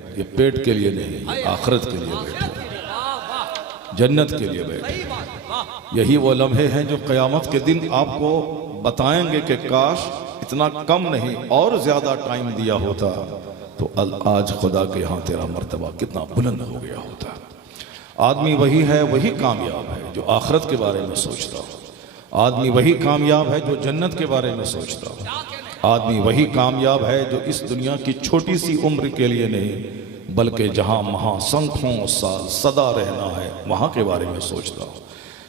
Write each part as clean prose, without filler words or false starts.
ये पेट के लिए नहीं, आखिरत के लिए बैठे, जन्नत के लिए बैठे। यही वो लम्हे हैं जो क़यामत के दिन आपको बताएंगे कि काश इतना कम नहीं और ज़्यादा टाइम दिया होता तो आज खुदा के यहाँ तेरा मर्तबा कितना बुलंद हो गया होता। आदमी वही है, वही कामयाब है जो आखिरत के बारे में सोचता हो। आदमी वही कामयाब है जो जन्नत के बारे में सोचता हो। आदमी वही कामयाब है जो इस दुनिया की छोटी सी उम्र के लिए नहीं बल्कि जहाँ महासंख्यों साल सदा रहना है वहाँ के बारे में सोचता हो।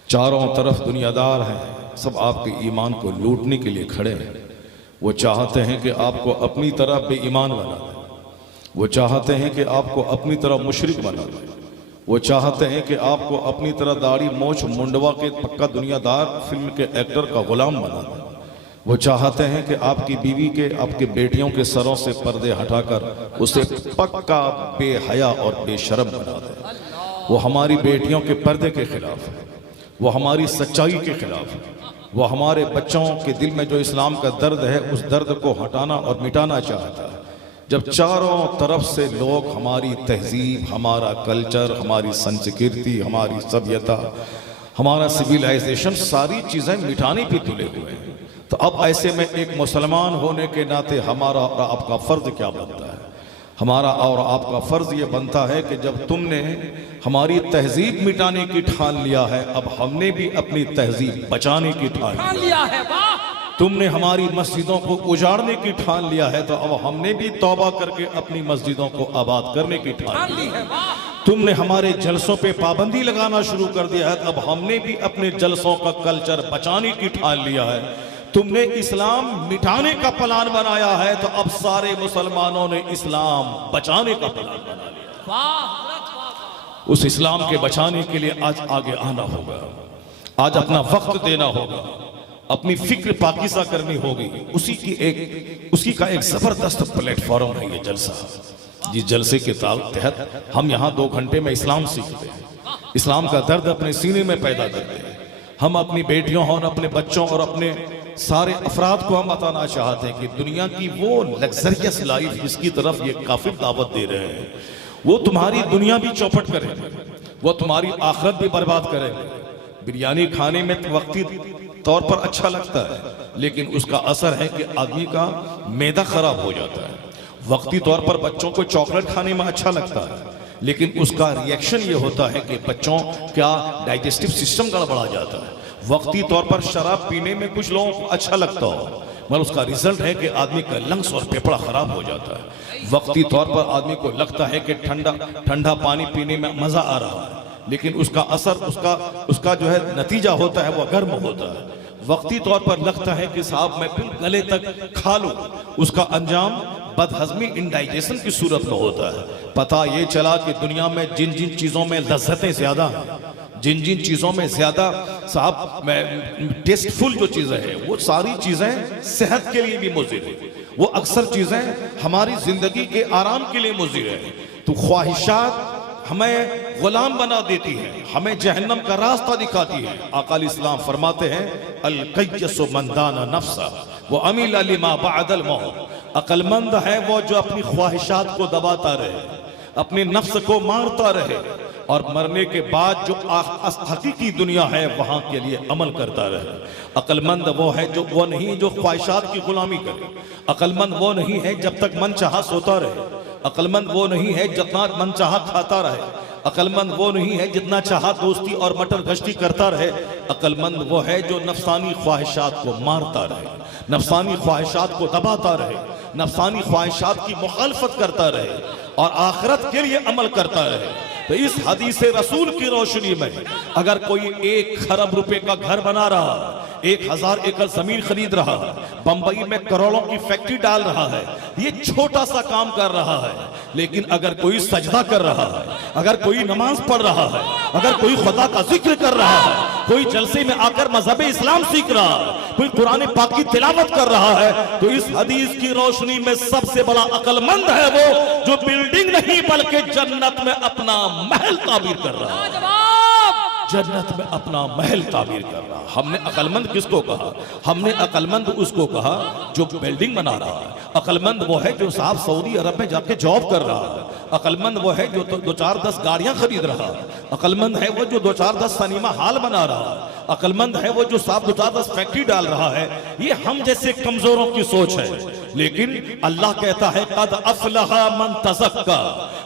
चारों तरफ दुनियादार हैं, सब आपके ईमान को लूटने के लिए खड़े हैं। वो चाहते हैं कि आपको अपनी तरह बेईमान बना दें, वो चाहते हैं कि आपको अपनी तरह मुशरिक बना दें, वो चाहते हैं कि आपको अपनी तरह दाढ़ी मोछ मुंडवा के पक्का दुनियादार फिल्म के एक्टर का गुलाम बना दें। वो चाहते हैं कि आपकी बीवी के, आपके बेटियों के सरों से पर्दे हटाकर उसे पक्का बेहया और बेशर्म बना दें। वो हमारी बेटियों के पर्दे के खिलाफ है, वो हमारी सच्चाई के खिलाफ है, वो हमारे बच्चों के दिल में जो इस्लाम का दर्द है उस दर्द को हटाना और मिटाना चाहता है। जब चारों तरफ से लोग हमारी तहजीब, हमारा कल्चर, हमारी संस्कृति, हमारी सभ्यता, हमारा सिविलाइजेशन, सारी चीज़ें मिटाने पे तुले हुए हैं, तो अब ऐसे में एक मुसलमान होने के नाते हमारा और आपका फ़र्ज क्या बनता है? हमारा और आपका फ़र्ज ये बनता है कि जब तुमने हमारी तहजीब मिटाने की ठान लिया है, अब हमने भी अपनी तहजीब बचाने की ठान लिया है। तुमने हमारी मस्जिदों को उजाड़ने की ठान लिया है, तो अब हमने भी तौबा करके अपनी मस्जिदों को आबाद करने की ठान ली है। तुमने हमारे जलसों पे पाबंदी लगाना शुरू कर दिया है, तो अब हमने भी अपने जलसों का कल्चर बचाने की ठान लिया है। तुमने इस्लाम मिटाने का प्लान बनाया है, तो अब सारे मुसलमानों ने इस्लाम बचाने का प्लान बना लिया। उस इस्लाम के बचाने के लिए आज आगे आना होगा, आज अपना वक्त देना होगा, अपनी फिक्र पाकीज़ा करनी होगी। उसी का एक जबरदस्त प्लेटफॉर्म है ये जलसा। जिस जलसे के तहत हम यहाँ 2 घंटे में इस्लाम सीखते हैं, इस्लाम का दर्द अपने सीने में पैदा करते हैं। हम अपनी बेटियों और अपने बच्चों और अपने सारे अफराद को हम बताना चाहते हैं कि दुनिया की वो लग्जरियस लाइफ जिसकी तरफ ये काफिर दावत दे रहे हैं, वो तुम्हारी दुनिया भी चौपट करेंगे, वो तुम्हारी आखिरत भी बर्बाद करेंगे। बिरयानी खाने में तो वक्ती तौर पर अच्छा लगता है, लेकिन उसका असर है कि आदमी का मैदा खराब हो जाता है। वक्ती तौर पर बच्चों को चॉकलेट खाने में अच्छा लगता है, लेकिन उसका रिएक्शन ये होता है कि बच्चों का डाइजेस्टिव सिस्टम गड़बड़ा जाता है। वक्ती तौर पर शराब पीने में कुछ लोगों को अच्छा लगता हो, मगर उसका रिजल्ट है कि आदमी का लंग्स और फेफड़ा खराब हो जाता है। वक्ती तौर पर आदमी को लगता है कि ठंडा पानी पीने में मजा आ रहा है, लेकिन उसका असर, उसका जो है नतीजा होता है वो गर्म होता है। वक्ती तौर पर लगता है कि साहब मैं फिर गले तक खा लूं, उसका अंजाम बदहजमी, इंडाइजेशन की सूरत में होता है। पता ये चला कि दुनिया में जिन जिन चीज़ों में लज्जतें ज़्यादा हैं, जिन जिन चीज़ों में ज़्यादा साहब में टेस्टफुल जो चीज़ें हैं, वो सारी चीज़ें सेहत के लिए भी मुज़िर है। वो अक्सर चीज़ें हमारी ज़िंदगी के आराम के लिए मुज़िर है। तो ख्वाहिशात हमें गुलाम बना देती है, हमें जहन्नम का रास्ता दिखाती है। आका इस्लाम फरमाते हैं अल क़य्यसु मन दाना नफ्सा व अमिल लिमा बअदल मौत। अक्लमंद है वो जो अपनी ख्वाहिशात को दबाता रहे, अपने नफ्स को मारता रहे और मरने के बाद जो हकीकी दुनिया है वहां के लिए अमल करता रहे। अक्लमंद वो है जो वो नहीं जो ख्वाहिशात की गुलामी करे। अक्लमंद वो नहीं है जब तक मन चाहा सोता रहे। अक्लमंद वो नहीं है जितना मन चाहा खाता रहे। अक्लमंद वो नहीं है जितना चाहा दोस्ती और मटर गश्ती करता रहे। अक्लमंद वो है जो नफ्सानी ख्वाहिशात को मारता रहे, नफ्सानी ख्वाहिशात को दबाता रहे, नफ्सानी ख्वाहिशात की मुखालफत करता रहे और आखिरत के लिए अमल करता रहे। तो इस हदीस रसूल की रोशनी में अगर कोई 1 खरब रुपए का घर बना रहा है, 1000 एकड़ जमीन खरीद रहा है, बंबई में करोड़ों की फैक्ट्री डाल रहा है, ये छोटा सा काम कर रहा है, लेकिन अगर कोई सजदा कर रहा है, अगर कोई नमाज पढ़ रहा है, अगर कोई खुदा का जिक्र कर रहा है, कोई जलसे में आकर मजहब इस्लाम सीख रहा है, कोई कुरान पाक की तिलावत कर रहा है, तो इस हदीस की रोशनी में सबसे बड़ा अक्लमंद है वो जो बिल्डिंग नहीं बल्कि जन्नत में अपना महल ताबीर कर रहा है। जन्नत में अपना महल तामीर कर रहा। हमने अक्लमंद किसको कहा? हमने अक्लमंद उसको कहा जो बिल्डिंग बना रहा है। अक्लमंद वो है जो साहब सऊदी अरब में जाके जॉब कर रहा है। अक्लमंद वो है जो 2-4-10 गाड़ियां खरीद रहा है। अक्लमंद है वो जो 2-4-10 सिनेमा हॉल बना रहा है। अक्लमंद है वो जो साहब 2-4-10 फैक्ट्री डाल रहा है। ये हम जैसे कमजोरों की सोच है, लेकिन अल्लाह कहता है कद अफलहा मन तज़क्का,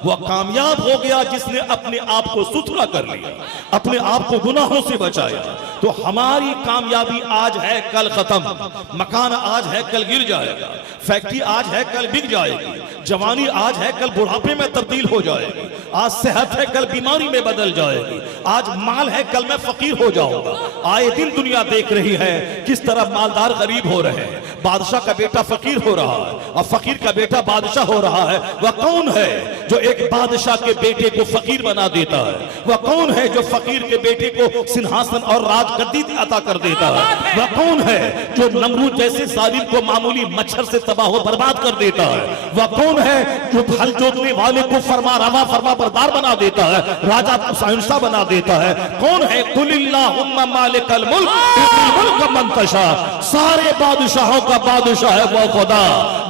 वह कामयाब हो गया जिसने अपने आप को सुथरा कर लिया, अपने आप को गुनाहों से बचाया। तो हमारी कामयाबी आज है कल खत्म, मकान आज है कल गिर जाएगा, फैक्ट्री आज है कल बिक जाएगी, जवानी आज है कल बुढ़ापे में तब्दील हो जाएगी, आज सेहत है कल बीमारी में बदल जाएगी, आज माल है कल मैं फकीर हो जाऊंगा। आए दिन दुनिया देख रही है किस तरह मालदार गरीब हो रहे हैं, बादशाह का बेटा फकीर हो रहा है और फकीर का बेटा बादशाह हो रहा है। वह कौन है जो एक बादशाह के बेटे को फकीर बना देता है? वह कौन है जो फकीर के बेटे को सिंहासन और राजगद्दी अता कर देता है? वह कौन है जो नमरूद जैसे जालिम को मामूली मच्छर से तबाह व बर्बाद कर देता है? वह कौन है जो हल जोतने वाले को फरमा रवा फरमा बरदार बना देता है, राजा को शहंशाह बना देता है? कौन है? कुलिल्लाहुम्मा मालिकल मुल्क तुतिल मुल्क मन तशा, सारे बादशाहों का बादशाह है वो खुदा,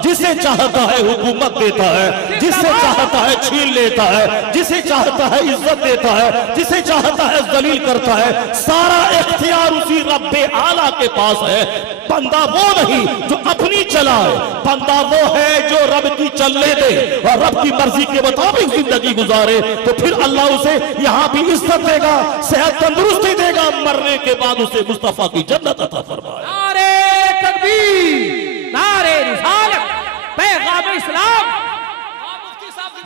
जिसे चाहता है हुकूमत देता है, जिसे चाहता है छीन लेता है, जिसे चाहता है इज्जत देता है, जिसे चाहता है जलील करता है। सारा इख्तियार उसी रब्बे आला के पास है। बंदा वो नहीं जो अपनी चलाए, बंदा वो है जो रब की चलने दे और रब की मर्जी के मुताबिक जिंदगी गुजारे। तो फिर अल्लाह उसे यहाँ भी इज्जत देगा, सेहत तंदुरुस्ती देगा, मरने के बाद उसे मुस्तफा की जन्नत अता फरमाए। नारे तकबीर, नारे रिसालत, पैगाम इस्लाम।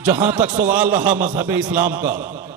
जहां तक सवाल रहा मजहब इस्लाम का,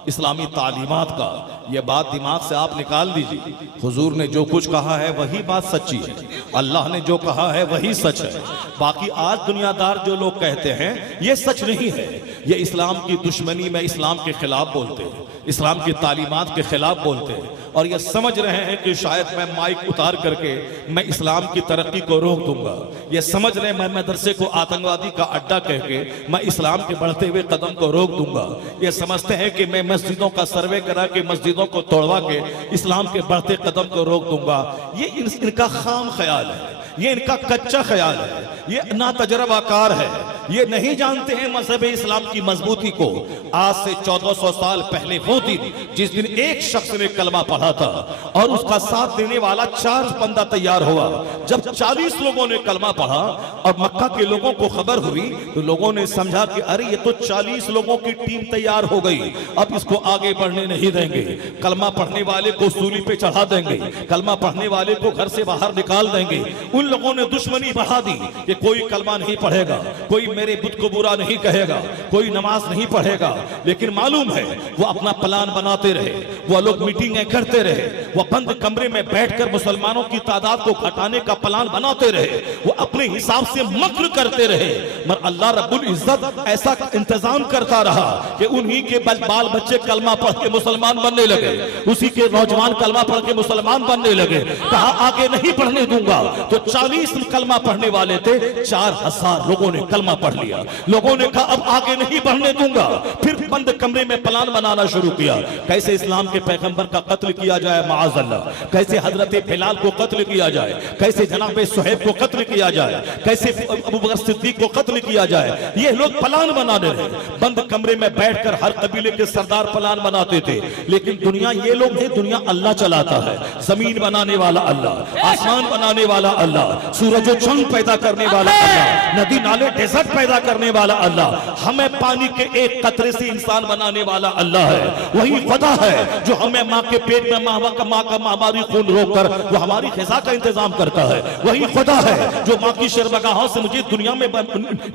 इस्लामी तालीमात का, यह बात दिमाग से आप निकाल दीजिए। हुजूर ने जो कुछ कहा है वही बात सच्ची है, अल्लाह ने जो कहा है वही सच है। बाकी आज दुनियादार जो लोग कहते हैं ये सच नहीं है, ये इस्लाम की दुश्मनी में इस्लाम के खिलाफ बोलते हैं, इस्लाम की तालीमात के खिलाफ बोलते हैं और ये समझ रहे हैं कि शायद मैं माइक उतार करके मैं इस्लाम की तरक्की को रोक दूंगा। ये समझ रहे हैं मैं मदरसे को आतंकवादी का अड्डा कह के मैं इस्लाम के बढ़ते हुए कदम को रोक दूंगा। ये समझते हैं कि मैं मस्जिदों का सर्वे करा के मस्जिदों को तोड़वा के इस्लाम के बढ़ते कदम को रोक दूंगा। ये इनका खाम ख्याल है, ये इनका कच्चा ख्याल है, ये ना तजर्बाकार है, ये नहीं जानते हैं मजहब इस्लाम की मजबूती को। आज से 1400 साल पहले वो दिन जिस दिन एक शख्स ने कलमा पढ़ा था और उसका साथ देने वाला 4 बंदा तैयार हुआ। जब 40 लोगों ने कलमा पढ़ा और मक्का के लोगों को खबर हुई तो लोगों ने समझा कि अरे ये तो 40 लोगों की टीम तैयार हो गई, अब इसको आगे बढ़ने नहीं देंगे, कलमा पढ़ने वाले को सूली पे चढ़ा देंगे, कलमा पढ़ने वाले को घर से बाहर निकाल देंगे। उन लोगों ने दुश्मनी बढ़ा दी कि कोई कलमा नहीं पढ़ेगा, कोई मेरे बुत को बुरा नहीं कहेगा, कोई नमाज नहीं पढ़ेगा। लेकिन मालूम है वो अपना प्लान बनाते रहे, वो लोग मीटिंगें करते रहे, वो बंद कमरे में बैठकर मुसलमानों की तादाद को घटाने का प्लान बनाते रहे, वो अपने हिसाब से मक्र करते रहे। मगर अल्लाह रब्बुल इज्जत ऐसा इंतजाम करता रहा कि उन्हीं के बाल बच्चे कलमा पढ़ के मुसलमान बनने लगे, उसी के नौजवान कलमा पढ़ के मुसलमान बनने लगे। कहा आगे नहीं पढ़ने दूंगा, तो 40 कलमा पढ़ने वाले थे, 4000 लोगों ने कलमा पढ़ लिया। लोगों ने कहा अब आगे नहीं बढ़ने दूंगा, फिर बंद कमरे में प्लान बनाना शुरू किया, कैसे इस्लाम के पैगंबर का कत्ल किया जाए माअज़ल्लाह, कैसे हजरत बिलाल को कत्ल किया जाए, कैसे जनाब सुहैब को कत्ल किया जाए, कैसे अबू बकर सिद्दीक को कत्ल किया जाए। ये लोग प्लान बनाने रहे, बंद कमरे में बैठकर हर कबीले के सरदार प्लान बनाते थे। लेकिन दुनिया ये लोग नहीं, दुनिया अल्लाह चलाता है। जमीन बनाने वाला अल्लाह, आसमान बनाने वाला अल्लाह, सूरज और चंद पैदा करने वाला अल्लाह, नदी नाले डेजर्ट पैदा करने वाला अल्लाह, हमें पानी के एक कतरे से इंसान बनाने वाला अल्लाह है। वही खुदा है जो हमें माँ के पेट में माँ का हमारी खून रोककर वो हमारी ग़िज़ा का इंतजाम करता है। वही खुदा है जो माँ की शर्मगाहों से मुझे दुनिया में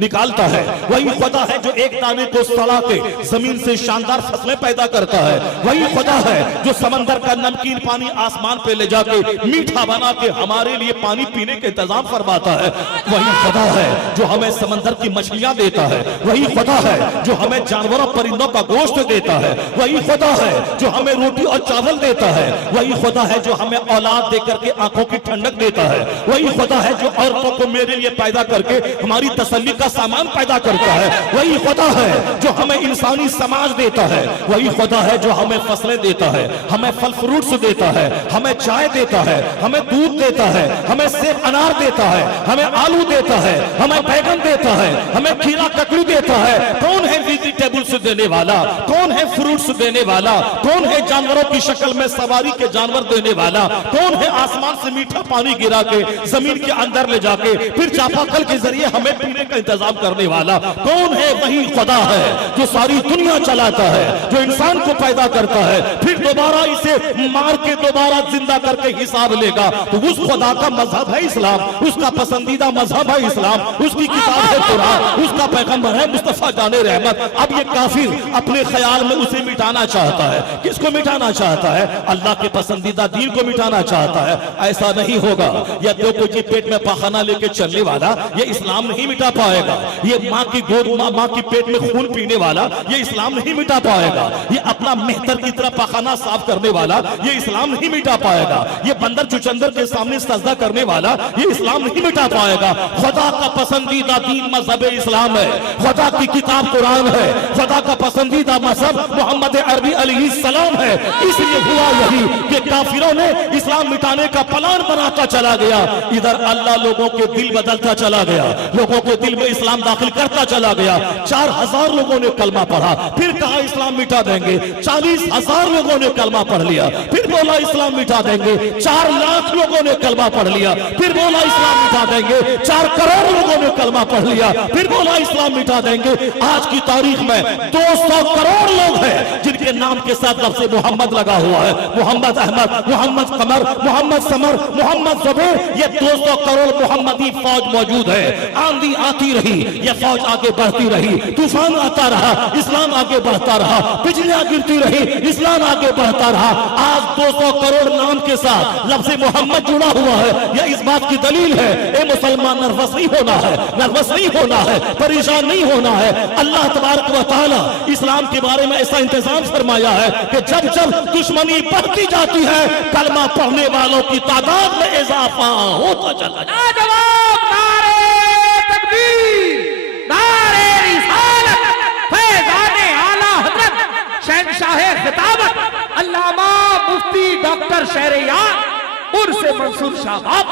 निकालता है। वही खुदा है जो एक दाने को सड़ा के जमीन से शानदार फसलें पैदा करता है। वही खुदा है जो समंदर का नमकीन पानी आसमान पे ले जाके मीठा बना के हमारे लिए पानी पीने के इंतजाम फरमाता है। वही खुदा है जो हमें समंदर की मछलियां देता है, वही खुदा है जो हमें जानवरों परिंदों का गोश्त देता है, वही खुदा है जो हमें रोटी और चावल देता है, वही खुदा है जो हमें औलाद देकर के आंखों की ठंडक देता है, वही खुदा है जो औरतों को मेरे लिए पैदा करके हमारी तसल्ली का सामान पैदा करता है, वही खुदा है जो हमें इंसानी समाज देता है, वही खुदा है जो हमें फसलें देता है, हमें फल फ्रूट्स देता है, हमें चाय देता है, हमें दूध देता है, हमें सेब अनार देता है, हमें आलू देता है, हमें बैगन देता है, हमें खीरा ककड़ी देता है। कौन है वेजिटेबल्स देने वाला, कौन है फ्रूट्स देने वाला, कौन है जानवरों की शक्ल में सवारी के जानवर देने वाला, कौन है आसमान से मीठा पानी गिरा के जमीन के अंदर ले जाके फिर चापाकल के जरिए हमें पीने का इंतजाम करने वाला कौन है? वही खुदा है जो सारी दुनिया चलाता है, जो इंसान को पैदा करता है, फिर दोबारा इसे मार के दोबारा जिंदा करके हिसाब लेगा। तो उस खुदा का मजहब है इस्लाम, उसका पसंदीदा मजहब है इस्लाम, उसकी किताब है कुरान, उसका पैगंबर है मुस्तफा जाने रहमत। अब ये काफिर अपने ख्याल में उसे मिटाना चाहता है। किसको मिटाना चाहता है? अल्लाह के पसंदीदा दीन को मिटाना चाहता है। ऐसा नहीं होगा। या तो कोई पेट में पाखाना लेके चलने वाला ये इस्लाम नहीं मिटा पाएगा। ये माँ की गोद माँ की पेट में खून पीने वाला ये इस्लाम नहीं मिटा पाएगा। ये अपना मेहतर की तरह पाखाना साफ करने वाला ये इस्लाम नहीं मिटा पाएगा। ये बंदर चुचंदर के सामने सजदा करने वाला ये इस्लाम नहीं मिटा पाएगा। खुदा का पसंदीदा दीन मजहब इस्लाम है, खुदा की किताब कुरान है, खुदा का पसंदीदा मजहब मोहम्मद अरबी अलैहिस्सलाम है। इसलिए हुआ यही कि काफिरों ने इस्लाम मिटाने का प्लान बनाता चला गया। इधर अल्लाह लोगों के दिल बदलता चला गया, लोगों के दिल में इस्लाम दाखिल करता चला गया। 4000 लोगों ने कलमा पढ़ा, फिर कहा इस्लाम मिटा देंगे। 40,000 लोगों ने कलमा पढ़ लिया, फिर बोला इस्लाम मिटा देंगे। 4 लाख लोगों ने कलमा पढ़ लिया, फिर बोला इस्लाम मिटा देंगे। 4 करोड़ लोगों ने कलमा पढ़ लिया, फिर बोला इस्लाम मिटा देंगे। आज की तारीख में 200 करोड़ लोग हैं जिनके नाम के साथ लफ्ज़ मोहम्मद लगा हुआ है। मोहम्मद अहमद, मोहम्मद कमर, मोहम्मद समर, मोहम्मद जुबैर, ये 200 करोड़ मोहम्मदी फौज मौजूद है। आंधी आती रही, ये फौज आगे बढ़ती रही, तूफान आता रहा, इस्लाम आगे बढ़ता रहा, बिजलियां गिरती रही, इस्लाम आगे बढ़ता रहा। आज 200 करोड़ नाम के साथ लफ्ज़ मोहम्मद जुड़ा हुआ है। यह इस बात की दलील है, ए मुसलमान नर्वस नहीं होना है, नर्वस नहीं होना है, परेशान नहीं होना है। अल्लाह तबारक व तआला इस्लाम के बारे में ऐसा इंतजाम फरमाया है कि जब जब दुश्मनी बढ़ती जाती है कलमा पढ़ने वालों की तादाद में इजाफा होता चला जाता है। जवाब नारे तकबीर, नारे रिसालत, फैज़ाने आला हज़रत शहंशाह खिताबत अल्लामा मुफ्ती डॉक्टर शहरयार उर्स मंसूर शाह बाब।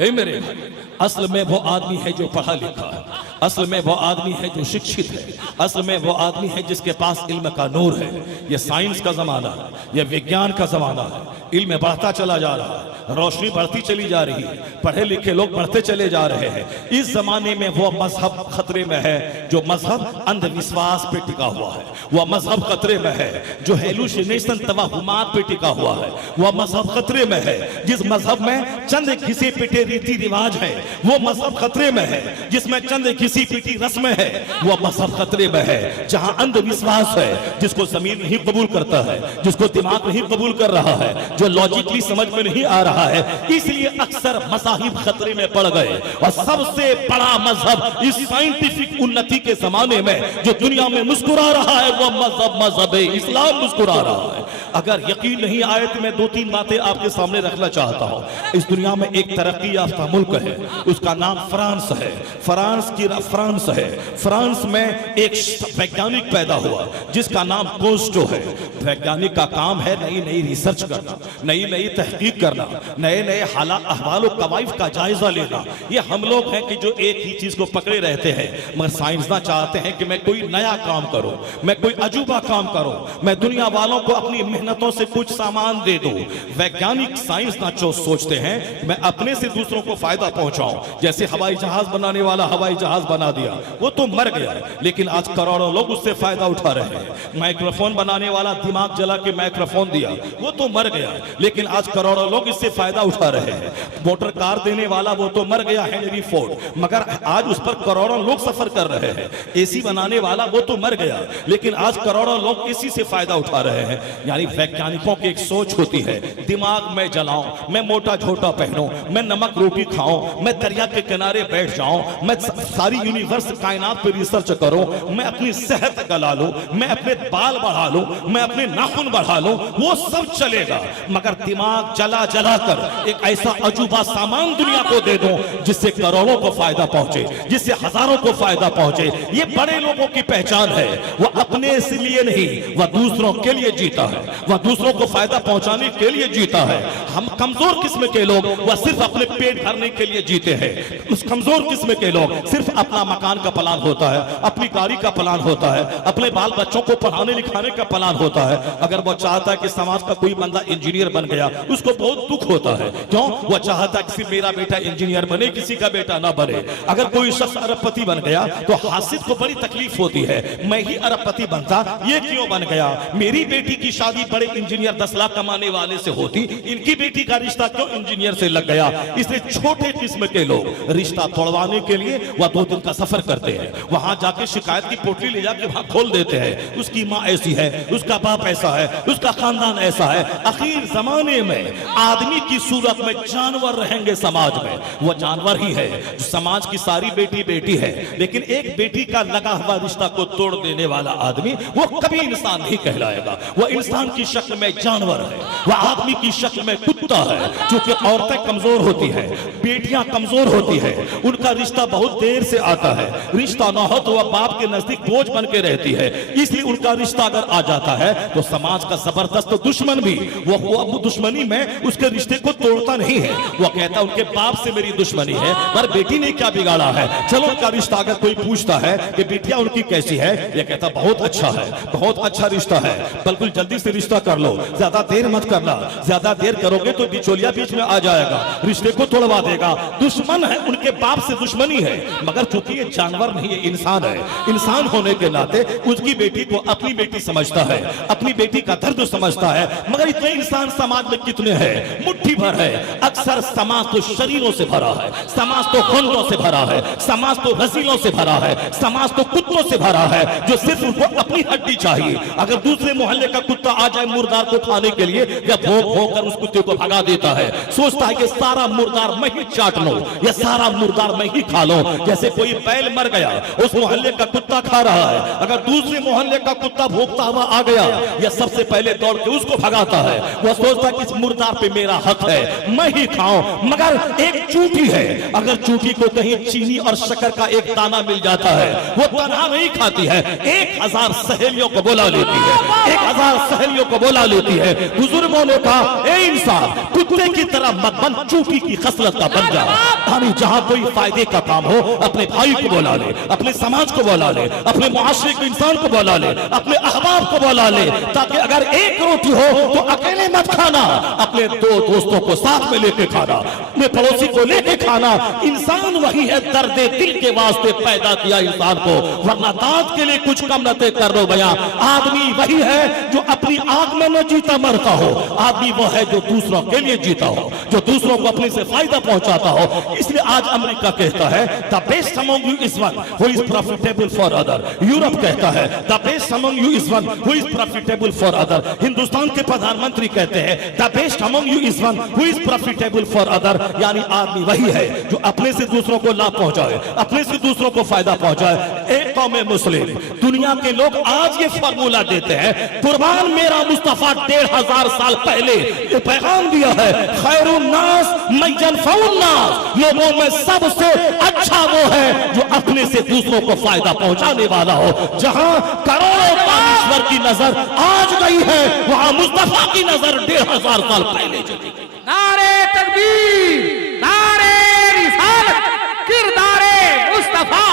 ए मेरे भाई, असल में वो आदमी है जो पढ़ा लिखा है, असल में वो आदमी है जो शिक्षित है, असल में वो आदमी है जिसके पास इल्म का नूर है। ये साइंस का जमाना है, ये विज्ञान का जमाना है, इल्म बढ़ता चला जा रहा है, रोशनी बढ़ती चली जा रही है, पढ़े लिखे लोग बढ़ते चले जा रहे हैं। इस जमाने में वो मजहब खतरे में है जो मजहब अंधविश्वास पे टिका हुआ है, वह मजहब खतरे में है जो हेलुसिनेशन तवहुमात पे टिका हुआ है, वह मजहब खतरे में है जिस मजहब में चंद घिसे पिटे रीति रिवाज है, वो मजहब खतरे में है जिसमें चंद घिसी पिटी रस्में है, वो मजहब खतरे में है जहां अंधविश्वास है, जिसको जमीन नहीं कबूल करता है, जिसको दिमाग नहीं कबूल कर रहा है, जो लॉजिकली समझ में नहीं आ रहा है। इसलिए अक्सर मज़ाहिब खतरे में पड़ गए। और सबसे बड़ा मजहब इस साइंटिफिक उन्नति के जमाने में जो दुनिया में मुस्कुरा रहा है वो मजहब इस्लाम मुस्कुरा रहा है। अगर यकीन नहीं आए तो मैं 2-3 बातें आपके सामने रखना चाहता हूं। इस दुनिया में एक तरक्की याफ्ता मुल्क है, उसका नाम फ्रांस है। फ्रांस है। फ्रांस में एक वैज्ञानिक पैदा हुआ जिसका नाम कोस्टो है। वैज्ञानिक का काम है नई नई रिसर्च करना, नई नई तहकीक करना, नए नए हालात अहवाल और कवाइफ का जायजा लेना। ये हम लोग हैं कि जो एक ही चीज को पकड़े रहते हैं, मगर साइंसदान चाहते हैं कि मैं कोई नया काम करूं, मैं कोई अजूबा काम करूं, मैं दुनिया वालों को अपनी मेहनतों से कुछ सामान दे दूं। वैज्ञानिक साइंसदान जो सोचते हैं मैं अपने से दूसरों को फायदा पहुंचाऊं। जैसे हवाई जहाज बनाने वाला हवाई जहाज बना दिया, वो तो मर गया, लेकिन आज करोड़ों लोग उससे फायदा उठा रहे हैं। माइक्रोफोन बनाने वाला दिमाग जला के माइक्रोफोन दिया, वो तो मर गया, लेकिन आज करोड़ों लोग इससे फायदा उठा रहे हैं। मोटर कार देने वाला वो तो मर गया, हेनरी फोर्ड, मगर आज उस पर करोड़ों लोग सफर कर रहे हैं। एसी बनाने वाला वो तो मर गया, लेकिन आज करोड़ों लोग एसी से फायदा उठा रहे हैं। यानी वैज्ञानिकों की एक सोच होती है, दिमाग में जलाऊं, मैं मोटा झोटा पहनूं, मैं नमक रोटी खाऊं, मैं दरिया के किनारे बैठ जाऊं, मैं सारी यूनिवर्स कायनात पे रिसर्च करूं, मैं अपनी सेहत गला लूं, मैं अपने बाल बढ़ा लूं, मैं अपने नाखून बढ़ा लूं, वो सब चलेगा, मगर दिमाग जला जला कर एक ऐसा अजूबा सामान दुनिया को दे दूं जिससे करोड़ों को फायदा पहुंचे, जिससे हजारों को फायदा पहुंचे। ये बड़े लोगों की पहचान है, वह अपने से लिए नहीं, वह दूसरों के लिए जीता है, वह दूसरों को फायदा पहुंचाने के लिए जीता है। हम कमजोर किस्म के लोग वह सिर्फ अपने पेट भरने के लिए जीते हैं। उस कमजोर किस्म के लोग सिर्फ अपना मकान का प्लान होता है, अपनी गाड़ी का प्लान होता है, अपने बाल बच्चों को पढ़ाने लिखाने का प्लान होता है। अगर वह चाहता है कि समाज का कोई बंदा इंजीनियर बन गया, उसको बहुत दुख होता है। क्यों? वह चाहता है कि मेरा बेटा इंजीनियर बने, किसी का बेटा ना बने। अगर कोई शख्स अरबपति बन गया तो हासिद को बड़ी तकलीफ होती है, मैं ही अरबपति बनता, ये क्यों बन गया? मेरी बेटी की शादी बड़े इंजीनियर 10 लाख कमाने वाले से होती, इनकी बेटी का रिश्ता क्यों इंजीनियर से लग गया? इसलिए छोटे किस्म के लोग रिश्ता तोड़वाने के लिए वह 2 दिन का सफर करते हैं, वहां जाके शिकायत की पोटली ले जाके वहां खोल देते हैं। उसकी माँ ऐसी है, उसका बाप ऐसा है, उसका खानदान ऐसा है। आखिर जमाने में आदमी की सूरत में जानवर रहेंगे समाज में, वह जानवर ही है। समाज की सारी बेटी बेटी है, लेकिन एक बेटी का लगा हुआ रिश्ता को तोड़ देने वाला आदमी वो कभी इंसान नहीं कहलाएगा। वह इंसान की शक्ल में जानवर है, वह आदमी की शक्ल में कुत्ता है। क्योंकि औरतें कमजोर होती है, बेटियां कमजोर होती है, उनका रिश्ता बहुत देर से आता है। रिश्ता ना हो तो वह बाप के नजदीक बोझ बन के रहती है, इसलिए उनका रिश्ता अगर आ जाता है तो समाज का जबरदस्त दुश्मन भी वो दुश्मनी में उसके रिश्ते को तोड़ता नहीं है। वो कहता उनके बाप से मेरी दुश्मनी है, पर बेटी ने क्या बिगाड़ा है, चलो उनका रिश्ता। अगर कोई पूछता है कि बेटिया उनकी कैसी है, ये कहता बहुत अच्छा है, बहुत अच्छा रिश्ता है, बिल्कुल जल्दी से रिश्ता कर लो, ज्यादा देर मत करना, ज्यादा देर करोगे तो बिचौलिया बीच में आ जाएगा, रिश्ते को तोड़वा देगा। दुश्मन है, उनके बाप से दुश्मनी है, मगर चूंकि ये जानवर नहीं है, इंसान है। इंसान होने के नाते उसकी बेटी को अपनी बेटी समझता है, अपनी बेटी का दर्द समझता है। मगर इतने इंसान समाज में कितने हैं? मुट्ठी भर है। अक्सर समाज तो शरीरों से भरा है, समाज तो गुंडों से भरा है, समाज तो रसीलों से भरा है, समाज तो कुत्तों से भरा है जो सिर्फ उनको अपनी हड्डी चाहिए। अगर दूसरे मोहल्ले का कुत्ता आ जाए मुर्दार को खाने के लिए, या भोंक भोंक कर उस कुत्ते को भगा देता है, सोचता है कि सारा मुर्दार मैं ही चाट लूं, या सारा मुर्दार मैं ही खा लूं। जैसे कोई बैल मर गया, उस मोहल्ले का कुत्ता खा रहा है, अगर दूसरे मोहल्ले का कुत्ता भोंकता हुआ आ गया, या सबसे पहले दौड़ के उसको भगाता है। वह सोचता है कि इस मुर्दार पे मेरा हक है, मैं ही खाऊं। मगर एक चूंटी है, अगर चूंटी को कहीं चीनी और शक्कर का एक दाना मिल जाता है, वो तन्हा नहीं खाती है, 1000 सहेलियों को बुला लेती है, 1000 सहेलियों को बुला लेती है। बुजुर्गों ने कहा, ए इंसान, कुत्ते की तरह मत बन, चूंटी की खसलत का बन जा। यानी जहां कोई फायदे का काम हो, अपने भाई को बुला ले, अपने समाज को बुला ले, अपने मुआशरे के इंसान को बुला ले, अपने अहबाब को बुला ले, ताकि अगर एक रोटी हो तो अकेले मत खाना, अपने 2 दोस्तों को साथ में लेके खाना, अपने पड़ोसी को लेके खाना। इंसान वही है, दर्द दिल के वास्ते पैदा किया इंसान को, वरना दांत के लिए कुछ कम न कर दो बयां। आदमी वही है जो अपनी आग में न जीता मरता हो, आदमी वो है जो दूसरों के लिए जीता हो, जो दूसरों को अपने से फायदा पहुंचाता हो। इसलिए आज अमेरिका कहता है the best among you is one who is profitable for other. Europe कहता है the best among you is one who is profitable for other. Hindustan के प्रधानमंत्री कहते हैं the best among you is one who is profitable for other. यानी आदमी वही है जो अपने से दूसरों को लाभ पहुंचाए, अपने से दूसरों को फायदा पहुंचाए। एक कौम मुस्लिम, दुनिया के लोग आज ये फार्मूला देते हैं, कुर्बान मेरा मुस्तफा 1500 साल पहले ये पैगाम दिया है, खैरुन नास मय्यन फौन नास, लोगों में सबसे अच्छा वो है जो अपने से दूसरों को फायदा पहुंचाने वाला हो। जहां करोड़ों दानिश्वर की नजर आज गई है, वहां मुस्तफा की नजर 1500 साल पहले चली गई। नारे तकबीर, नारे रिसालत, किरदारे Mustafa,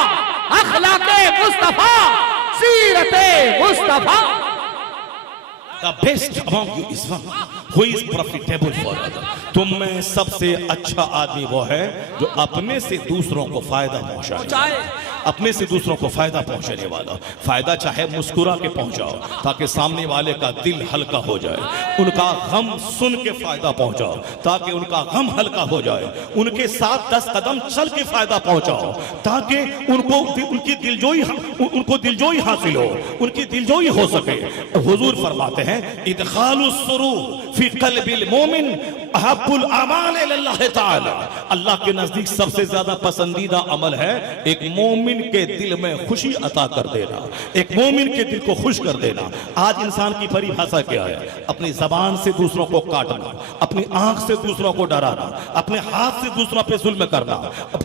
अखलाके Mustafa, सीरते Mustafa. The best among you is one who is profitable for others. तुम में सबसे अच्छा आदमी वो है जो अपने से दूसरों को फायदा पहुंचाए, अपने से दूसरों को फायदा पहुंचाने वाला। फायदा चाहे मुस्कुरा के पहुंचाओ ताकि सामने वाले का दिल हल्का हो जाए, उनका गम सुन के फायदा पहुंचाओ ताकि उनका गम हल्का हो जाए, उनके साथ 10 कदम चल के फायदा पहुंचाओ ताकि उनको उनकी दिलजोई हासिल हो, उनकी दिलजोई हो सके। हुजूर फरमाते हैं इदखालुस सुरूर फी क़ल्बिल मोमिन अहब्बुल अमाल इलल्लाह ताला। अल्लाह के नजदीक सबसे ज्यादा पसंदीदा अमल है एक मोमिन के दिल में खुशी अता कर देना, एक मोमिन के दिल को खुश कर देना। आज इंसान की परिभाषा क्या है? अपनी जबान से दूसरों को काटना, अपनी आंख से दूसरों को डराना, अपने हाथ से दूसरों पे जुल्म करना,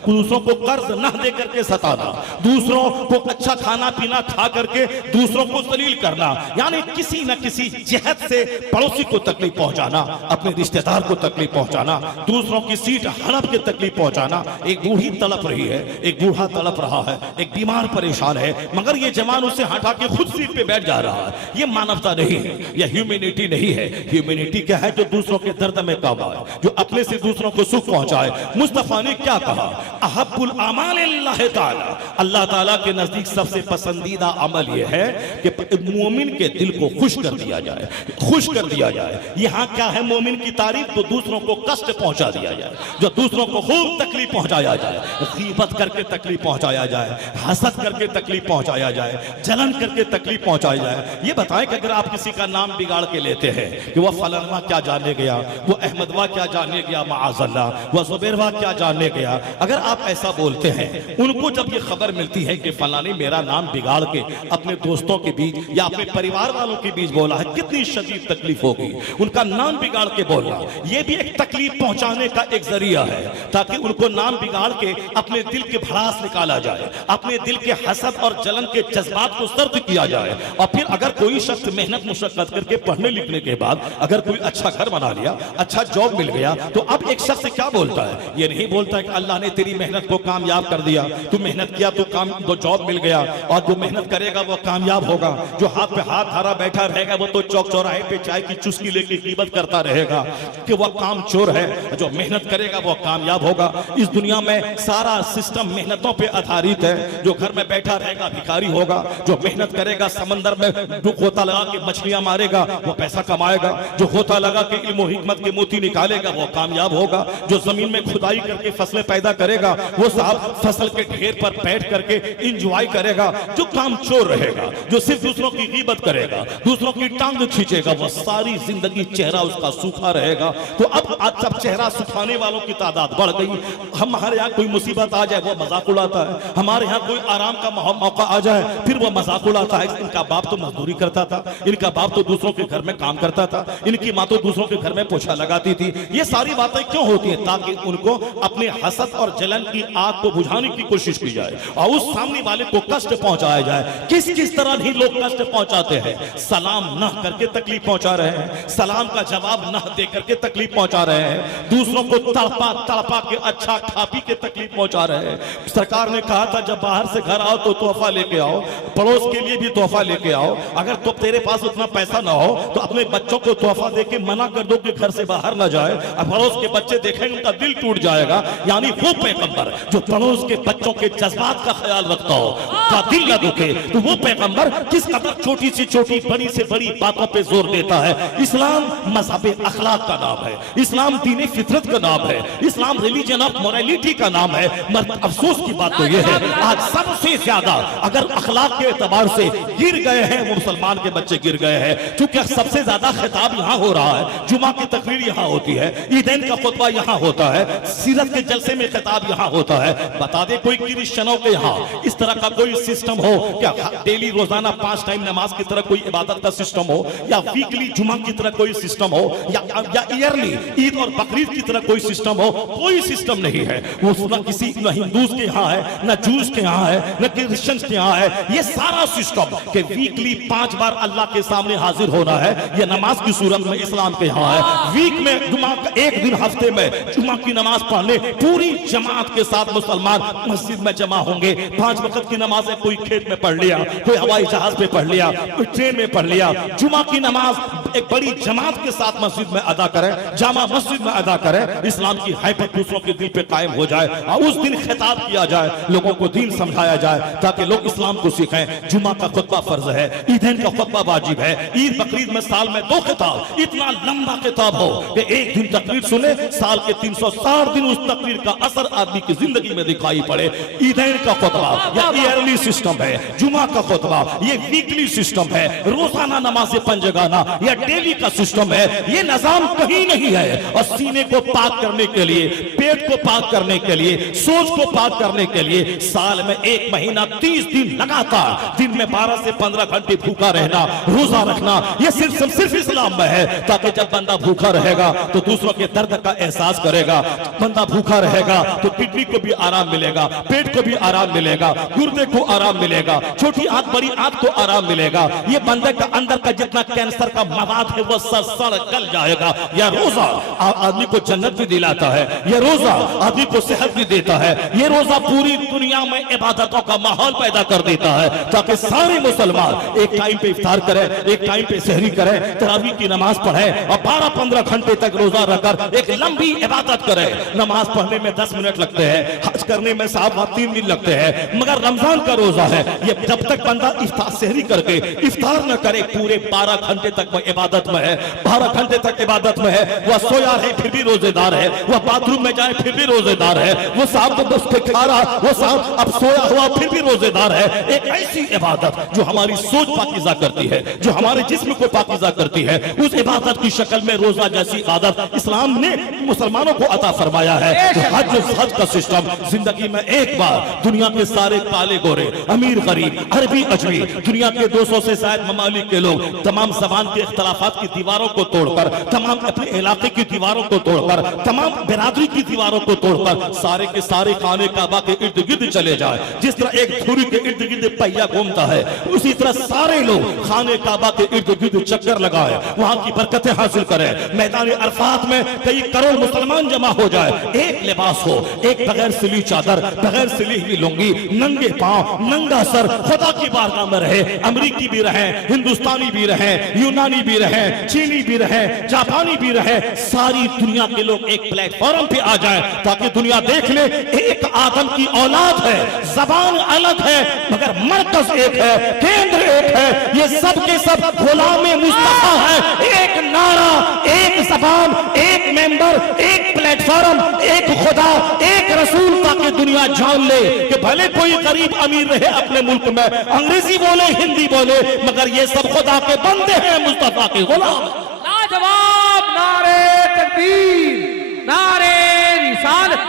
दूसरों को कर्ज न दे करके सताना, दूसरों को अच्छा खाना पीना खा करके दूसरों को जलील करना, यानी किसी न किसी जहत से पड़ोसी को तकलीफ पहुंचाना, अपने रिश्तेदार को तकलीफ पहुंचाना, दूसरों की सीट हड़प के तकलीफ पहुंचाना। एक बूढ़ी तड़प रही है, एक बूढ़ा तड़प रहा है, एक बीमार परेशान है, मगर ये जवान उसे हटा के खुद सीट पे बैठ जा रहा है। ये मानवता नहीं है, यह ह्यूमैनिटी नहीं है। ह्यूमैनिटी क्या है? जो दूसरों के दर्द में काम आए, जो अपने से दूसरों को सुख पहुंचाए। मुस्तफा ने क्या कहा? अहब्बुल अमाल इल्लाह ताला। अल्लाह ताला के नजदीक सबसे पसंदीदा अमल यह है कि मोमिन के दिल को खुश कर दिया जाए, खुश कर दिया जाए। यहां क्या है मोमिन की तारीफ? तो दूसरों को कष्ट पहुंचा दिया जाए, जो दूसरों को खूब तकलीफ पहुंचाया जाए, गीबत करके तकलीफ पहुंचाया जाए, हसद करके तकलीफ पहुंचाया जाए, जलन करके तकलीफ पहुंचाया जाए। ये बताएं कि अगर आप किसी का नाम बिगाड़ के लेते हैं कि वह फलाना क्या जानने गया, वो अहमदवा क्या जानने गया, माअज़ल्लाह वह जुबैरवा क्या जानने गया, अगर आप ऐसा बोलते हैं, उनको जब ये खबर मिलती है कि फलाने मेरा नाम बिगाड़ के अपने दोस्तों के बीच या अपने परिवार वालों के बीच बोला है, कितनी शदीद तकलीफ होगी। उनका नाम बिगाड़ के बोलना ये भी एक तकलीफ पहुंचाने का एक जरिया है, ताकि उनको नाम बिगाड़ के अपने दिल के भड़ास निकाला जाए, अपने दिल के हसद और जलन के जज्बात को सर्द किया जाए। और फिर अगर कोई शख्स मेहनत मुशक्कत करके पढ़ने लिखने के बाद अगर कोई अच्छा घर बना लिया, अच्छा जॉब मिल गया, तो अब एक शख्स क्या बोलता है? ये नहीं बोलता है कि अल्लाह ने तेरी मेहनत को कामयाब कर दिया, तू मेहनत किया तो काम तो जॉब मिल गया, और जो मेहनत करेगा वो कामयाब होगा। जो हाथ पे हाथ धरा बैठा रहेगा वो तो चौक चौराहे पे चाय की चुस्की लेके कीमत करता रहेगा कि वह काम चोर है। जो मेहनत करेगा वो कामयाब होगा। इस दुनिया में सारा सिस्टम मेहनतों पे आधारित है। जो घर में बैठा रहेगा भिखारी होगा, जो मेहनत करेगा समंदर में गोता लगा के मछलियां मारेगा वो पैसा कमाएगा, जो गोता लगा के इल्म और हिकमत के मोती निकालेगा वो कामयाब होगा, जो जमीन में खुदाई करके फसलें पैदा करेगा वो साहब फसल के ढेर पर बैठ करके इंजॉय करेगा। जो काम चोर रहेगा, जो सिर्फ दूसरों की गीबत करेगा, दूसरों की टांग खींचेगा, वो सारी जिंदगी चेहरा उसका सूखा रहेगा। तो अब जब चेहरा सुखाने वालों की तादाद बढ़ गई, हमारे यहाँ कोई मुसीबत आ जाए वो मजाक उड़ाता है, हमारे यहाँ कोई आराम का मौका आ जाए फिर वो मजाक उड़ाता है। इनका बाप तो मजदूरी करता था, इनका बाप तो दूसरों के घर में काम करता था, इनकी माँ तो दूसरों के घर में पोछा लगाती थी। ये सारी बातें क्यों होती हैं? ताकि उनको अपने हसद और जलन की आग को बुझाने की कोशिश की जाए और उस सामने वाले को कष्ट पहुंचाया जाए। किस किस तरह नहीं लोग कष्ट पहुंचाते हैं? सलाम न करके तकलीफ पहुंचा रहे हैं, सलाम का जवाब न दे करके तकलीफ पहुंचा रहे हैं, दूसरों को तड़पा तड़पा के अच्छा खा पी के तकलीफ पहुंचा रहे हैं। सरकार ने कहा था जब बाहर से घर आओ तो तोहफा लेके आओ, पड़ोस के लिए भी तोहफा लेके आओ। अगर तो तेरे पास उतना पैसा ना हो तो अपने बच्चों को तोहफा देके मना कर दो कि घर से बाहर ना जाए। अब पड़ोस के बच्चे देखेंगे उनका दिल टूट जाएगा। यानी वो पैगंबर जो पड़ोस के बच्चों के जज्बात का ख्याल रखता हो, का दिल न दुखे, तो वो पैगंबर किस कदर छोटी से छोटी बड़ी से बड़ी बातों पे जोर देता है। इस्लाम मज़हब अखलाक का नाम है, इस्लाम दीन फितरत का नाम है, इस्लाम रिलीजन ऑफ मोरालिटी का नाम है। मगर अफसोस की बात तो यह है आज सबसे ज्यादा अगर अखलाक के एतबार से गिर गए हैं वो मुसलमान के बच्चे गिर गए हैं। क्योंकि सबसे ज्यादा खिताब यहाँ हो रहा है, जुमा की तकरीर यहाँ होती है, ईदैन का खुतबा यहाँ होता है, सीरत के जलसे में खिताब यहाँ होता है। बता दे कोई क्रिश्चियनों के यहाँ इस तरह का कोई सिस्टम हो क्या? डेली रोजाना 5 टाइम नमाज की तरह कोई इबादत का सिस्टम हो, या वीकली जुमा की तरह कोई सिस्टम हो, या ईयरली ईद और बकरीद की तरह कोई सिस्टम हो? कोई सिस्टम नहीं है। वो न किसी न हिंदूज के यहाँ है, न जूस के यहाँ है, न क्रिश्चियन के यहाँ है। ये सारा सिस्टम के वीकली 5 बार अल्लाह के सामने हाजिर होना है, ये नमाज की सूरत में इस्लाम के यहाँ है। वीक में जुमा का एक दिन हफ्ते में जुमा की नमाज पढ़ने पूरी जमात के साथ मुसलमान मस्जिद में जमा होंगे। 5 वक्त की नमाज कोई खेत में पढ़ लिया, कोई हवाई जहाज पे पढ़ लिया, कोई ट्रेन में पढ़ लिया। जुमा की नमाज एक बड़ी जमात के साथ मस्जिद में अदा करें, जामा मस्जिद में अदा करें। इस्लाम की हैबत दूसरों के दिल पे कायम हो जाए और उस दिन खिताब किया जाए, लोगों को दीन समझाया जाए ताकि लोग इस्लाम को सीखें। जुमा का खुतबा फर्ज है, ईदैन का खुतबा वाजिब है, ईद बकरीद में साल में 2 खिताब। इतना लंबा खिताब हो कि एक दिन तकरीर सुने, साल के 360 दिन उस तकरीर का असर आदमी की जिंदगी में दिखाई पड़े। ईदैन का खुतबा या ईयरली सिस्टम है, जुमा का खुतबा ये वीकली सिस्टम है, रोजाना नमाज़ें पंजगाना या डेली का सिस्टम है, ये निजाम कहीं नहीं है। और सीने को पाक करने के लिए, पेट को पाक करने के लिए, सोच को पाक करने के लिए साल में 1 महीना 30 दिन लगातार दिन में 12 से 15 घंटे भूखा रहना, रोजा रखना, ये सिर्फ इस्लाम में है। ताकि जब बंदा भूखा रहेगा तो दूसरों के दर्द का एहसास करेगा। बंदा भूखा रहेगा तो किडनी को भी आराम मिलेगा, पेट को भी आराम मिलेगा, गुर्दे को आराम मिलेगा, छोटी आंत बड़ी आंत को आराम मिलेगा। ये बंदे का अंदर का जितना कैंसर का मवाद है वो सड़ गल जाएगा। यह रोजा आदमी को जन्नत भी दिलाता है, यह रोजा आदमी को सेहत भी देता है, यह रोजा पूरी दुनिया में इबादतों का माहौल पैदा कर देता है ताकि सारे मुसलमान एक टाइम पे इफ्तार करें, एक टाइम पे सहरी करें, तरावी की नमाज पढ़ें और 12-15 घंटे तक रोजा रखकर एक लंबी इबादत करें। नमाज पढ़ने में 10 मिनट लगते हैं, हज करने में 3 दिन लगते हैं, मगर रमजान का रोजा है ये जब तक बंदा इफ्तार सहरी करके इफ्तार न करे पूरे 12 घंटे तक वह इबादत में है, 12 घंटे तक इबादत में है। वह सोया है फिर भी रोजेदार है, वह बाथरूम में जाए फिर भी रोजेदार है, वो साहब को बस खा रहा, वो साहब अब सोया हुआ फिर भी रोजेदार है। एक ऐसी इबादत जो हमारी सोच पाकीज़ा करती है, जो हमारे जिस्म को पाकीज़ा करती है, उस इबादत की शक्ल में रोजा जैसी इबादत इस्लाम ने मुसलमानों को अता फरमाया है। तो हज का सिस्टम जिंदगी में एक बार दुनिया के सारे काले गोरे, अमीर गरीब, अरबी अजमी, दुनिया के 200 से शायद ममालिक के लोग तमाम ज़बान के इख्तलाफात की दीवारों को तोड़कर, तमाम अपने इलाके की दीवारों को तोड़कर, तमाम बिरादरी की दीवारों को तोड़कर सारे के सारे खाने काबा के इर्द गिर्द चले जाए। जिस तरह एक धुरी के इर्द गिर्द पहिया घूमता है, उसी तरह सारे लोग खाने काबा के इर्द गिर्द चक्कर लगाए, वहां की बरकतें हासिल करें। मैदान अरफात में कई करोड़ मुसलमान जमा हो जाए, एक लिबास हो, एक बगैर सिली चादर, बगैर सिली हुई लुंगी, नंगे पांव, नंगा सर खुदा की बारगाह में रहे। अमरीकी भी रहे, हिंदुस्तानी भी रहे, यूनानी भी रहे, चीनी भी रहे, जापानी भी रहे, सारी दुनिया के लोग एक प्लेटफॉर्म पे आ जाए ताकि दुनिया देख ले एक आदम की औलाद है, जबान अलग है मगर मरकज एक है, केंद्र एक है, ये सब के सब गुलामे मुस्तफा है। एक नारा, एक जबान, एक मेंबर, एक प्लेटफॉर्म, एक खुदा, एक रसूल, ताकि दुनिया जान ले कि भले कोई गरीब अमीर रहे अपने मुल्क में, अंग्रेजी बोले, हिंदी बोले, मगर ये सब खुदा के बंदे हैं, मुस्तफा के गुलाम। लाजवाब नारे तकबीर, नारे रिसालत,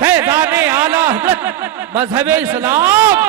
फैज़ाने आला हज़रत मज़हब इस्लाम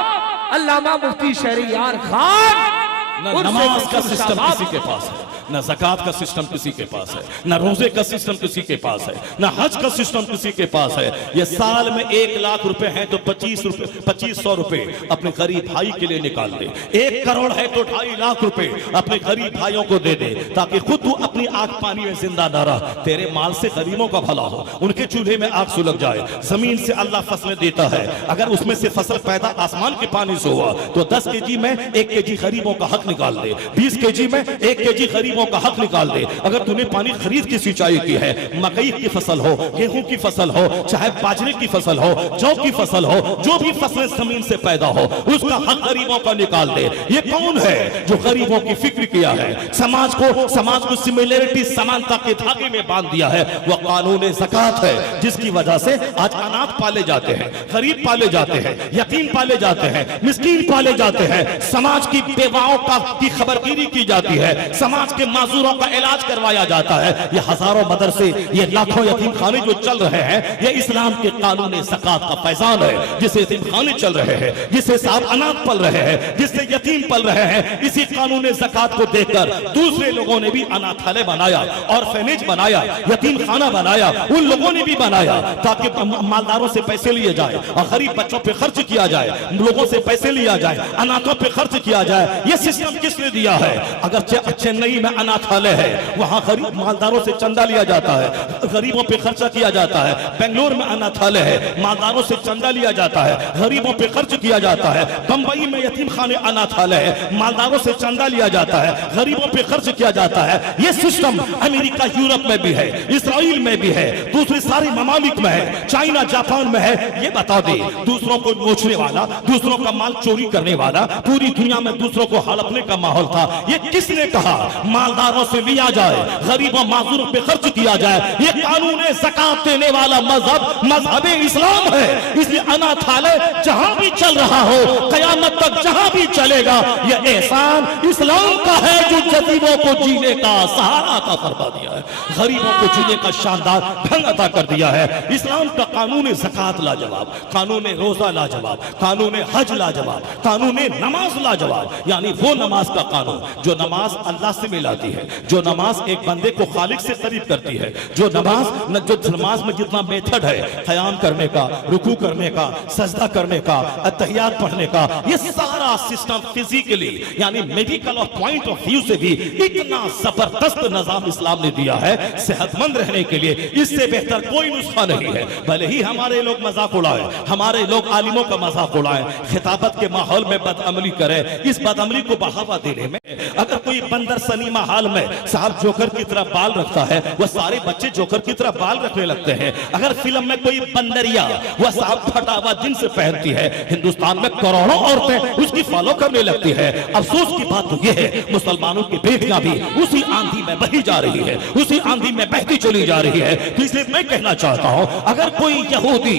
अल्लामा मुफ्ती शहरियार खान। न नमाज का सिस्टम किसी के पास है, न ज़कात का सिस्टम किसी के पास है, न रोजे का सिस्टम किसी के पास है, न हज का सिस्टम किसी के पास है। ये साल में 1 लाख रुपए हैं तो 2500 रुपए अपने गरीब भाई के लिए निकाल दे। 1 करोड़ है तो 2.5 लाख रुपए अपने गरीब भाइयों को दे दे ताकि खुद तू अपनी आग पानी में जिंदा न रह, तेरे माल से गरीबों का भला हो, उनके चूल्हे में आग सुलग जाए। जमीन से अल्लाह फसलें देता है, अगर उसमें से फसल पैदा आसमान के पानी से हुआ तो 10 केजी में 1 केजी गरीबों का हक निकाल दे, 20 केजी में 1 केजी गरीबों का हक निकाल दे। अगर तूने पानी खरीद की सिंचाई की है, मकई की फसल हो, गेहूं की फसल हो, चाहे बाजरे की फसल हो, जौ की फसल हो, जो भी फसलें जमीन से पैदा हो उसका हक गरीबों का निकाल दे। ये कौन है जो गरीबों की फिक्र किया है, समाज को सिमिलरिटी, समानता के धागे में बांध दिया है? वह कानून ज़कात है जिसकी वजह से आज अनाथ पाले जाते हैं, गरीब पाले जाते हैं, यतीम पाले जाते हैं, मिस्कीन पाले जाते हैं, समाज की बेवाओं की खबरगिरी की जाती है, समाज के माजूरों का इलाज करवाया जाता है। ये हजारों मदरसे, ये लाखों यतीम खाने जो चल रहे हैं, ये इस्लाम के कानून ज़कात का फैजान है। जिससे यतीम खाने चल रहे हैं, जिससे साहब अनाथ पल रहे हैं, जिससे यतीम पल रहे हैं, इसी कानून ज़कात को देखकर दूसरे लोगों ने भी अनाथालय बनाया, ऑर्फेनेज बनाया, यतीम खाना बनाया, उन लोगों ने भी बनाया ताकि मालदारों से पैसे लिए जाए और गरीब बच्चों पे खर्च किया जाए, लोगों से पैसे लिया जाए, अनाथों पे खर्च किया जाए। ये सिस्टम किसने दिया है? अगर चेन्नई में अनाथालय है, वहां गरीब मालदारों से चंदा लिया जाता है, गरीबों पे खर्चा किया जाता है। बेंगलोर में अनाथालय है, मालदारों से चंदा लिया जाता है, गरीबों पे खर्च किया जाता है। बंबई में यतीम खाने अनाथालय है, मालदारों से चंदा लिया जाता है, गरीबों पे खर्च किया जाता है। यह सिस्टम अमेरिका, यूरोप में भी है, इसराइल में भी है, दूसरे सारे ममालिक में है, चाइना, जापान में है। ये बता दे, दूसरों को नोचने वाला, दूसरों का माल चोरी करने वाला, पूरी दुनिया में दूसरों को हड़प रखने का माहौल था। ये किसने कहा मालदारों से लिया जाए, गरीबों माजूरों पे खर्च किया जाए? ये कानून ज़कात देने वाला मजहब मजहब इस्लाम है। इसलिए अनाथालय जहां भी चल रहा हो, कयामत तक जहां भी चलेगा, यह एहसान इस्लाम का है जो गरीबों को जीने का सहारा अता फरमा दिया है, गरीबों को जीने का शानदार ढंग अता कर दिया है। इस्लाम का कानून ज़कात लाजवाब, कानून रोजा लाजवाब, कानून हज लाजवाब, कानून नमाज लाजवाब। यानी वो नमाज का कानून जो नमाज अल्लाह से मिलाती है, जो नमाज एक बंदे को खालिक से करीब करती है, जो नमाज में जितना मेथड है क़याम करने का, रुकू करने का, सजदा करने का, अत्तहियात पढ़ने का, ये सारा सिस्टम फिजिकली यानी मेडिकल और पॉइंट ऑफ व्यू से भी इतना जबरदस्त निजाम इस्लाम ने दिया है सेहतमंद रहने के लिए। इससे बेहतर कोई नुस्खा नहीं है। भले ही हमारे लोग मजाक उड़ाए, हमारे लोग आलिमों का मजाक उड़ाए, खिताबत के माहौल में बदअमली करे, इस बदअमली को बढ़ावा देने में अगर कोई बंदर सनीमा हाल में साहब जोकर की तरह बाल रखता है, वह सारे बच्चे जोकर की तरह बाल रखने लगते हैं। अगर फिल्म में कोई बंदरिया वह साहब फटा हुआ जींस पहनती है, हिंदुस्तान में करोड़ों औरतें उसकी फॉलो करने लगती है। अफसोस की बात तो यह है मुसलमानों की बेटियां भी उसी आंधी में बही जा रही है, उसी आंधी में बहती चली जा रही है। तो इसलिए मैं कहना चाहता हूं, अगर कोई यहूदी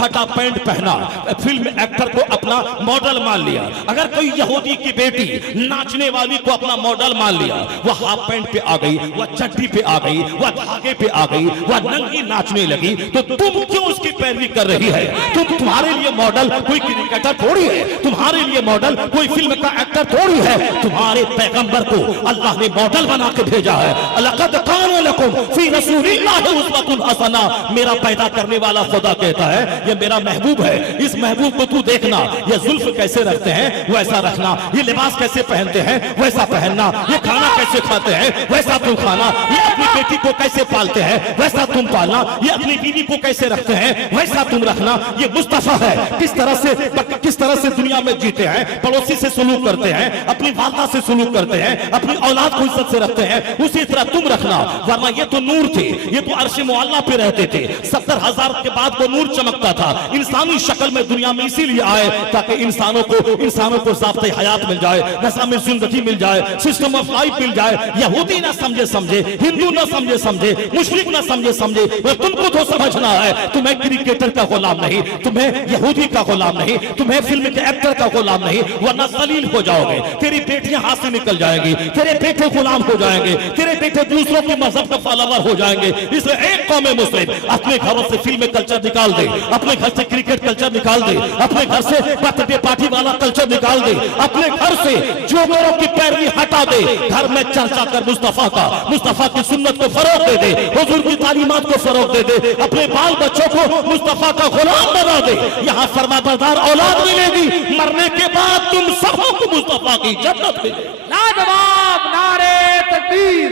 फटा पैंट पहना फिल्म एक्टर को अपना मॉडल मान लिया, अगर कोई यहूदी की बेटी नाचने वाली को अपना मॉडल मान लिया, वह हाफ पैंट पे आ गई, वह चड्डी पे आ गई, वह धागे पे आ गई, वह नंगी नाचने लगी, तो तुम क्यों उसकी पैरवी कर रही है? तुम्हारे लिए मॉडल कोई क्रिकेटर थोड़ी है, तुम्हारे लिए मॉडल कोई फिल्म का एक्टर थोड़ी है। तुम्हारे पैगंबर को अल्लाह ने मॉडल बना के भेजा है। लक़द कान लकुम फी रसूलिल्लाहि उस्वतुन हसना। मेरा पैदा करने वाला खुदा कहता है ये मेरा महबूब है, इस महबूब को तू देखना, ये जुल्फ कैसे रखते हैं वैसा रखना, ये लिबास कैसे पहनते हैं वैसा पहनना, ये खाना कैसे खाते हैं वैसा तुम खाना, ये अपनी बेटी को कैसे पालते हैं वैसा तुम पालना, ये अपनी बीवी को कैसे रखते हैं वैसा तुम रखना। ये मुस्तफा है, किस तरह से दुनिया में जीते हैं, पड़ोसी से सुलूक करते हैं, अपनी वालदा से सुलूक करते हैं, अपनी औलाद को इज्जत से रखते हैं, उसी तरह तुम रखना। वरना ये तो नूर थे, ये तो अर्श मुअल्ला पे रहते थे। 70,000 के बाद वो नूर चमकता था। इंसानी शक्ल में दुनिया में इसीलिए आए ताकि इंसानों को ज़ाब्ते हयात मिल जाए, निज़ाम ज़िंदगी मिल जाए, सिस्टम ऑफ लाइफ मिल जाए। यहूदी ना समझे, हिंदू ना समझे, मुशरिक ना समझे, तुमको तो समझना है तुम्हें क्रिकेटर का गुलाम नहीं, तुम्हें यहूदी का गुलाम नहीं, तुम्हें फिल्म के एक्टर का गुलाम नहीं, वरना जलील हो जाओगे। तेरी बेटियां हाथ से निकल जाएंगी, तेरे बेटे गुलाम हो जाएंगे, तेरे बेटे दूसरों के मजहब का फॉलोवर हो जाएंगे। इसलिए एक कौम मुस्लिम अपने घरों से फिल्म कल्चर निकाल दे, अपने घर से क्रिकेट कल्चर निकाल दे, अपने घर से बर्थडे पार्टी वाला कल्चर निकाल दे, अपने घर से जोगरों की पैरवी हटा दे, घर में चर्चा कर मुस्तफा की सुन्नत को फरोग दे दे, हुजूर की तालीमात को फरोग दे दे, अपने बाल बच्चों को मुस्तफा का गुलाम बना दे। यहाँ फरमाबरदार औलाद मिलेगी, मरने के बाद तुम सबों को मुस्तफा की जन्नत मिलेगी। लाजवाब नारे तकबीर,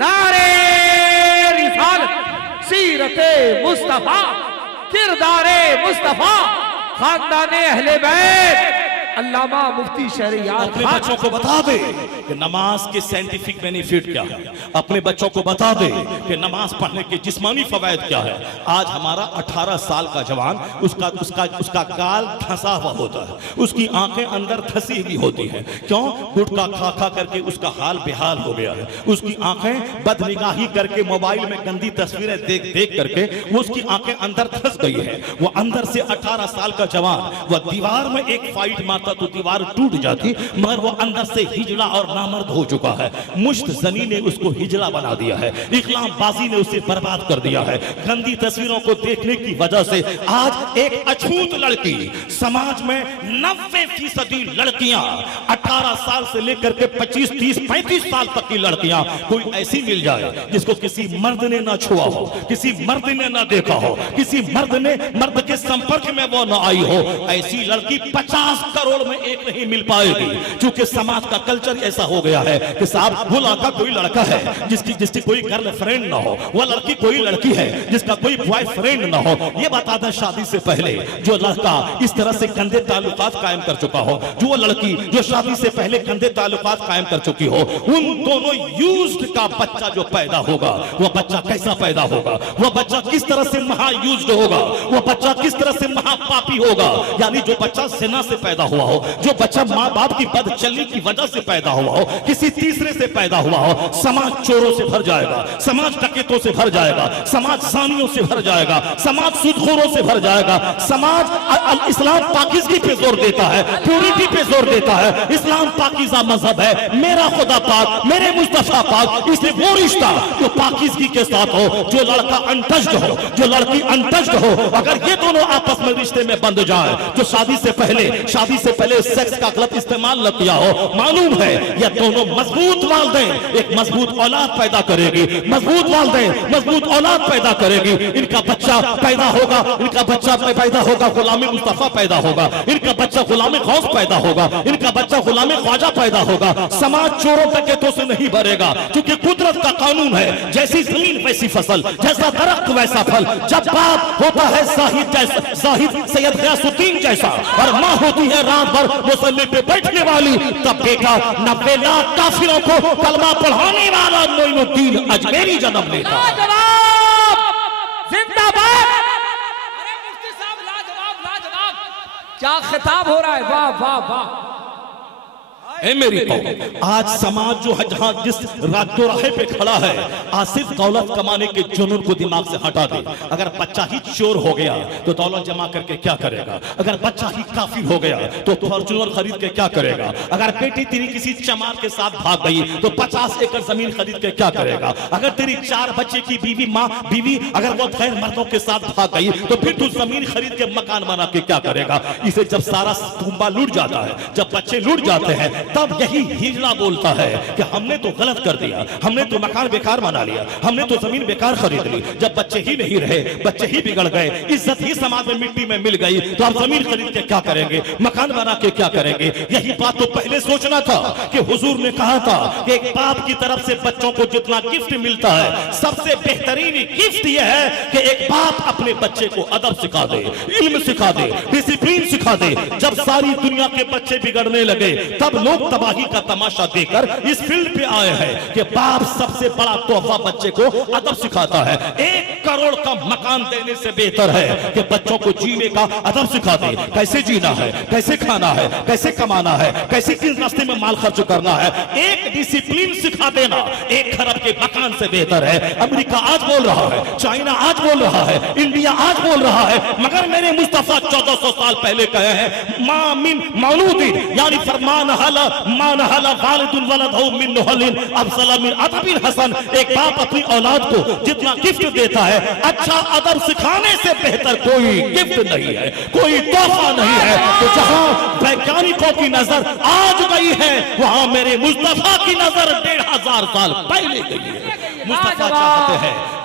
नारे रिसालत, सीरते मुस्तफा, किरदारे मुस्तफा, खानदाने अहले बैत, अल्लामा मुफ्ती शहरियार अपने बच्चों को बता दे कि नमाज के साइंटिफिक बेनिफिट क्या है, अपने बच्चों को बता दे कि नमाज पढ़ने के जिस्मानी फवायद क्या है। आज हमारा 18 साल का जवान उसका गाल धंसा हुआ होता है, उसकी आंखें अंदर धंसी हुई होती हैं। क्यों? गुटखा खा खा करके उसका हाल बेहाल हो गया है। उसकी आंखें बदनिगाही करके मोबाइल में गंदी तस्वीरें देख देख करके वो उसकी आंखें अंदर धंस गई है। वो अंदर से 18 साल का जवान वह दीवार में एक फाइट मारता तो दीवार टूट जाती, मगर वो अंदर से हिजड़ा और नामर्द हो चुका है। मुश्त जनी ने उसको हिजड़ा बना दिया है, इस्लामबाजी ने उसे बर्बाद कर दिया है। गंदी तस्वीरों को देखने की वजह से आज एक अछूत लड़की समाज में 90% लड़कियां 18 साल से लेकर के 25, 30, 35 साल तक की लड़कियां, कोई ऐसी मिल जाए जिसको किसी मर्द ने ना छुआ हो, किसी मर्द ने ना देखा हो, किसी मर्द के संपर्क में वो ना आई हो, ऐसी लड़की 50 करोड़ में एक नहीं मिल पाएगी। क्योंकि समाज का कल्चर ऐसा हो गया है कि साहब वो लड़का कोई लड़का है जिसकी कोई गर्लफ्रेंड ना हो, वह लड़की कोई लड़की है जिसका कोई बॉयफ्रेंड ना हो। ये बता दें, शादी से पहले जो लड़का इस तरह से गंदे ताल्लुकात कायम कर चुका हो, जो लड़की जो शादी से पहले गंदे ताल्लुकात कायम कर चुकी हो, उन दोनों यूज्ड का बच्चा जो पैदा होगा, वह बच्चा कैसा पैदा होगा, वह बच्चा किस तरह से महा यूज्ड होगा, वह बच्चा किस तरह से महापापी होगा। यानी जो बच्चा जिना से पैदा हुआ हो, जो बच्चा माँ बाप की बदचलनी की वजह से पैदा हुआ हो, किसी तीसरे से पैदा हुआ हो, समाज चोरों से भर जाएगा, समाज डकैतों से भर जाएगा, समाज जानियों से भर जाएगा, समाज सूदखोरों से भर जाएगा। समाज इस्लाम पाकीज़गी पे जोर देता है, प्योरिटी पे जोर देता है। इस्लाम पाकीज़ा मजहब है, मेरा खुदा पाक, मेरे मुस्तफा पाक, इसलिए वो रिश्ता जो पाकीज़गी के साथ हो, जो लड़का अनटच्ड हो, जो लड़की अनटच्ड हो, अगर ये दोनों आपस में रिश्ते में बंध जाए, जो शादी से पहले सेक्स का गलत इस्तेमाल न किया हो, मालूम है यह दोनों मजबूत वालिदैन एक मजबूत औलाद पैदा करेगी, मजबूत वालिदैन मजबूत औलाद पैदा करेगी। इनका बच्चा पैदा होगा गुलाम मुस्तफा पैदा होगा, इनका बच्चा गुलाम गौस पैदा होगा, इनका बच्चा गुलाम ख्वाजा पैदा होगा। समाज चोरों डकैतों से नहीं भरेगा, क्योंकि कुदरत का कानून है, जैसी जमीन वैसी फसल, जैसा दरख्त वैसा फल। जब बाप होता है जाहिद सैयद गयासुद्दीन जैसा और माँ होती है रात भर मुसल्ले पे बैठने वाली, तब बेटा 90 लाख काफिरों को कलमा पढ़ाने वाला मोइनुद्दीन अजमेरी जन्म लेता। जिंदाबाद। अरे मुफ्ती साहब लाजवाब, क्या खिताब हो रहा है, वाह वाह वाह। ए मेरी कौम, आज समाज जो है जहां जिस राह पे खड़ा है, आज सिर्फ दौलत कमाने के जुनून को दिमाग से हटा दे। अगर बच्चा ही चोर हो गया तो दौलत जमा करके क्या करेगा? अगर बच्चा ही काफिर हो गया तो फॉर्च्यूनर खरीद के क्या करेगा? अगर बेटी तेरी किसी चमार के साथ भाग गई तो 50 एकड़ जमीन खरीद के क्या करेगा? अगर तेरी 4 बच्चे की बीवी अगर वो गैर मर्दों के साथ भाग गई तो फिर तू जमीन खरीद के मकान बना के क्या करेगा? इसे जब सारा कुंबा लूट जाता है, जब बच्चे लूट जाते हैं, तब यही हिजड़ा बोलता है कि हमने तो गलत कर दिया, हमने तो मकान बेकार बना लिया, हमने तो जमीन बेकार खरीद ली। जब बच्चे ही नहीं रहे, बच्चे ही बिगड़ गए, इज्जत ही समाज में मिट्टी में मिल गई, तो आप जमीन खरीद के क्या करेंगे? मकान बना के क्या करेंगे? यही बात तो पहले सोचना था कि हुजूर ने कहा था कि एक बाप की तरफ से बच्चों को जितना गिफ्ट मिलता है, सबसे बेहतरीन गिफ्ट यह है कि एक बाप अपने बच्चे को अदब सिखा दे, इल्म सिखा दे, डिसिप्लिन सिखा दे। जब सारी दुनिया के बच्चे बिगड़ने लगे, तब लोग तबाही का तमाशा देकर इस फील्ड पे आए हैं कि बाप सबसे बड़ा तोहफा बच्चे को अदब सिखाता है। 1 करोड़ का मकान देने से बेहतर है कि बच्चों को जीने का अदब सिखा दे, कैसे जीना है, कैसे खाना है, कैसे कमाना है, कैसे किस रास्ते में माल खर्च करना है। एक डिसिप्लिन सिखा देना 1 खरब के मकान से बेहतर है। अमेरिका आज बोल रहा है, चाइना आज बोल रहा है, इंडिया आज बोल रहा है, मगर मेरे मुस्तफा 1400 साल पहले कहे हैं, मा मिन मौलूदिन यानी फरमान हला मान हला वालिदुन वलदहु मिन नुहलिन अफज़ल मिन अदबिन हसन। एक बाप अपनी औलाद को जितना गिफ्ट देता है, अच्छा अदब सिखाने से बेहतर कोई गिफ्ट नहीं है, कोई तोहफा नहीं है। तो जहां वैज्ञानिकों की नजर आज गई है, वहां मेरे मुस्तफा की नजर 1500 साल पहले गई है।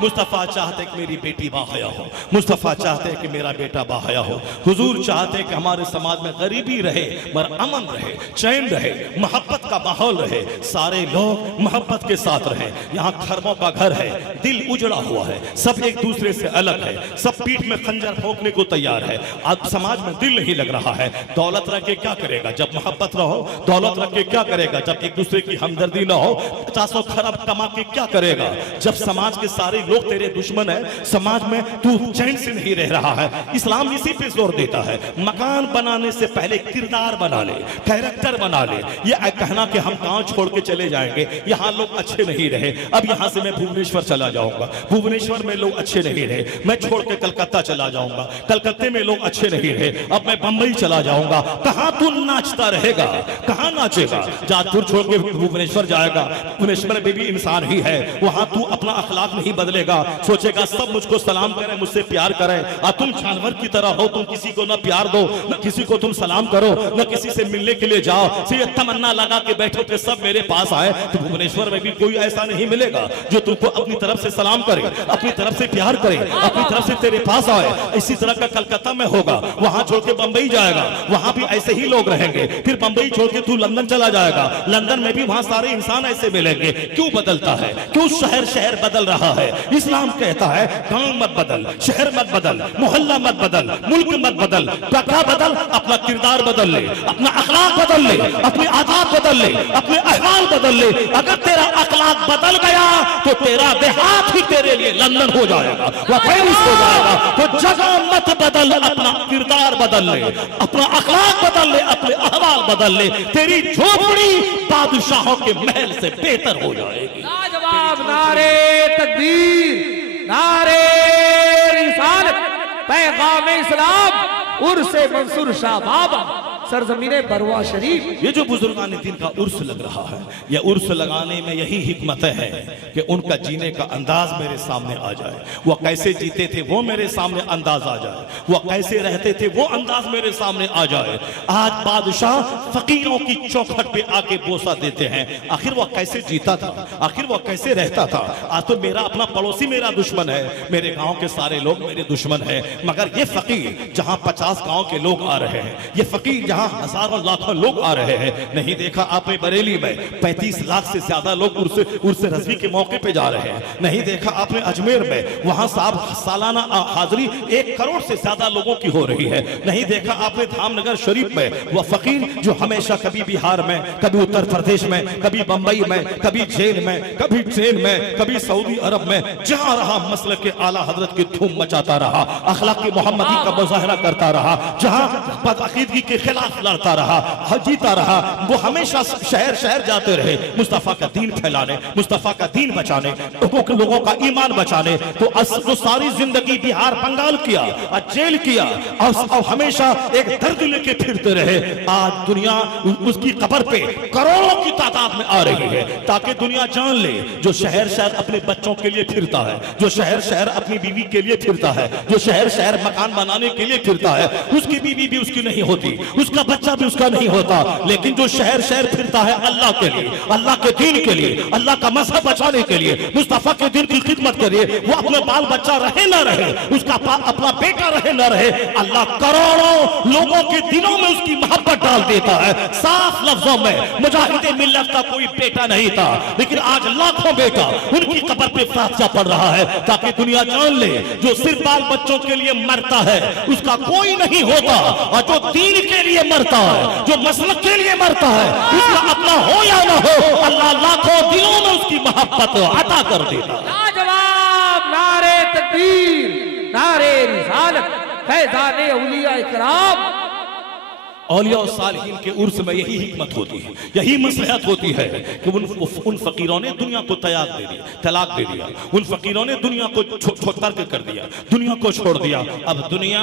मुस्तफा चाहते कि मेरी बेटी बाहया हो, मुस्तफा चाहते कि मेरा बेटा बाहया हो। हुजूर चाहते कि हमारे समाज में गरीबी रहे मगर अमन रहे, चैन रहे, मोहब्बत का माहौल रहे, सारे लोग मोहब्बत के साथ रहे। यहाँ खरबों का घर है, दिल उजड़ा हुआ है, सब एक दूसरे से अलग है, सब पीठ में खंजर ठोकने को तैयार है। आज समाज में दिल नहीं लग रहा है। दौलत रख के क्या करेगा जब मोहब्बत रहो? दौलत रख के क्या करेगा जब एक दूसरे की हमदर्दी ना हो? 50 खरब कमा के क्या करेगा जब समाज के सारे लोग तेरे दुश्मन है? समाज में तू चैन से नहीं रह रहा है। इस्लाम इसी पे जोर देता है, मकान बनाने से पहले किरदार बना ले, कैरेक्टर बना ले। ये कहना कि हम गांव छोड़ के चले जाएंगे, यहाँ लोग अच्छे नहीं रहे, अब यहाँ से मैं भुवनेश्वर चला जाऊंगा, भुवनेश्वर में लोग अच्छे नहीं रहे, मैं छोड़ के कलकत्ता चला जाऊंगा, कलकत्ते में लोग अच्छे नहीं रहे, अब मैं बंबई चला जाऊंगा। कहां तू नाचता रहेगा, कहां नाचेगा? जाजपुर छोड़ के भुवनेश्वर जाएगा, भुवनेश्वर में भी इंसान ही है, वहां तू अपना अखलाक नहीं बदलेगा, सोचेगा सब मुझको सलाम करें, मुझसे प्यार करें, और तुम जानवर की तरह हो, तुम किसी को ना प्यार दो, न किसी को तुम सलाम करो, न किसी से मिलने के लिए जाओ, सिर्फ तमन्ना लगा के बैठो कि सब मेरे पास आए। तो भुवनेश्वर में भी कोई ऐसा नहीं मिलेगा जो तुमको अपनी तरफ से सलाम करे, अपनी तरफ से प्यार करे, अपनी तरफ से तेरे पास आए। इसी तरह का कलकत्ता में होगा, वहां छोड़ के बंबई जाएगा, वहां भी ऐसे ही लोग रहेंगे। फिर बंबई छोड़ के तू लंदन चला जाएगा, लंदन में भी वहां सारे इंसान ऐसे मिलेंगे। क्यों बदलता है? क्यों शहर शहर बदल रहा है? इस्लाम कहता है गांव मत बदल, शहर मत बदल, मोहल्ला मत बदल, मुल्क मत बदल, क्या बदल? अपना किरदार बदल ले, अपना अखलाक बदल ले, अपनी आदत बदल ले, अपने अहवाल बदल ले। अगर तेरा अखलाक बदल गया तो तेरा देहात ही तेरे लिए लंदन हो जाएगा, वह पेरिस हो जाएगा। तो जगह मत बदल, अपना किरदार बदल ले, अपना अखलाक बदल ले, अपने अहवाल बदल ले। तेरी झोपड़ी बादशाहों के महल से बेहतर हो जाएगी। लाजवाब, नारे तकबीर, नारे रिसालत, पैगाम इस्लाम, उर्से मंसूर शाह बाबा, सरजमीने बरवा शरीफ। ये जो बुजुर्गान दिन का उर्स लग रहा है, ये उर्स लगाने में यही हिकमत है कि उनका जीने का अंदाज मेरे सामने आ जाए। वो कैसे जीते थे वो मेरे सामने अंदाज आ जाए, वो कैसे रहते थे वो अंदाज मेरे सामने आ जाए। आज बादशाह फकीरों की चौखट पे आके बोसा देते हैं। आखिर वो कैसे जीता था, आखिर वो कैसे रहता था। आज तो मेरा अपना पड़ोसी मेरा दुश्मन है, मेरे गांव के सारे लोग मेरे दुश्मन है, मगर ये फकीर जहां 50 गांव के लोग आ रहे हैं, ये फकीर जहां हजारों लाखों लोग आ रहे हैं। नहीं देखा आपने बरेली में 35 लाख से ज्यादा लोग उर्स रज़वी के मौके पे जा रहे हैं। नहीं देखा आपने अजमेर में, वहां साहब सालाना हाजिरी 1 करोड़ से ज्यादा लोगों की हो रही है। नहीं देखा आपने धामनगर शरीफ में, वह फकीर जो हमेशा कभी बिहार में, कभी उत्तर प्रदेश में, कभी बंबई में, कभी जेल में, कभी ट्रेन में, कभी सऊदी अरब में, जहां रहा मसले के आला हजरत की धूम मचाता रहा, अखलाक की मोहम्मदी का मुजाहरा करता रहा, जहां बदअकीदगी के खिलाफ लड़ता रहा, जीता रहा। वो हमेशा शहर शहर जाते रहे मुस्तफा का दीन फैलाने, मुस्तफा का दीन बचाने, लोगों का ईमान बचाने। तो सारी जिंदगी बिहार बंगाल किया और जेल किया और हमेशा एक दर्द लेके फिरते रहे। आज दुनिया उसकी कब्र पे करोड़ों की तादाद में आ रही है, ताकि दुनिया जान ले जो शहर शहर अपने बच्चों के लिए फिरता है, जो शहर शहर अपनी बीवी के लिए फिरता है, जो शहर शहर मकान बनाने के लिए फिरता है, उसकी बीवी भी उसकी नहीं होती, उसका बच्चा भी उसका नहीं होता। लेकिन जो शहर शहर फिरता है अल्लाह के लिए, अल्लाह के दीन के लिए, अल्लाह का मजहब बचाने के लिए, मुस्तफा के दीन की खिदमत के लिए, वो अपने बाल बच्चा रहे ना रहे, उसका अपना बेटा रहे ना रहे, अल्लाह करोड़ों लोगों के दिलों में उसकी मोहब्बत डाल देता है। साफ लफ्जों में मुजाहिद मिल्लत का कोई बेटा नहीं था, लेकिन आज लाखों बेटा उनकी कब्र पे फातिहा पढ़ रहा है, ताकि दुनिया जान ले जो सिर्फ बाल बच्चों के लिए मरता है उसका कोई नहीं होता, और जो दीन के लिए मरता है, जो मसलक के लिए मरता है, उसका अपना हो या ना हो, अल्लाह लाखों दिलों में उसकी मोहब्बत अता कर देता है। लाजवाब, नारे तकबीर, नारे रिसालत, फैज़ाने औलिया इकराम। औलिया और सालिहीन के उर्स में यही हिकमत होती है, यही मसलहत होती है कि उन फकीरों ने दुनिया को तलाक दे दिया, उन फकीरों ने दुनिया को तर्क कर दिया, दुनिया को छोड़ दिया। अब दुनिया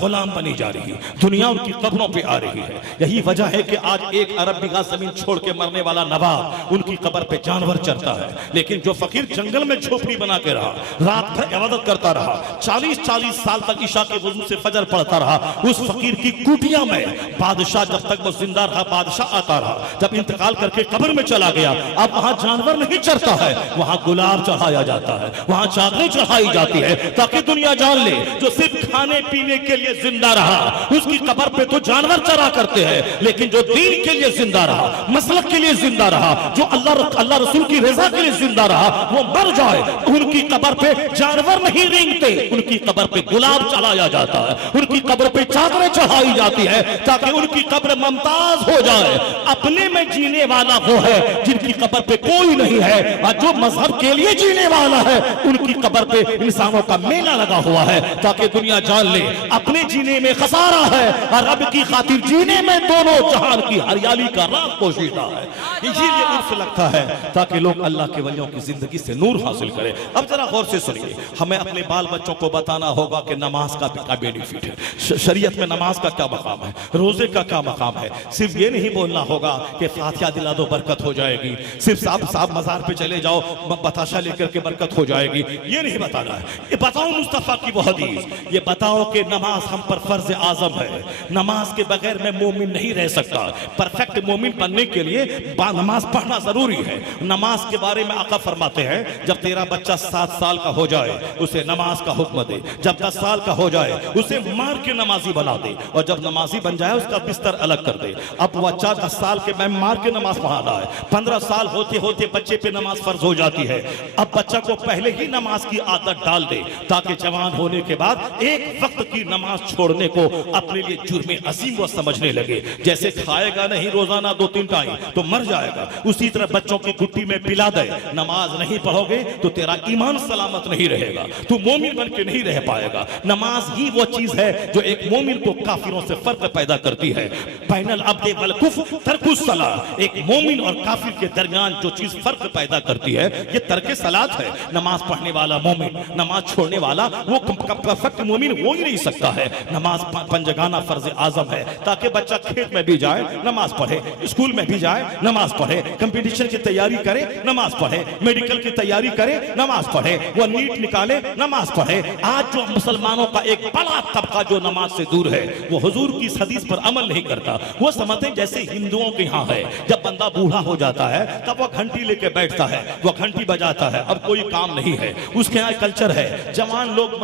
गुलाम बनी जा रही है, दुनिया उनकी कब्रों पे आ रही है। यही वजह है कि आज 1 अरब बीघा जमीन छोड़ के मरने वाला नवाब उनकी कब्र पे जानवर चढ़ता है, लेकिन जो फकीर जंगल में झोपड़ी बना के रहा, रात भर इबादत करता रहा, 40-40 साल तक ईशा के वजू से फजर पढ़ता रहा, उस फकीर की कुटिया में बादशाह जब तक वो जिंदा रहा बादशाह आता रहा। जब इंतकाल करके कब्र में चला गया, अब वहां जानवर नहीं चढ़ता है, वहां गुलाब चढ़ाया जाता है, वहां चादरें चढ़ाई जाती है, ताकि दुनिया जान ले जो सिर्फ खाने पीने के लिए जिंदा रहा उसकी कब्र पे तो जानवर चढ़ा करते हैं, लेकिन जो दीन के लिए जिंदा रहा, मसलक के लिए जिंदा रहा, जो अल्लाह रसूल की रजा के लिए जिंदा रहा, वो मर जाए उनकी कब्र पे जानवर नहीं रेंगते, उनकी कब्र पे गुलाब चढ़ाया जाता है, उनकी कब्र पे चादरें चढ़ाई जाती है, ताकि उनकी कब्र मुमताज हो जाए। अपने में जीने वाला वो है जिनकी कब्र पे कोई नहीं है, और जो मजहब के लिए जीने वाला है उनकी कब्र पे इंसानों का मेला लगा हुआ है, ताकि दुनिया जान ले अपने जीने में खसारा है और रब की खातिर जीने में दोनों जहान की हरियाली का राज पोशीदा है। इसीलिए उर्स लगता है ताकि लोग अल्लाह के वलियों की जिंदगी से नूर हासिल करें। अब जरा गौर से सुनिए, हमें अपने बाल बच्चों को बताना होगा कि नमाज का बेनिफिट है, शरीयत में नमाज का क्या मकाम है, रोजे का क्या मकाम है। सिर्फ ये नहीं बोलना होगा कि फातिहा दिला दो बरकत हो जाएगी, सिर्फ साहब मजार पे चले जाओ बताशा लेकर के बरकत हो जाएगी, ये नहीं बताना है। ये बताओ मुस्तफा की वो हदीस, ये बताओ कि नमाज हम पर फर्ज आजम है, नमाज के बगैर मैं मोमिन नहीं रह सकता। परफेक्ट मोमिन बनने के लिए नमाज पढ़ना जरूरी है। नमाज के बारे में आका फरमाते हैं, जब तेरा बच्चा 7 साल का हो जाए उसे नमाज का हुक्म दे, जब 10 साल का हो जाए उसे मार के नमाजी बना दे, और जब नमाजी बन जाए का बिस्तर अलग कर दे। अब बच्चा 10 साल के मैं मार के नमाज पढ़ाना है, 15 साल होते होते बच्चे पे नमाज फर्ज हो जाती है। अब बच्चा को पहले ही नमाज की आदत डाल दे ताकि जवान होने के बाद एक वक्त की नमाज छोड़ने को अपने लिए जुर्म अजीम वो समझने लगे। जैसे खाएगा नहीं रोजाना 2-3 टाइम तो मर जाएगा, उसी तरह बच्चों की गुट्टी में पिला दे। नमाज नहीं पढ़ोगे तो तेरा ईमान सलामत नहीं रहेगा, तू मोमिन बन के नहीं रह पाएगा। नमाज ही वो चीज है जो एक मोमिन को काफिरों से फर्क पैदा करती है। बैनल अब्दे वल कुफ्र तर्कुस सलाह, एक मोमिन और काफिर के दरमियान जो चीज फर्क पैदा करती है ये तर्क सलात है। नमाज पढ़ने वाला मोमिन, नमाज छोड़ने वाला वो परफेक्ट मोमिन हो ही नहीं सकता है। नमाज पंजगाना फर्ज आजम है ताकि बच्चा खेत में भी जाए नमाज पढ़े, स्कूल में भी जाए नमाज पढ़े, कंपटीशन की तैयारी करे नमाज पढ़े, मेडिकल की तैयारी करे नमाज पढ़े, वो नीट निकाले नमाज पढ़े। आज जो मुसलमानों का एक बड़ा तबका जो नमाज से दूर है वो हुजूर की हदीस पर अमल नहीं करता। वो समझते जैसे हिंदुओं के यहाँ है, जब बंदा बूढ़ा हो जाता है तब वो घंटी लेके बैठता है, वो घंटी बजाता है, अब कोई काम नहीं है। उसके यहाँ कल्चर है जवान लोग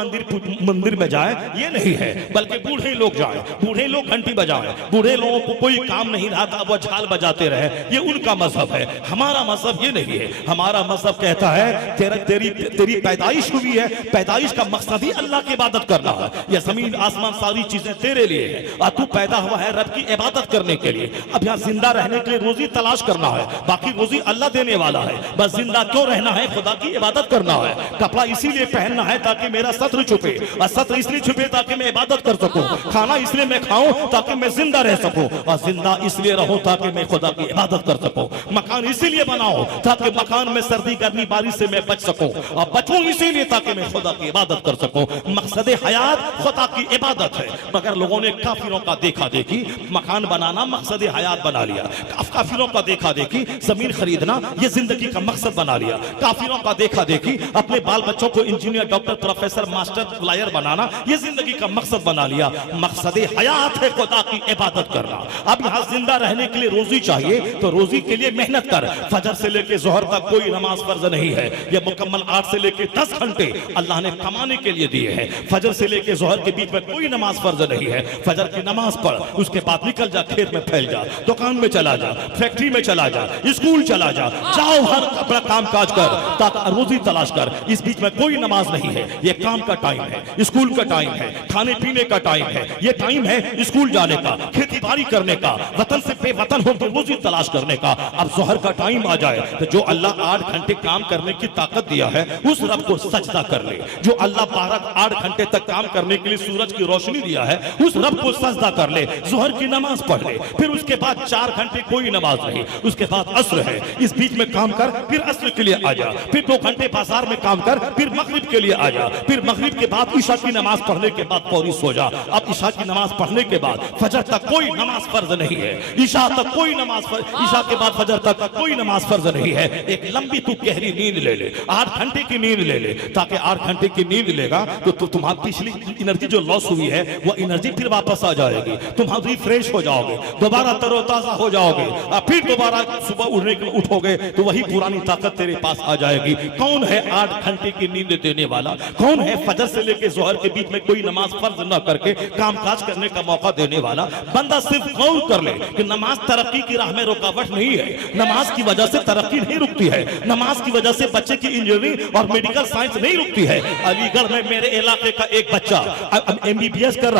मंदिर में जाए ये नहीं है, बल्कि बूढ़े लोग जाए, बूढ़े लोग घंटी बजाए। बूढ़े लोगों को कोई काम नहीं रहा था वो झाल बजाते रहे, ये उनका मजहब है। हमारा मजहब ये नहीं है। हमारा मजहब कहता है तेरी पैदाइश हुई है, पैदाइश का मकसद ही अल्लाह की इबादत करना है। यह जमीन आसमान सारी चीजें तेरे लिए है और तू पैदा हुआ है रब की इबादत करने के लिए। अब यहाँ जिंदा रहने के लिए रोजी तलाश करना है, बाकी रोजी अल्लाह देने वाला है। बस जिंदा क्यों रहना है? खुदा की इबादत करना है। कपड़ा इसीलिए पहनना है ताकि मेरा सत्र छुपे, और सत्र इसलिए छुपे ताकि मैं इबादत कर सकूं। खाना इसलिए मैं खाऊं ताकि मैं जिंदा रह सकूं, और जिंदा इसलिए रहूं ताकि मैं खुदा की इबादत कर सकूं। मकान इसीलिए बनाओ ताकि मकान में सर्दी गर्मी बारिश से मैं बच सकूं, और बचूं इसीलिए ताकि मैं खुदा की इबादत कर सकूं। मकसद हयात खुदा की इबादत है। मगर लोगों ने काफिरों का देखा देखी मकान बनाना मकसद हयात बना लिया। काफिरों का देखा देखी जमीन खरीदना ये जिंदगी का मकसद बना लिया। काफिरों का देखा देखी अपने बाल बच्चों को engineer, doctor, professor, master, lawyer बनाना ये जिंदगी का मकसद बना लिया। मकसद हयात है खुदा की इबादत करना। अब यहाँ जिंदा रहने के लिए रोजी चाहिए तो रोजी के लिए मेहनत कर। फजर से लेके जोहर तक कोई नमाज फर्ज नहीं है, ये मुकम्मल 8 से लेके 10 घंटे अल्लाह ने कमाने के लिए दिए हैं। फजर से लेके जोहर के बीच में कोई नमाज फर्ज नहीं है। फजर की नमाज पढ़, उसके बाद निकल जा, खेत में फैल जा, दुकान में चला जा, फैक्ट्री में चला जा, स्कूल चला जा, जाओ हर अपना काम काज कर ताकि रोजी तलाश कर। इस बीच में कोई नमाज नहीं है। ये काम का टाइम है, स्कूल का टाइम है, खाने पीने का टाइम है, ये टाइम है स्कूल जाने का, खेती बाड़ी करने का, वतन से बेवतन होकर रोजी तलाश करने का। अब जोहर का टाइम आ जाए तो जो अल्लाह 8 घंटे काम करने की ताकत दिया है उस रब को सजदा कर ले। जो अल्लाह 8 घंटे तक काम करने के लिए सूरज की रोशनी दिया है उस रब को सजदा कर ले। जोहर की नमाज पढ़ ले, फिर उसके बाद 4 घंटे कोई नमाज नहीं, उसके बाद अस्र है, इस बीच में काम कर, फिर अस्र के लिए आ जा, फिर 2 घंटे बाजार में काम कर, फिर मगरिब के लिए आ जा, फिर मगरिब के बाद ईशा की नमाज पढ़ने के बाद फौरी सो जा। अब ईशा की नमाज पढ़ने के बाद फजर तक कोई नमाज फर्ज नहीं है, ईशा तक कोई नमाज, ईशा के बाद फजर तक कोई नमाज फर्ज नहीं है। एक लंबी तू गहरी नींद ले ले, 8 घंटे की नींद ले ले, ताकि 8 घंटे की नींद लेगा तो तुम्हारी पिछली एनर्जी जो लॉस हुई है वो एनर्जी फिर वापस आ जाएगी, तुम रिफ्रेश हो जाओगे, दोबारा तरोताजा हो जाओगे, और फिर दोबारा सुबह उठोगे तो वही पुरानी ताकत तेरे पास आ जाएगी। कौन है 8 घंटे की नींद देने वाला? कौन है फजर से लेकर जोहर के बीच में कोई नमाज फर्ज न करके कामकाज करने का मौका देने वाला? बंदा सिर्फ गौर कर ले कि नमाज तरक्की की राह में रुकावट नहीं है। नमाज की वजह से तरक्की नहीं रुकती है, नमाज की वजह से बच्चे की इंजीनियरिंग और मेडिकल साइंस नहीं रुकती है। अलीगढ़ में मेरे इलाके का एक बच्चा एमबीबीएस कर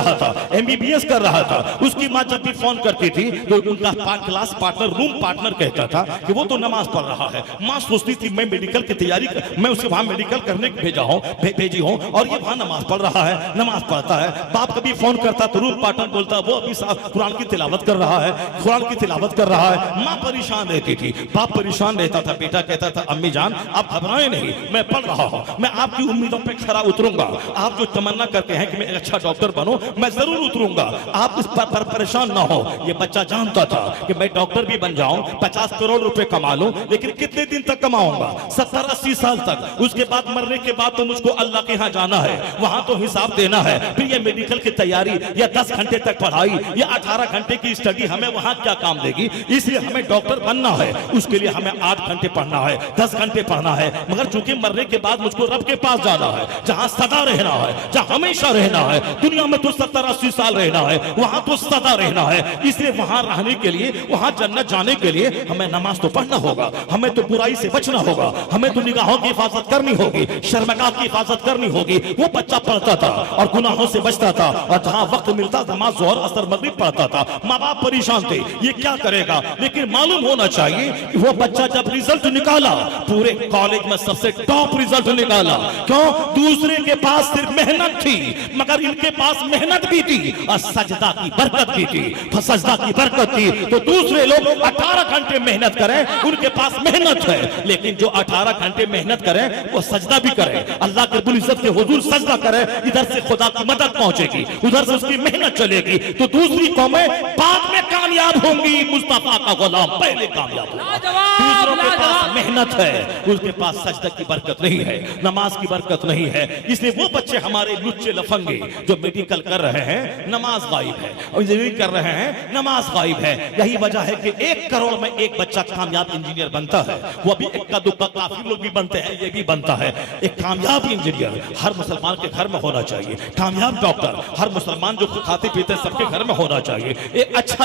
रहा था, उसकी माँ जब भी फोन करती थी तो उनका क्लास पार्टनर, रूम पार्टनर कहता था कि वो तो नमाज पढ़ रहा है। माँ सोचती थी मैं मेडिकल की तैयारी, मैं उसे वहां मेडिकल करने भेजी हूं और ये वहां नमाज पढ़ रहा है, नमाज पढ़ता है। बाप कभी फोन करता तो रूम पार्टनर बोलता वो अभी कुरान की तिलावत कर रहा है, कुरान की तिलावत कर रहा है। माँ परेशान रहती थी, बाप परेशान रहता था। बेटा कहता था अम्मी जान आप घबराएं नहीं, मैं पढ़ रहा हूं, मैं आपकी उम्मीदों पे खरा उतरूंगा। आप जो तमन्ना करते हैं कि मैं एक अच्छा डॉक्टर बनूं, मैं जरूर उतरूंगा, आप इस पर परेशान ना हो। ये बच्चा जानता था कि मैं डॉक्टर भी बन जाऊं, 50 करोड़ रुपए कमा लूं, लेकिन कितने दिन तक कमाऊंगा? 70-80 साल तक। उसके बाद मरने के बाद तो मुझको अल्लाह के यहाँ जाना है, वहां तो हिसाब देना है। फिर ये मेडिकल की तैयारी या 10 घंटे तक पढ़ाई या 18 घंटे की स्टडी हमें वहां क्या काम देगी? इसलिए हमें डॉक्टर बनना है, उसके लिए हमें 8 घंटे पढ़ना है, 10 घंटे पढ़ना है। मगर चूंकि मरने के बाद मुझको रब के पास जाना है, जहां सदा रहना है, जहां हमेशा रहना है। दुनिया में तो 70-80 साल रहना है, वहां तो मुस्तदा रहना है। इसलिए वहां रहने के लिए, वहां जन्नत जाने के लिए हमें नमाज तो पढ़ना होगा, हमें तो बुराई से बचना होगा, हमें तो निगाहों की हिफाजत करनी होगी, शर्मगाह की हिफाजत करनी होगी। वो बच्चा पढ़ता था और गुनाहों से बचता था, और जहां वक्त मिलता नमाज ज़ोहर असर मगरिब पढ़ता था। माँ बाप परेशान थे, ये क्या करेगा, लेकिन मालूम होना चाहिए कि वो बच्चा जब रिजल्ट निकाला, पूरे कॉलेज में सबसे टॉप रिजल्ट निकाला। क्यों? दूसरे के पास सिर्फ मेहनत थी, मगर इनके पास मेहनत भी थी और सजदा की बरकत भी थी। सजदा की बरकत थी तो दूसरे लोग 18 घंटे मेहनत करें, उनके पास मेहनत है, लेकिन जो 18 घंटे मेहनत करें वो सजदा भी करें, अल्लाह के रब्बुल इज्जत के हुजूर सजदा करें, इधर से खुदा की मदद पहुंचेगी, उधर से उसकी मेहनत चलेगी, तो दूसरी कौमें बाद में कामयाब होंगी। मुस्तफा का गुलाम पहले कामयाब होगा। दूसरों के पास मेहनत है, उसके पास सजदा की बरकत नहीं है, नमाज की बरकत नहीं है। इसलिए वो बच्चे हमारे लुच्चे लफंगे जो मेडिकल कर रहे हैं, नमाज गायब है, और इंजीनियरिंग कर रहे हैं, नमाज गायब है। यही वजह है कि 1 करोड़ में एक बच्चा कामयाब इंजीनियर बनता है। वो भी इक्का दुक्का काफी लोग भी बनते हैं, ये भी बनता है। एक कामयाब इंजीनियर हर मुसलमान के घर में होना चाहिए, कामयाब डॉक्टर हर मुसलमान जो खाते पीते सबके घर में होना चाहिए, एक अच्छा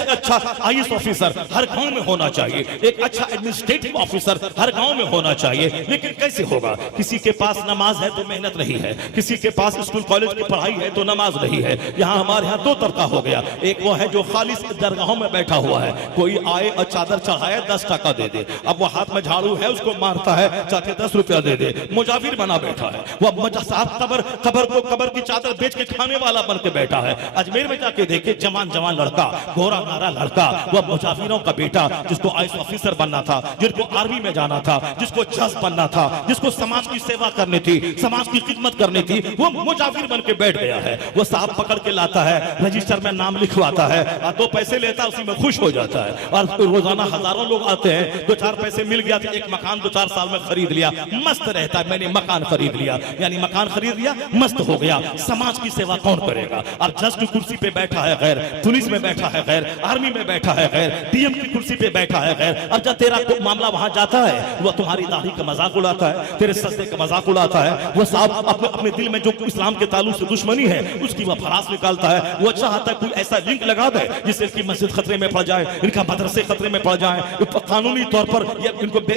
IAS ऑफिसर हर गांव में होना चाहिए, एक अच्छा एडमिनिस्ट्रेटिव ऑफिसर हर गांव में होना चाहिए। लेकिन कैसे होगा? किसी के पास नमाज है तो मेहनत नहीं है, किसी के पास स्कूल कॉलेज की पढ़ाई है तो नमाज नहीं है। यहाँ हमारे यहाँ 2 तबका हो गया, एक वो है जो खालिस दरगाहों में बैठा हुआ है, कोई आए और चादर चढ़ाए 10 टका दे दे, अब वो हाथ में झाड़ू है उसको मारता है, चाहे 10 रुपया दे दे, मुजाविर बना बैठा है। वो साहब कबर की चादर बेच के खाने वाला बन के बैठा है। अजमेर में जाके देखे जवान लड़का, गोरा नारा लड़का, वह मुजाविरों का बेटा, जिसको IAS ऑफिसर बनना था, जिसको आर्मी में जाना था, जिसको जज बनना था, जिसको समाज की सेवा करनी थी, समाज की खिदमत करनी थी, वो मुजाविर बन के बैठ गया है। वो साहब पकड़ के लाता है, रजिस्टर में नाम लिखवाता है और 2 पैसे लेता है, उसी में खुश हो जाता है। और रोजाना हजारों लोग आते हैं, 2-4 पैसे मिल गया तो एक मकान 2-4 साल में खरीद लिया, मस्त रहता है, मैंने मकान खरीद लिया, यानी मकान खरीद लिया, मस्त हो गया। समाज की सेवा कौन करेगा? और जज की कुर्सी पे बैठा है गैर, पुलिस में बैठा है गैर, आर्मी में बैठा है गैर, DM की कुर्सी पे बैठा है गैर, और जब तेरा मामला वहां जाता है वो तुम्हारी दाढ़ी का मजाक उड़ाता है, तेरे सजदे का मजाक उड़ाता है। वो साहब अपने दिल में जो इस्लाम के ताल्लुक से दुश्मनी है उसकी वह भड़ास निकालता है। वो चाहता है कोई ऐसा लिंक लगा दे जिससे इसकी मस्जिद खतरे में पड़ जाए, इनका मदरसे खतरे में पड़ जाए, कानूनी तौर पर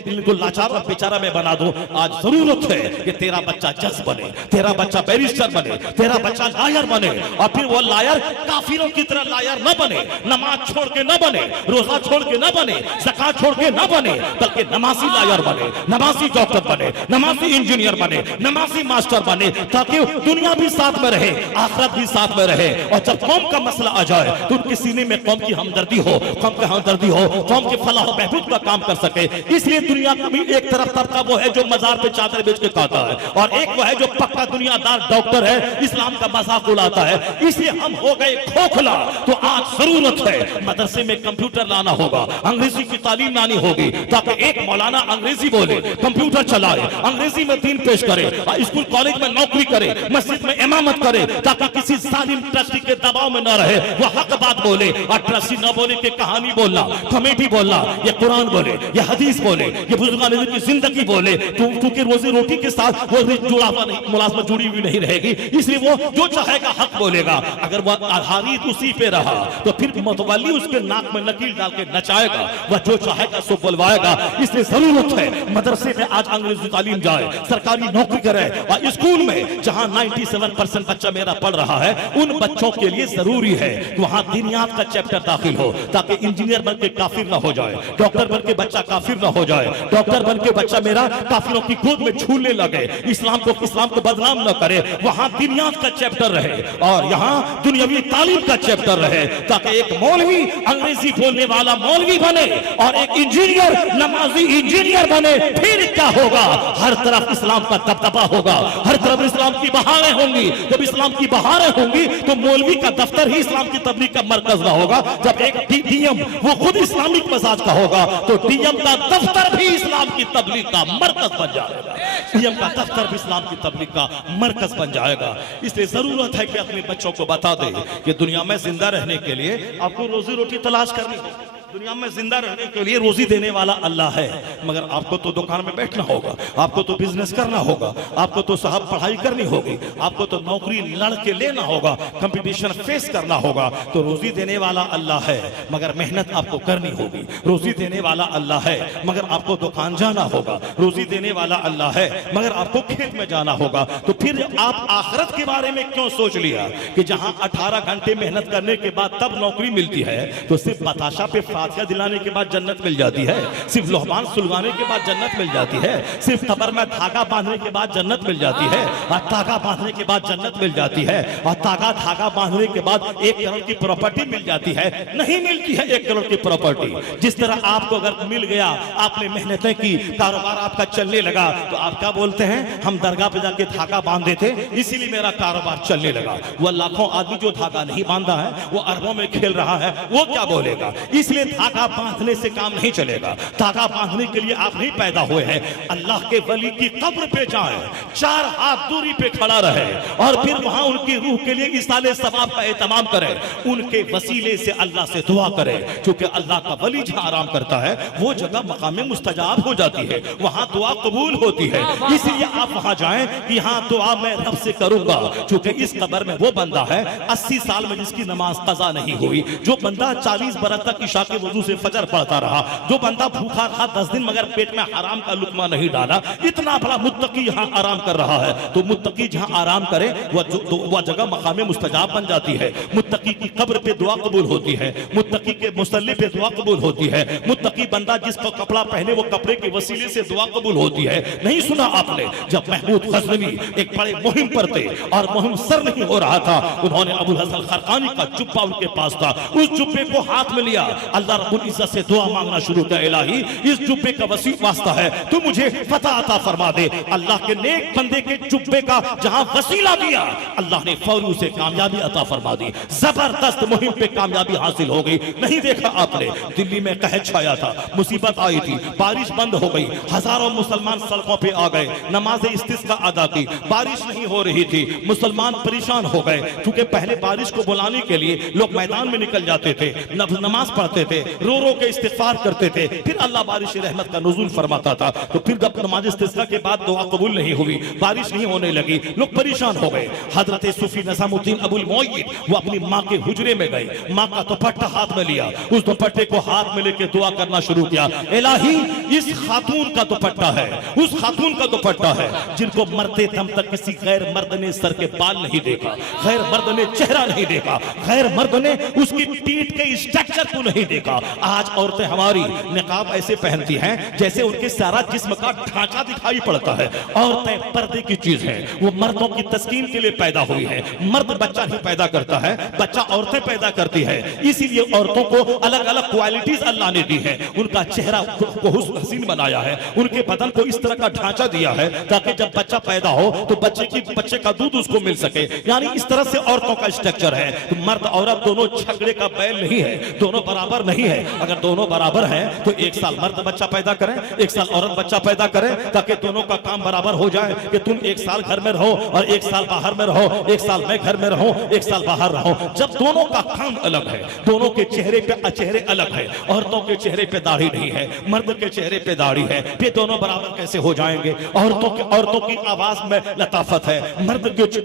इनको लाचार और बेचारा में बना दो। आज जरूरत है कि तेरा बच्चा जज बने, तेरा बच्चा बैरिस्टर बने, तेरा बच्चा लायर बने, और फिर वो लायर काफिरों की तरह लायर न बने, नमाज छोड़ के न बने, रोजा छोड़ के न बने, ज़कात छोड़ के न बने, बल्कि नमाजी लायर बने, नमाजी डॉक्टर बने, नमाजी इंजीनियर बने, नमाजी मास्टर बने, ताकि दुनिया भी साथ में रहे, आखिरत भी साथ में रहे। और जब कौम का मसला आ जाए तो उनके सीने में कौम की हमदर्दी हो, कौम की हमदर्दी हो, कौम के फलाह बहबूद का काम कर सके। इसलिए दुनिया का भी एक तरफ तबका वो है जो मजार पे चादर बेच के खाता है, और एक वो है जो पक्का दुनियादार डॉक्टर है, इस्लाम का मजाक उड़ाता है। इसलिए हम हो गए खोखला। तो आज जरूरत है मदरसे में कंप्यूटर लाना होगा, अंग्रेजी की तालीम लानी होगी, ताकि एक मौलाना अंग्रेजी बोले, कंप्यूटर चलाए, अंग्रेजी में दीन पेश करे, स्कूल कॉलेज में नौकरी करे, मस्जिद में इमामत करे, ताकि किसी जालिम ट्रस्टी के दबाव में न रहे, वो हक बात बोले, और ट्रस्टी न बोले कि कहानी बोलना, कमेटी बोलना, ये कुरान बोले, ये हदीस बोले, ये बुजुर्गान की जिंदगी बोले, क्योंकि रोजी रोटी के साथ वो जुड़ावा नहीं, मुलाजमत जुड़ी हुई नहीं रहेगी। इसलिए वो जो चाहेगा हक बोलेगा। अगर वह आधारित उसी पे रहा तो फिर मतवल्ली उसके नाक में नकील डाल के नचाएगा, वह जो चाहेगा सो बुलवाएगा। इसलिए जरूरत है मदरसे में आज अंग्रेजी तालीम जाए, सरकारी नौकरी करे, और स्कूल में जहां 97% बच्चा मेरा पढ़ रहा है, उन बच्चों के लिए जरूरी है कि वहां दीनियात का चैप्टर दाखिल हो, ताकि इंजीनियर बन के काफिर ना हो जाए, डॉक्टर बन के बच्चा काफिर ना हो जाए, डॉक्टर बन के बच्चा मेरा काफिरों की गोद में झूलने लगे, इस्लाम को बदनाम न करे। वहां दीनियात का चैप्टर रहे और यहाँ दुनियावी तालीम का चैप्टर रहे, ताकि एक मौलवी अंग्रेजी बोलने वाला मौलवी बने और एक इंजीनियर नमाजी इंजीनियर बने। फिर क्या होगा? हर तरफ इस्लाम का दबदबा होगा, हर तरफ इस्लाम की बहारें होंगी। जब इस्लाम की बहारें होंगी तो मौलवी का दफ्तर ही इस्लाम की तबलीग का मरकज ना होगा। जब एक डीएम वो खुद इस्लामिक मजाज का होगा तो डीएम का दफ्तर भी इस्लाम की तबलीग का मरकज बन जाएगा, डीएम का दफ्तर भी इस्लाम की तबलीग का मरकज बन जाएगा। इसलिए जरूरत है कि अपने बच्चों को बता दे कि दुनिया में जिंदा रहने के लिए आपको रोजी रोटी तलाश करनी होगी। दुनिया में जिंदा रहने के लिए रोजी देने वाला अल्लाह है, मगर आपको तो दुकान में बैठना होगा, आपको तो बिजनेस करना होगा, आपको तो साहब पढ़ाई करनी होगी, आपको तो नौकरी लड़के लेना होगा, कंपटीशन फेस करना होगा। तो रोजी देने वाला अल्लाह है, मगर मेहनत आपको करनी होगी। रोजी देने वाला अल्लाह है, मगर आपको दुकान जाना होगा। रोजी देने वाला अल्लाह है, मगर आपको खेत में जाना होगा। तो फिर आप आखिरत के बारे में क्यों सोच लिया कि जहां 18 घंटे मेहनत करने के बाद तब नौकरी मिलती है, तो सिर्फ बताशा पे फातिहा दिलाने के बाद जन्नत मिल जाती है, सिर्फ लोहबान सुलगाने के बाद जन्नत मिल जाती है, सिर्फ कब्र में धागा बांधने के बाद जन्नत मिल जाती है, और धागा बांधने के बाद जन्नत मिल जाती है, और धागा बांधने के बाद 1 करोड़ की प्रॉपर्टी मिल जाती है। नहीं मिलती है 1 करोड़ की प्रॉपर्टी। जिस तरह आपको अगर मिल गया, आपने मेहनतें की, कारोबार आपका चलने लगा, तो आप क्या बोलते हैं, हम दरगाह पे जाके धागा बांध देते इसीलिए मेरा कारोबार चलने लगा। वो लाखों आदमी जो धागा नहीं बांधा है, वो अरबों में खेल रहा है, वो क्या बोलेगा। इसलिए धागा बांधने से काम नहीं चलेगा। धागा बांधने के लिए आप नहीं पैदा हुए हैं। अल्लाह के वली की कब्र पे जाएं, 4 हाथ दूरी पे खड़ा रहे, और फिर वहां उनकी रूह के लिए इसाले सवाब का एहतमाम करें, उनके वसीले से अल्लाह से दुआ करें, क्योंकि अल्लाह का वली जहां आराम करता है वो जगह मकाम मुस्तजाब हो जाती है, वहां दुआ कबूल होती है। इसलिए आप वहां जाएं कि हाँ दुआ मैं रब से करूंगा, क्योंकि इस कब्र में वो बंदा है 80 साल में जिसकी नमाज कज़ा नहीं हुई, जो बंदा 40 बरस तक इशा के वजू से फजर पढ़ता रहा, जो बंदा भूखा रहा 10 दिन मगर पेट में हराम का लुकमा नहीं डाला, इतना बड़ा मुत्तकी यहाँ आराम कर रहा है। तो मुत्तकी जहाँ आराम करे वह जगह मकाम मुस्तजाब बन जाती है। मुत्तकी की कब्र पे दुआ कबूल होती है, मुत्तकी के मुसल्ले पे दुआ कबूल होती है। मुत्तकी बंदा जिसको कपड़ा पहने वो कपड़े के वसीले से दुआ कबूल होती है। नहीं सुना आपने, जब महमूद गज़नवी एक बड़े मुहिम पर थे और मुहिम सर नहीं हो रहा था, उन्होंने अबुल हसन खरकानी का जुब्बा उनके पास था, उस जुब्बे को हाथ में लिया, अल्लाह रब्बुल इज्जत से दुआ मांगना शुरू किया, इलाही इस जुब्बे का वसी वास्ता है, तू मुझे फतह अता फरमा दे। अल्लाह के नेक बंदे के जुब्बे का जहां वसीला दिया, अल्लाह ने फौरी उसे कामयाबी अता फरमा दी। जबरदस्त मुहिम पे कामयाबी हासिल हो गई। नहीं देखा आपने, दिल्ली में कहत छाया था, मुसीबत आई थी, बारिश बंद हो गई, हजारों मुसलमान सड़कों पे आ गए, नमाज इस्तिस्का अदा की, बारिश नहीं हो रही थी, मुसलमान परेशान हो गए, क्योंकि पहले बारिश को बुलाने के लिए लोग मैदान में निकल जाते थे, नमाज पढ़ते थे, रो रो के इस्तिग़फ़ार करते थे, फिर अल्लाह बारिश रहमत का नुज़ूल फरमाता था। तो फिर जब नमाज इस्तिस्का के बाद दुआ कबूल नहीं हुई, बारिश नहीं होने लगी, लोग परेशान हो गए। हजरत सूफी निज़ामुद्दीन अबुल मुअय्यिद वो अपनी माँ के हुजरे में गए, माँ का दुपट्टा हाथ में लिया, उस दुपट्टे को हाथ में लेके दुआ करना शुरू किया, इलाही इस खातून का दुपट्टा है, उस खातून का दुपट्टा है जिनको मरते दम तक किसी गैर मर्द ने सर के बाल नहीं देखा, गैर मर्द ने चेहरा नहीं देखा, गैर मर्द ने उसकी पीठ के स्ट्रक्चर को नहीं देखा। आज औरतें हमारी निकाब ऐसे पहनती हैं जैसे उनके सारा जिस्म का ढांचा दिखाई पड़ता है। औरतें पर्दे की चीज है, वो मर्दों की तस्कीन के लिए पैदा हुई है। मर्द बच्चा नहीं पैदा करता है, बच्चा औरतें पैदा करती है। इसीलिए औरतों को अलग अलग क्वालिटीज अल्लाह ने दी है, उनका चेहरा को हसीन बनाया है, उनके बदन को इस तरह का ढांचा दिया है ताकि जब बच्चा पैदा हो तो बच्चे का दूध उसको मिल सके। यानी इस तरह से औरतों का स्ट्रक्चर है। तो मर्द औरत दोनों झगड़े का बैल नहीं है, दोनों बराबर नहीं है। अगर दोनों बराबर हैं तो एक साल मर्द बच्चा पैदा करें, एक साल औरत बच्चा पैदा करें, ताकि दोनों का काम बराबर हो जाए कि तुम एक साल घर में रहो और एक साल बाहर में रहो, एक साल मैं घर में रहूं, एक साल बाहर रहो। जब दोनों का काम अलग है, दोनों के चेहरे पे चेहरे अलग है, औरतों के चेहरे पे दाढ़ी नहीं है, मर्द के चेहरे पे दाढ़ी है, फिर दोनों बराबर कैसे हो जाएंगे। औरतों की आवाज में लताफत है, मर्द की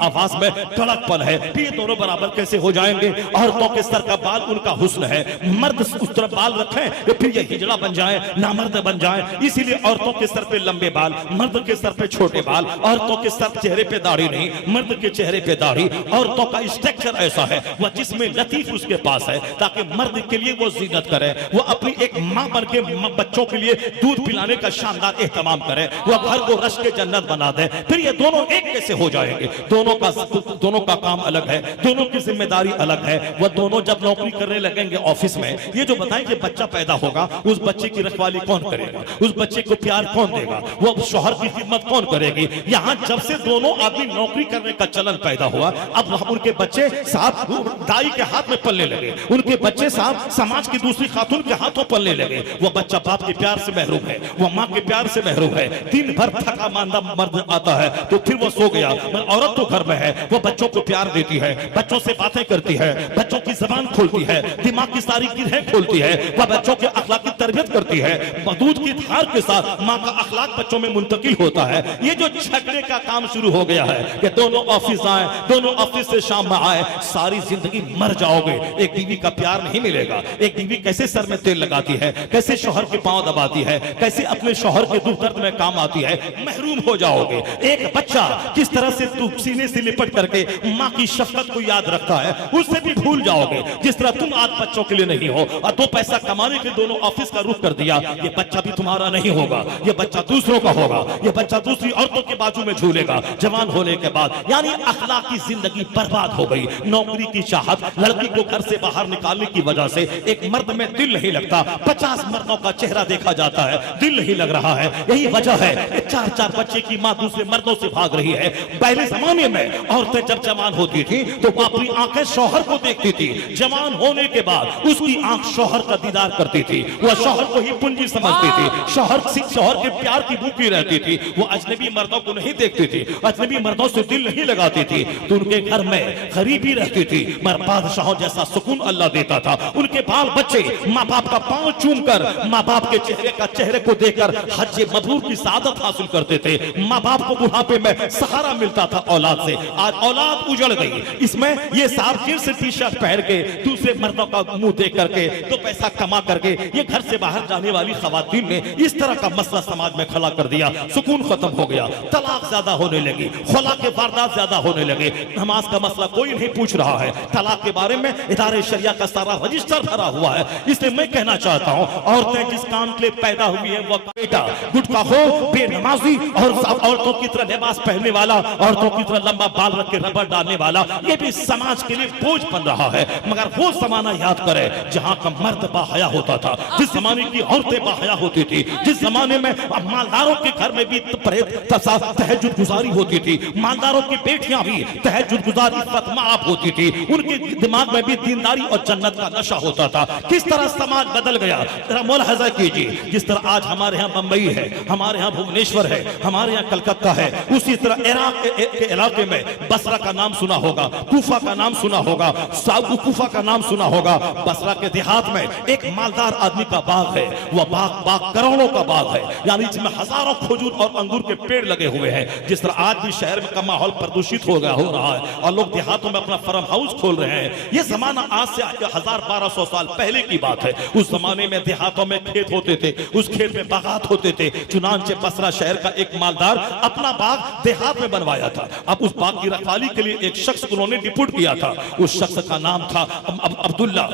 आवाज में कड़कपन है, फिर दोनों बराबर कैसे हो जाएंगे। औरतों के सर का बाल उनका हुस्न है, मर्द उस तरह बाल रखें फिर ये हिजड़ा बन जाए, नामर्द बन जाए। इसीलिए औरतों के सर पे लंबे बाल, मर्द के सर पे छोटे बाल। औरतों के सर चेहरे पे दाढ़ी नहीं, मर्द के चेहरे पे दाढ़ी। औरतों का स्ट्रक्चर ऐसा है, वह जिसमें लतीफ उसके पास है ताकि मर्द के लिए वो जीनत करे, वो अपनी एक मां बन के बच्चों के लिए दूध पिलाने का शानदार एहतमाम करे, वह घर को रश के जन्नत बना दे। फिर ये दोनों एक कैसे हो जाएंगे। दोनों का काम अलग है, दोनों की जिम्मेदारी अलग है। वह दोनों जब नौकरी करने लगेंगे ऑफिस में, ये जो बताएं कि बच्चा पैदा होगा, उस बच्चे की रखवाली कौन करेगा, उस बच्चे को प्यार कौन देगा, वो शौहर की खिदमत कौन करेगी। यहाँ जब से दोनों आदमी नौकरी करने का चलन पैदा हुआ, अब उनके बच्चे साहब दाई के हाथ में पलने लगे, उनके बच्चे साहब समाज की दूसरी खातून के हाथों पलने लगे। वो बच्चा बाप के प्यार से महरूम है, वो माँ के प्यार से महरूम है। दिन भर थका मांदा मर्द आता है तो फिर वो सो गया, औरत तो घर में है, वो बच्चों को प्यार देती है, बच्चों से बातें करती है, बच्चों की जबान खोलती है, दिमाग की सारी गिरहें खोलती है, वह बच्चों के अखलाक की तरबियत करती है, दूध की धार के साथ माँ का अखलाक बच्चों में मुंतकिल होता है। ये जो झगड़े का काम शुरू हो गया है कि दोनों ऑफिस आए, दोनों ऑफिस से शाम में आए, सारी जिंदगी मर जाओगे। एक बीवी का प्यार नहीं मिलेगा। एक बीवी कैसे सर में तेल लगाती है, कैसे शौहर के पांव दबाती है, कैसे अपने शौहर के दुख दर्द में काम आती है, महरूम हो जाओगे। एक बच्चा किस तरह से सीने से लिपट करके माँ की शफकत को याद रखता है, उससे भी भूल जाओगे। जिस तरह तुम आज बच्चों के लिए नहीं हो और दो पैसा कमाने के दोनों ऑफिस का रुख कर दिया, ये बच्चा भी तुम्हारा नहीं होगा, ये बच्चा दूसरों का होगा, ये बच्चा दूसरी औरतों के बाजू में झूलेगा जवान होने के बाद। यानी अखलाक की जिंदगी बर्बाद हो गई। नौकरी की चाहत, लड़की को घर से बाहर निकालने की वजह से एक मर्द में दिल नहीं लगता। 50 मर्दों का चेहरा देखा जाता है, दिल नहीं लग रहा है। यही वजह है कि 4-4 बच्चे की माँ दूसरे मर्दों से भाग रही है। पहले जमाने में औरतें जब जवान होती थी तो वो अपनी आंखें शौहर को देखती थी। जवान होने के बाद उसकी आंख शौहर का दीदार करती थी, वह शौहर को ही पूंजी समझती थी, शौहर के प्यार की भूखी रहती थी। वो अजनबी मर्दों को नहीं देखती थी, अजनबी मर्दों से दिल नहीं लगाती थी। तो उनके घर में गरीबी रहती थी, मगर बादशाहों जैसा सुकून अल्लाह देता था। उनके बाल बच्चे माँ बाप का पांव चूम कर, माँ बाप के चेहरे को देखकर हज मबरूर की सादत हासिल करते थे। माँ बाप को बुढ़ापे में सहारा मिलता था औलाद से। आज औलाद उजड़ गई। इसमें ये साफ फिर से टी शर्ट पहन के दूसरे मर्दों का मुंह देख करके तो पैसा कमा करके ये घर से बाहर जाने वाली खवातीन ने इस तरह का मसला समाज में खड़ा कर दिया। सुकून खत्म हो गया, तलाक ज्यादा होने लगी, खुला के वारदात ज्यादा होने लगे। नमाज का मसला कोई नहीं पूछ रहा है, तलाक के बारे में इदारे शरिया का सारा रजिस्टर भरा हुआ है। इसलिए मैं कहना चाहता हूँ, औरतें जिस काम के लिए पैदा हुई है वो बेटा गुटखा हो, बेनमाजी और औरतों की तरह लिबास पहनने वाला, औरतों की तरह लंबा बाल रख के रबड़ डालने वाला, ये भी समाज के लिए बोझ बन रहा है। मगर वो जमाना याद करे जहाँ का मर्द बाहया होता था, जिस जमाने की औरतें बाहया होती थी, जिस जमाने में मालदारों के घर में भी तहज्जुद गुजारी होती थी, मालदारों की बेटियां भी तहज्जुद गुजारी फतमाअब होती थी, उनके दिमाग में भी दीनदारी और जन्नत का नशा होता था। किस तरह समाज बदल गया जरा मुलाहजा कीजिए। जिस तरह आज हमारे यहाँ बंबई है, हमारे यहाँ भुवनेश्वर है, हमारे यहाँ कलकत्ता है, उसी तरह इराक के इलाके में बसरा का नाम सुना होगा, कूफा का नाम सुना होगा, कूफा का नाम सुना होगा। बसरा के देहात में एक मालदार आदमी का बाग है, वह बाग करोड़ों का बाग है, यानी इसमें हजारों खजूर और अंगूर के पेड़ लगे हुए हैं। जिस तरह आज भी शहर में का माहौल प्रदूषित हो रहा है और लोग देहातों में अपना फार्म हाउस खोल रहे हैं। ये जमाना आज से 1000-1200 साल पहले की बात है। उस जमाने में देहातों में खेत होते थे, उस खेत में बागात होते थे। चुनांचे बसरा शहर का एक मालदार अपना बाग देहात में बनवाया था। अब उस बाग की रखवाली के लिए एक शख्स उन्होंने डिप्यूट किया था। उस शख्स का नाम था अब्दुल्ला।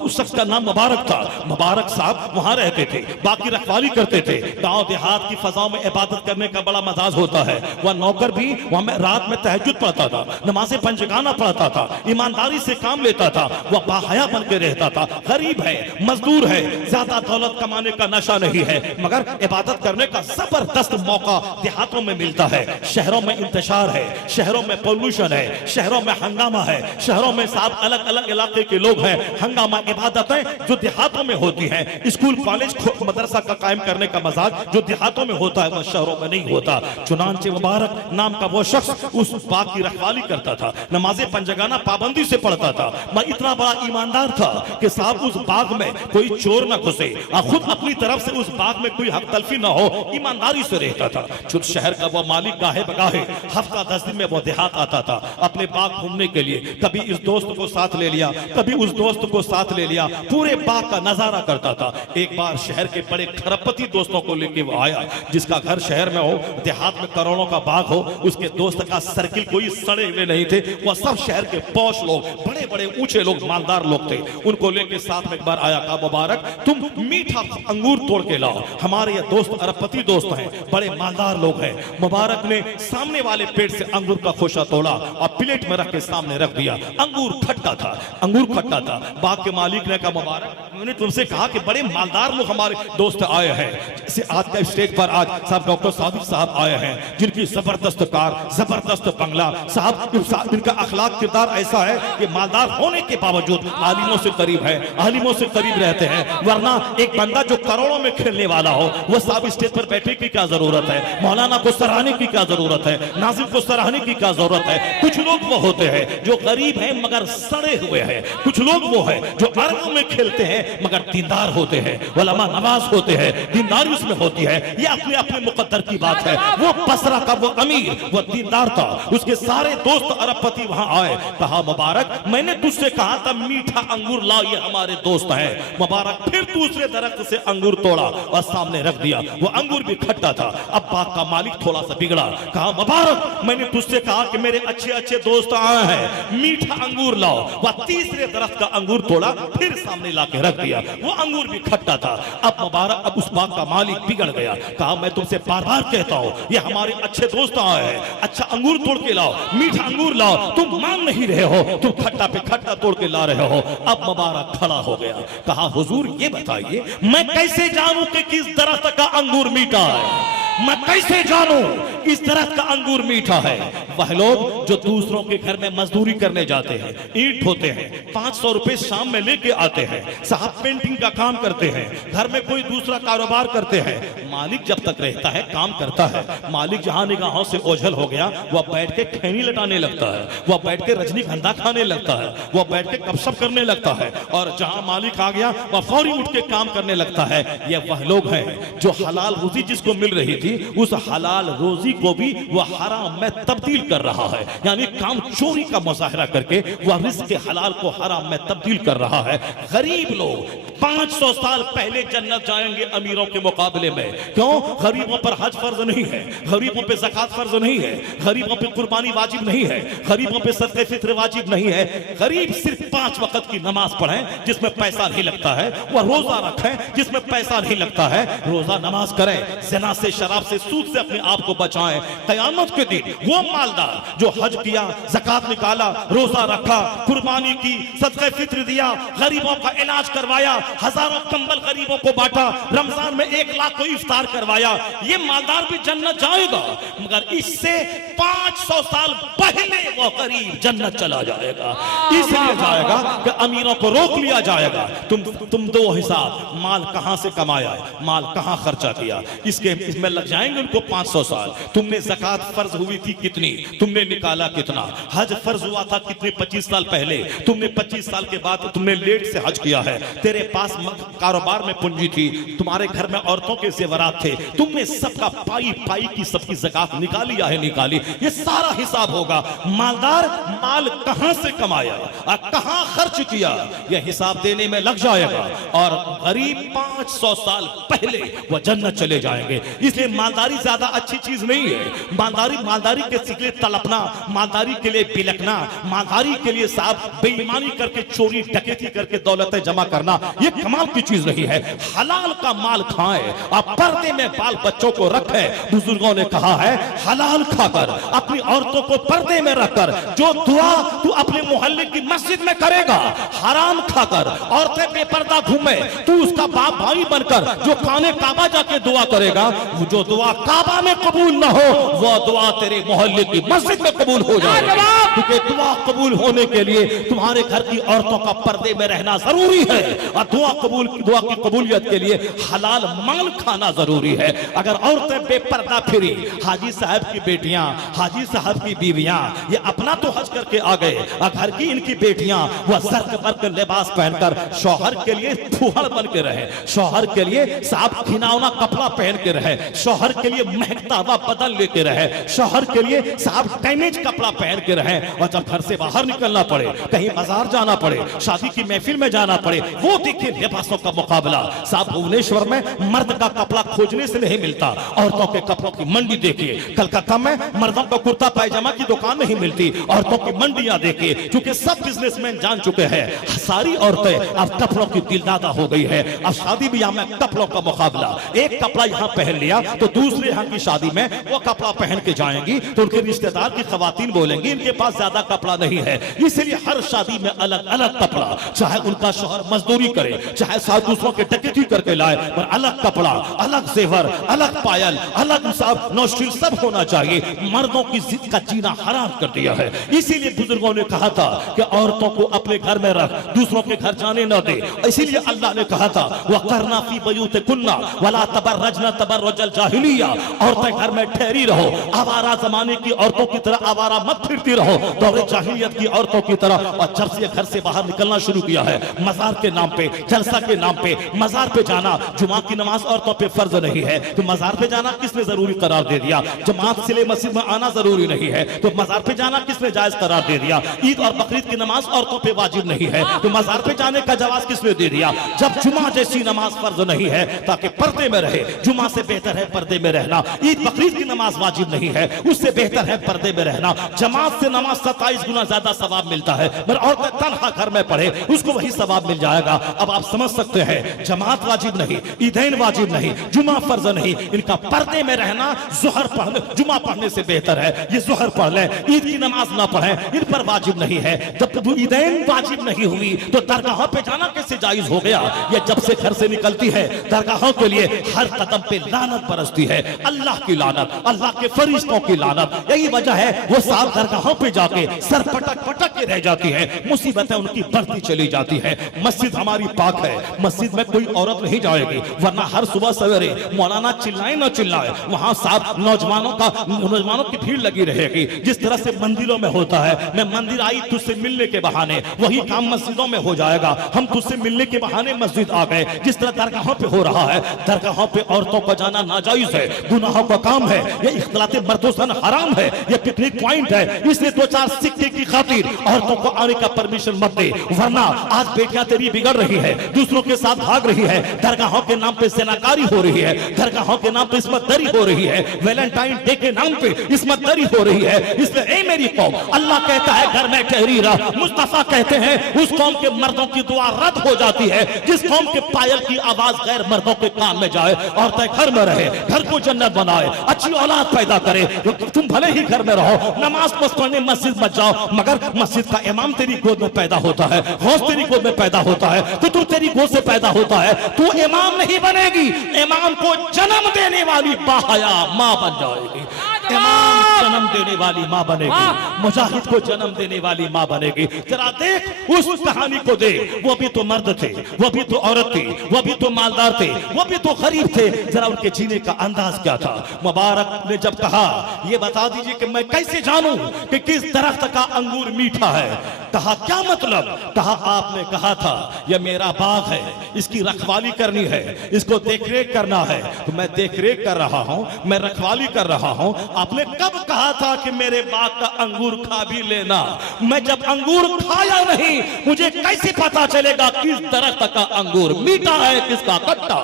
उस शख्स का नाम मुबारक था। मुबारक साहब वहां रहते थे, बाकी रखवाली करते थे। गांव देहात की फजाओं में इबादत करने का बड़ा मजाज होता है। वह नौकर भी वहां रात में तहज्जुद पढ़ता था, नमाज़ें पंजगाना पढ़ता था, ईमानदारी से काम लेता था। वह बाहया बन के रहता था। गरीब है, मजदूर है, ज्यादा दौलत कमाने का नशा नहीं है, मगर इबादत करने का जबरदस्त मौका देहातों में मिलता है। शहरों में इंतशार है, शहरों में पोल्यूशन है, शहरों में हंगामा है, शहरों में साथ अलग अलग इलाके के लोग हैं। हंगामा इबादतें जो देहातों में होती हैं, स्कूल कॉलेज मदरसा का कायम करने का मजाज जो देहातों में होता है वह शहरों में नहीं होता। चुनांचे मुबारक नाम का वो शख्स उस बाग की रखवाली करता था, नमाजें पंजगाना पाबंदी से पढ़ता था। मैं इतना बड़ा ईमानदार था कि साहब उस बाग में कोई चोर न घुसे और खुद अपनी तरफ से उस बाग में कोई हक तलफी न हो, ईमानदारी से रहता था। खुद शहर का वो मालिक गाहे बगाहे हफ्ता 10 दिन में वो देहात आता था अपने बाग घूमने के लिए। कभी इस दोस्त को साथ ले लिया, कभी उस दोस्त को साथ ले लिया, पूरे बाग का नजारा करता था। एक बार शहर के बड़े खरबपति दोस्तों को लेके वो आया, जिसका घर शहर में हो, देहात में करोड़ों का बाग हो। उसके दोस्त का सर्किल कोई सड़े हुए नहीं थे, वह सब शहर के पौष लोग, बड़े बड़े ऊंचे लोग, मालदार लोग थे। उनको लेके साथ में एक बार आया, कहा मुबारक तुम मीठा अंगूर तोड़ के लाओ, हमारे ये दोस्त अरबपति दोस्त हैं, बड़े मालदार लोग हैं। मुबारक ने सामने वाले पेड़ से अंगूर का खोशा तोड़ा और प्लेट में रख के सामने रख दिया। अंगूर खट्टा था, अंगूर खट्टा था। बाग के मालिक ने कहा मुबारक मैंने तुमसे कहा कि बड़े मालदार लोग हमारे दोस्त आए हैं, जैसे आज का स्टेज पर आज साहब डॉक्टर सादिक साहब आए हैं, जिनकी जबरदस्त कार, जबरदस्त बंगला, साहब इनका अखलाक किरदार ऐसा है कि मालदार होने के बावजूद आलिमों से करीब है, आलिमों से करीब रहते हैं। वरना एक बंदा जो करोड़ों में खेलने वाला हो वो साहब स्टेज पर बैठने की क्या जरूरत है, मौलाना को सराहने की क्या जरूरत है, नाजिम को सराहने की क्या जरूरत है। कुछ लोग वो होते हैं जो गरीब हैं मगर सड़े हुए हैं, कुछ लोग वो है जो अरबों में खेलते हैं मगर दीनदार होते हैं, उलमा नवाज होते हैं, दीनदारी उसमें होती है। ये अपने अपने मुकद्दर की बात है। वो बसरा का वो अमीर, वो दीनदार था, उसके सारे दोस्त अरबपति वहां आए। कहा मुबारक मैंने तुझसे कहा था मीठा अंगूर ला, ये हमारे दोस्त हैं। मुबारक फिर दूसरे दरख्त से अंगूर तोड़ा और सामने रख दिया, वो अंगूर भी खट्टा था। अब बाग का मालिक थोड़ा सा बिगड़ा, कहा मुबारक मैंने तुझसे कहा कि मेरे अच्छे अच्छे दोस्त आए हैं, मीठा अंगूर लाओ। वह तीसरे दरख्त का अंगूर तोड़ा, फिर सामने लाके रख दिया, वो अंगूर भी खट्टा था। अब मुबारक अब उस बाग का मालिक बिगड़ गया, कहा मैं तुमसे बार बार कहता हूं ये हमारे अच्छे दोस्त आए हैं, अच्छा अंगूर तोड़ के लाओ, मीठा अंगूर लाओ, तुम मान नहीं रहे हो, तुम खट्टा पे खट्टा तोड़ के ला रहे हो। अब मुबारक खड़ा हो गया, कहा हुजूर ये बताइए मैं कैसे जानूं कि किस दरख्त का अंगूर मीठा है, मैं कैसे जानूं किस दरख्त का अंगूर मीठा है। वह लोग जो दूसरों के घर में मजदूरी करने जाते हैं, ईंट ढोते हैं, 500 रुपए शाम में लेके आते हैं, साहब पेंटिंग का काम करते हैं, घर में कोई दूसरा कारोबार करते हैं, मालिक जब तक रहता है काम करता है। मालिक जहां निगाहों से ओझल हो गया वह बैठ के खैनी लटाने लगता है, वह बैठ के रजनीगंधा खाने लगता है, वह बैठ के गपशप करने लगता है, और जहां मालिक आ गया वह फौरी उठ के काम करने लगता है। ये वह लोग हैं जो हलाल रोजी जिसको मिल रही थी उस हलाल रोजी को भी वह हराम में तब्दील कर रहा है, यानी काम चोरी का मुजाहरा करके वह रिस्क के हलाल को हराम में तब्दील कर रहा है। गरीब लोग 500 साल पहले जन्नत जाएंगे अमीरों के मुकाबले में। क्यों? गरीबों पर हज फर्ज नहीं है, गरीबों पे ज़कात फर्ज नहीं है, गरीबों पे कुर्बानी वाजिब नहीं है, गरीबों पे सदक़े फित्र वाजिब नहीं है। गरीब सिर्फ 5 वक्त की नमाज पढ़ें जिसमें पैसा नहीं लगता है, वह रोजा रखें जिसमें पैसा नहीं लगता है, रोजा नमाज करें, ज़िना से शराब से सूद से अपने आप को बचाएं। क़यामत के दिन वो मालदार जो हज किया, ज़कात निकाला, रोजा रखा, कुर्बानी की, सदक़े फित्र दिया, गरीबों का इलाज करवाया, हजारों कंबल गरीबों को बांटा, रमजान में 1 लाख को इफ्तार करवाया, ये मालदार भी जन्नत जाएगा। मगर इससे 500 साल पहले वो गरीब जन्नत चला जाएगा। इसलिए जाएगा कि अमीरों को रोक लिया जाएगा, तुम दो हिसाब, माल कहां से कमाया, माल कहां खर्चा किया, इसमें लग जाएंगे उनको 500 साल। तुमने ज़कात फर्ज हुई थी कितनी, तुमने निकाला कितना, हज फर्ज हुआ था कितने 25 साल पहले, तुमने 25 साल के बाद तुमने लेट से हज किया है, तेरे पास कारोबार में पूंजी थी, तुम्हारे घर में औरतों के जेवरात थे, तुमने सबका पाई पाई की सबकी ज़कात निकाली या है निकाली, ये सारा हिसाब होगा। मालदार माल कहां से कमाया और कहां खर्च किया, यह हिसाब देने में लग जाएगा। और गरीब 500 साल पहले वह जन्नत चले जाएंगे। इसलिए मालदारी ज्यादा अच्छी चीज नहीं है। मालदारी के लिए तड़पना, मालदारी के लिए बिलकना, मालदारी के लिए साहब बेईमानी करके चोरी डकैती करके दौलतें जमा करना, यह कमाल की चीज नहीं है। हलाल का माल खाएं और पर्दे में बाल बच्चों को रखें। बुजुर्गों ने कहा है हलाल खाकर अपनी औरतों को पर्दे में रखकर जो दुआ तू अपने मोहल्ले की मस्जिद में करेगा, हराम खाकर औरतें बेपर्दा घूमे, तू उसका बाप भाई बनकर जो खाने काबा जाके दुआ करेगा, जो दुआ काबा में कबूल ना हो वह दुआ तेरे मोहल्ले की मस्जिद में कबूल हो जाएगी। क्योंकि दुआ कबूल होने के लिए तुम्हारे घर की औरतों का पर्दे में रहना जरूरी है, और दुआ की कबूलियत के लिए हलाल माल खाना जरूरी है। अगर औरतें बेपर्दा फिरी, हाजी साहब की बेटियां, हाजी साहब की बीवियां, ये अपना तो हज करके आ गए, और घर की इनकी बेटियां वह सर्क वर्क लिबास पहनकर शौहर के लिए फूहड़ बन के रहे, शौहर के लिए साहब खिनौना कपड़ा पहन के रहे, शौहर के लिए महकता हुआ बदन लेके रहे, शौहर के लिए साहब डैमेज कपड़ा पहन के रहे। और जब घर से बाहर निकलना पड़े, कहीं बाजार जाना पड़े, शादी की महफिल में जाना पड़े, वो देखिए लिबासों का मुकाबला। साहब भुवनेश्वर में मर्द का कपड़ा खोजने से नहीं मिलता, औरतों के कपड़ों की मंडी देखिए। कलकत्ता में मर्दों का कुर्ता पायजामा की दुकान नहीं मिलती, औरतों की मंडियां देखिए। क्योंकि सब बिजनेसमैन जान चुके हैं सारी औरतें अब कपड़ों की दिलदादा हो गई है। अब शादी ब्याह में कपड़ों का मुकाबला, एक कपड़ा यहाँ पहन लिया तो दूसरे यहाँ की शादी में वो कपड़ा पहन के जाएंगी तो उनके रिश्तेदार की खवातीन बोलेंगी इनके पास ज्यादा कपड़ा नहीं है। इसलिए हर शादी में अलग अलग कपड़ा, चाहे उनका शौहर मजदूरी करे, चाहे साथ दूसरों के डकैती करके लाए, पर अलग कपड़ा, अलग जेवर, अलग पायल, अलग सब नौशील सब होना चाहिए। मर्दों की जिद का जीना हराम कर दिया है। इसीलिए बुजुर्गों ने कहा था कि औरतों को अपने घर में रख, दूसरों के घर जाने न दे। इसीलिए अल्लाह ने कहा था वक़रना फी बुयूतिकुन्ना वला तबर्रजना तबर्रुजल जाहिलिया, औरतें घर में ठहरी रहो, आवारा जमाने की औरतों की तरह आवारा मत फिरती रहो, दौरे जाहिलियत की औरतों की तरह। और जब से घर से बाहर निकलना शुरू किया है, मजार के नाम पे, जलसा के नाम पे, मजार पे जाना, जुमा की नमाज औरतों पे फर्ज नहीं है तो मजार पे जाना किसने जरूरी करार दे दिया? जमात से मस्जिद में आना जरूरी नहीं है तो मजार पे जाना किसने जायज करार दे दिया? ईद और बकरीद की नमाज औरतों पे वाजिब नहीं है तो मजार पे जाने का जवाब किसने दे दिया? जब जुमा जैसी नमाज फर्ज नहीं है ताकि पर्दे में रहे, जुमा से बेहतर है पर्दे में रहना। ईद बकरीद की नमाज वाजिब नहीं है, उससे बेहतर है पर्दे में रहना। जमात से नमाज 27 गुना ज्यादा सवाब मिलता है, पर औरतें तन्हा घर में पढ़े उसको वही सवाब मिल जाएगा। अब आप समझ सकते हैं जमात वाजिब नहीं, ईदैन वाजिब नहीं, जुमा फर्ज नहीं, इनका पर्दे में रहना जुहर पढ़ने, जुमा पढ़ने से बेहतर है ये जुहर पढ़ ले, ईद की नमाज ना पढ़े, इन पर वाजिब नहीं है। जब ईदैन वाजिब नहीं हुई तो दरगाहों पे जाना कैसे जायज हो गया? ये जब से घर से निकलती है दरगाहों के लिए हर कदम पे लानत बरसती है, अल्लाह की लानत, अल्लाह के फरिश्तों की लानत। यही वजह है वो साल दरगाहों पे जाके सर पटक पटक के रह जाती है, मुसीबतें उनकी बढ़ती चली जाती है। मस्जिद हमारी पाक है, मस्जिद में कोई औरत नहीं जाएगी, वरना हर सुबह सवेरे मौलाना चिल्लाए न चिल्लाए वहां साथ नौजवानों की भीड़ लगी रहेगी। जिस तरह से मंदिरों में होता है, मैं मंदिर आई तुझसे मिलने के बहाने, वही काम मस्जिदों में हो जाएगा, हम तुझसे मिलने के बहाने मस्जिद आ गए। जिस तरह दरगाहों पे हो रहा है, दरगाहों पे औरतों को जाना नाजायज है, गुनाहों का काम है, ये इख्तिलाते मर्दों हराम है, ये पिकनिक पॉइंट है। इसलिए 2-4 सिक्के की खातिर औरतों को आने का परमिशन मत दे, वरना आज बेटियां तेरी बिगड़ रही है, दूसरों के साथ भाग रही है, दरगाहों के नाम पे सेनाकारी हो रही है, दरगाहों के नाम पे इस्मतदारी हो रही है, वैलेंटाइन डे के नाम पे इस्मतदारी हो रही है। इसलिए ए मेरी कौम, अल्लाह कहता है घर में ठहरी रह, मुस्तफा कहते हैं उस कौम के मर्दों की दुआ रद्द हो जाती है जिस कौम के पायल की आवाज गैर मर्दों के कान में जाए। औरतें घर में रहे, घर को जन्नत बनाए, अच्छी औलाद पैदा करे। तुम भले ही घर में रहो, नमाज पढ़ने मस्जिद मत जाओ, मगर मस्जिद का इमाम तेरी गोद में पैदा होता है, गौस तेरी गोद में पैदा होता है, तो तू तेरी गोद से पैदा होता है, तू इमाम नहीं बनेगी, इमाम को जन्म देने वाली बाहया माँ बन जाएगी। इमाम जन्म देने वाली माँ बनेगी, मुजाहिद को जन्म देने वाली माँ बनेगी। जरा देख उस कहानी को देख, वो भी तो मर्द थे, वो भी तो औरत थी, वो भी तो मालदार थे, वो भी तो गरीब थे, जरा उनके जीने का अंदाज क्या था। मुबारक ने जब कहा ये बता दीजिए कि मैं कैसे जानूं कि किस दरख्त का अंगूर मीठा है? कहा क्या मतलब? कहा आपने कहा था ये मेरा बाग है, इसकी रखवाली करनी है, इसको देखरेख करना है, तो मैं देखरेख कर रहा हूं, मैं रखवाली कर रहा हूं। आपने कब कहा था कि मेरे बाग का अंगूर खा भी लेना? मैं जब अंगूर खाया नहीं, मुझे कैसे पता चलेगा किस दरख्त का अंगूर मीठा है, किसका खट्टा?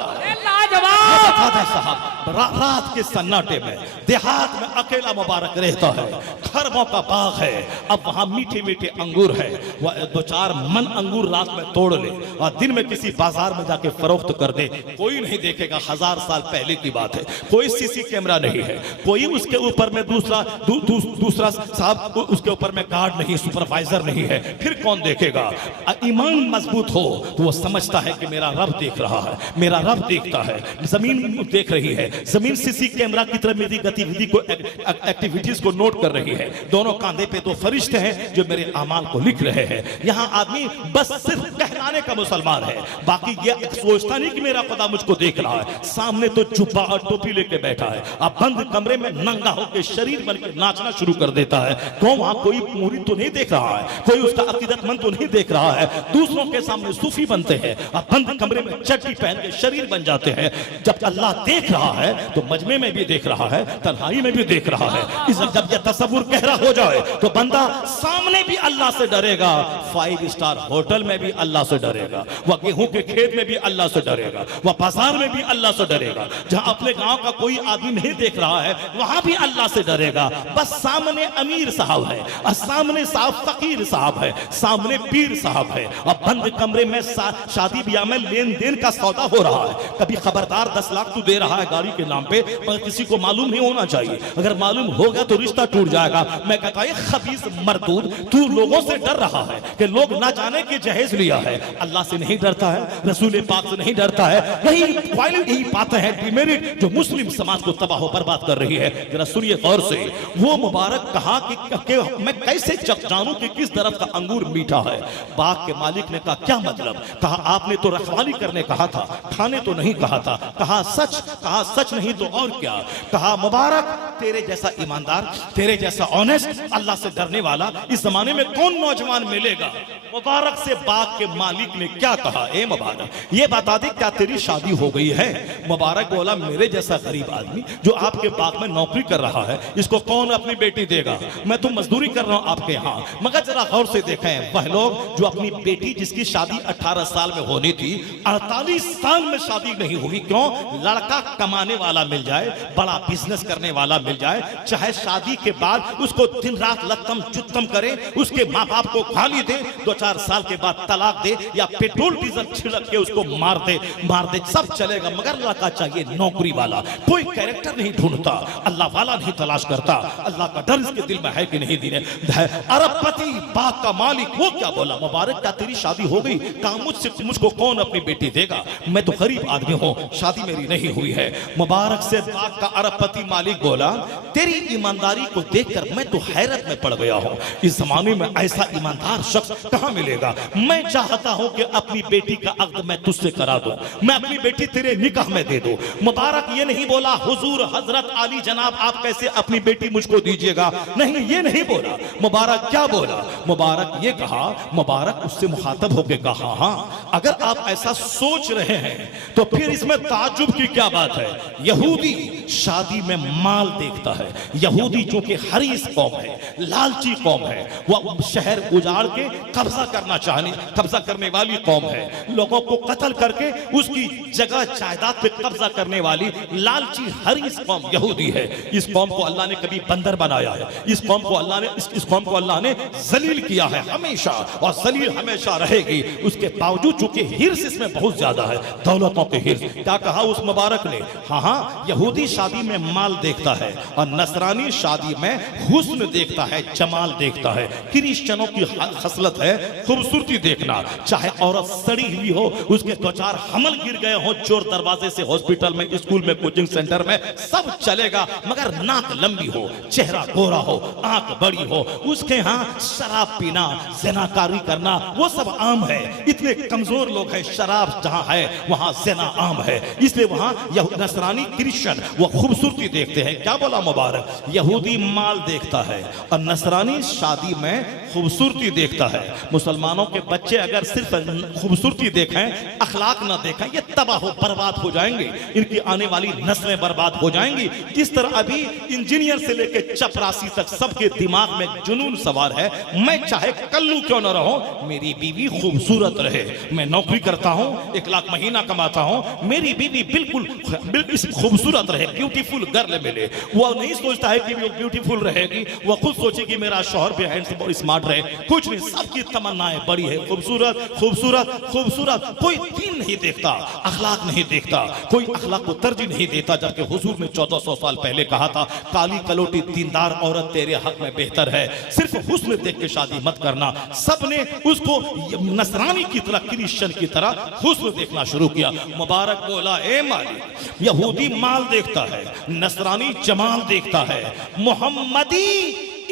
साहब रात के सन्नाटे में देहात में अकेला मुबारक रहता है, खरबों का बाग है, अब वहां मीठे मीठे अंगूर है, वह 2-4 मन अंगूर रात में तोड़ ले और दिन में किसी बाजार में जाके फरोख्त कर दे, कोई नहीं देखेगा। 1000 साल पहले की बात है, कोई सीसी कैमरा नहीं है, कोई उसके ऊपर में दूसरा साहब उसके ऊपर में गार्ड नहीं, सुपरवाइजर नहीं है, फिर कौन देखेगा? ईमान मजबूत हो तो वो समझता है कि मेरा रब देख रहा है, मेरा रब देखता है, जमीन देख रही है, जमीन सीसी कैमरा की तरह मेरी गतिविधि को, एक्टिविटीज को नोट कर रही है। दोनों कांधे पे 2 फरिश्ते हैं जो मेरे अमाल को लिख रहे हैं। यहाँ आदमी बस सिर्फ कहलाने का मुसलमान है, बाकी ये सोचता नहीं कि मेरा खुदा मुझको देख रहा है। सामने तो जुब्बा और टोपी लेके बैठा है, अब बंद कमरे में नंगा होकर शरीर बन के नाचना शुरू कर देता है, तो वहां कोई मुरीद तो नहीं देख रहा है, कोई उसका अकीदतमंद तो नहीं देख रहा है। दूसरों के सामने सूफी बनते हैं, अब बंद कमरे में चड्डी पहन के शरीर बन जाते हैं। जब अल्लाह देख रहा है तो मजमे में भी देख रहा है, तन्हाई में भी देख रहा है। इस जब यह तसव्वुर गहरा हो जाए तो बंदा सामने भी अल्लाह से डरेगा, 5 स्टार होटल में भी अल्लाह से डरेगा, वह गेहूं के खेत में भी अल्लाह से डरेगा, वह बाजार में भी अल्लाह से डरेगा, जहां अपने गांव का कोई आदमी नहीं देख रहा है वहां भी अल्लाह से डरेगा। बस सामने अमीर साहब है और सामने साहब फकीर साहब है, सामने पीर साहब है और बंद कमरे में शादी ब्याह में लेन देन का सौदा हो रहा है। कभी खबरदार 10 लाख तू दे रहा है गाड़ी के नाम पे, मगर किसी को मालूम नहीं होना चाहिए, अगर मालूम हो गया तो रिश्ता टूट जाएगा। मैं कहता है खबीस मरदूद, तू लोगों से डर रहा है कि लोग ना जाने कि जहेज लिया है, अल्लाह से नहीं डरता है, रसूल पाक से नहीं डरता है। यही बातें हैं डिमेरिट जो मुस्लिम समाज को तबाह बर्बाद कर रही है। जरा सुनिए गौर से, वो मुबारक कहा कि मैं कैसे जानूं कि किस तरफ का अंगूर मीठा है। बाग के मालिक ने कहा क्या मतलब? कहा आपने तो रखवाली करने कहा था, खाने तो नहीं कहा था। कहा सच नहीं तो और क्या? कहा मुबारक तेरे जैसा ईमानदार, तेरे जैसा ऑनेस्ट, अल्लाह से डरने वाला इस जमाने में कौन नौजवान मिलेगा? मुबारक से बाग के मालिक ने क्या कहा, ए मुबारक ये बता दे क्या तेरी शादी हो गई है? मुबारक बोला मेरे जैसा गरीब आदमी जो आपके बाग में नौकरी कर रहा है, इसको कौन अपनी बेटी देगा? मैं तो मजदूरी कर रहा हूं आपके यहाँ। मगर जरा गौर से देखें, वह लोग जो अपनी बेटी जिसकी शादी 18 साल में होनी थी, 48 साल में शादी नहीं हुई। क्यों? लड़का कमाने वाला मिल जाए, बड़ा बिजनेस करने वाला मिल जाए, चाहे शादी के बाद उसको दिन रात लत्तम चुत्तम करे, उसके माँ बाप को गाली दे, 2-4 साल के बाद तलाक दे या पेट्रोल डीजल छिड़क के उसको मार दे, सब चलेगा। मगर लड़का चाहिए नौकरी वाला, कोई कैरेक्टर नहीं ढूंढता, अल्लाह वाला नहीं तलाश करता। अल्लाह का डर इसके दिल में है कि नहीं? दिने अरबपति बाग का मालिक वो क्या बोला, मुबारक क्या तेरी शादी हो गई? कहा मुझको कौन अपनी बेटी देगा? मैं तो गरीब आदमी हूं, शादी मेरी नहीं हुई है। मुबारक से बाग का अरबपति मालिक बोला तेरी ईमानदारी को देखकर मैं तो हैरत में पड़ गया हूं। इस जमाने में ऐसा ईमानदार शख्स कहां मिलेगा? मैं चाहता हूं कि अपनी बेटी का अक़्द मैं तुझसे करा दूं, मैं अपनी बेटी तेरे निकाह में दे दूं। मुबारक ये नहीं बोला हुजूर हजरत आली जनाब आप कैसे अपनी बेटी मुझको दीजिएगा, नहीं ये नहीं बोला। मुबारक क्या बोला? मुबारक ये कहा, मुबारक उससे मुखातब होके कहा हाँ अगर आप ऐसा सोच रहे हैं तो फिर इसमें ताज्जुब की क्या बात है? यहूदी शादी में माल देखता है। यहूदी चूंकि हरीस कौम है, लालची कौम है, वह शहर उजाड़ के कब्जा करने वाली कौम है, लोगों को कत्ल करके उसकी जगह जायदाद पे कब्जा करने वाली लालची हरीस कौम यहूदी है। इस कौम को अल्लाह ने कभी बंदर बनाया है, इस कौम को अल्लाह ने जलील किया है हमेशा, और जलील हमेशा रहेगी। उसके बावजूद चूंकि हिर्स इसमें बहुत ज्यादा है, दौलतों के हिर्स। क्या कहा उस मुबारक ने? हाँ यहूदी शादी में माल देखता है और नसरानी शादी में हुस्न देखता है, जमाल देखता है। क्रिश्चियनों की खसलत है खूबसूरती देखना, चाहे औरत सड़ी हुई हो, उसके 2-4 हमल गिर गए हो चोर दरवाजे से, हॉस्पिटल में, स्कूल में, कोचिंग सेंटर में, सब चलेगा, मगर नाक लंबी हो, चेहरा गोरा हो, आंख बड़ी हो, उसके यहाँ शराब पीना, ज़िनाकारी करना वो सब आम है। इतने कमजोर लोग हैं, शराब जहां है वहां ज़िना आम है, इसलिए वहां नसरानी क्रिश्चियन वो खूबसूरती देखते हैं। क्या बोला मुबारक? यहूदी माल देखता है और नसरानी शादी में खूबसूरती देखता है। मुसलमानों के बच्चे अगर सिर्फ खूबसूरती देखें, अखलाक ना देखें, ये तबाह हो बर्बाद हो जाएंगे, इनकी आने वाली नस्लें बर्बाद हो जाएंगी। जिस तरह अभी इंजीनियर से लेकर चपरासी तक सबके दिमाग में जुनून सवार है, मैं चाहे कल्लू क्यों ना रहूं, मेरी बीवी खूबसूरत रहे। मैं नौकरी करता हूं, 1 लाख महीना कमाता हूं, मेरी बीवी बिल्कुल खूबसूरत रहे, ब्यूटीफुल गर्ल मिले। वो नहीं सोचता है कि वो ब्यूटीफुल रहेगी, वो खुद सोचेगी मेरा शौहर भी हैंडसम और स्मार्ट रहे। कुछ नहीं, सबकी तमन्नाएं बड़ी है, खूबसूरत खूबसूरत खूबसूरत। कोई दीन नहीं देखता, अखलाक नहीं देखता, कोई अखलाक को तरजीह नहीं देता। जबकि हुजूर ने 1400 साल पहले कहा था काली कलोटी दीनदार औरत तेरे हक में बेहतर है, सिर्फ हुस्न देख के शादी मत करना। सबने उसको नसरानी की तरह, क्रिश्चियन की तरह हुस्न देखना शुरू किया। मुबारक बोला ए मालिक यहूदी माल देखता है, नसरानी जमाल देखता है, मोहम्मदी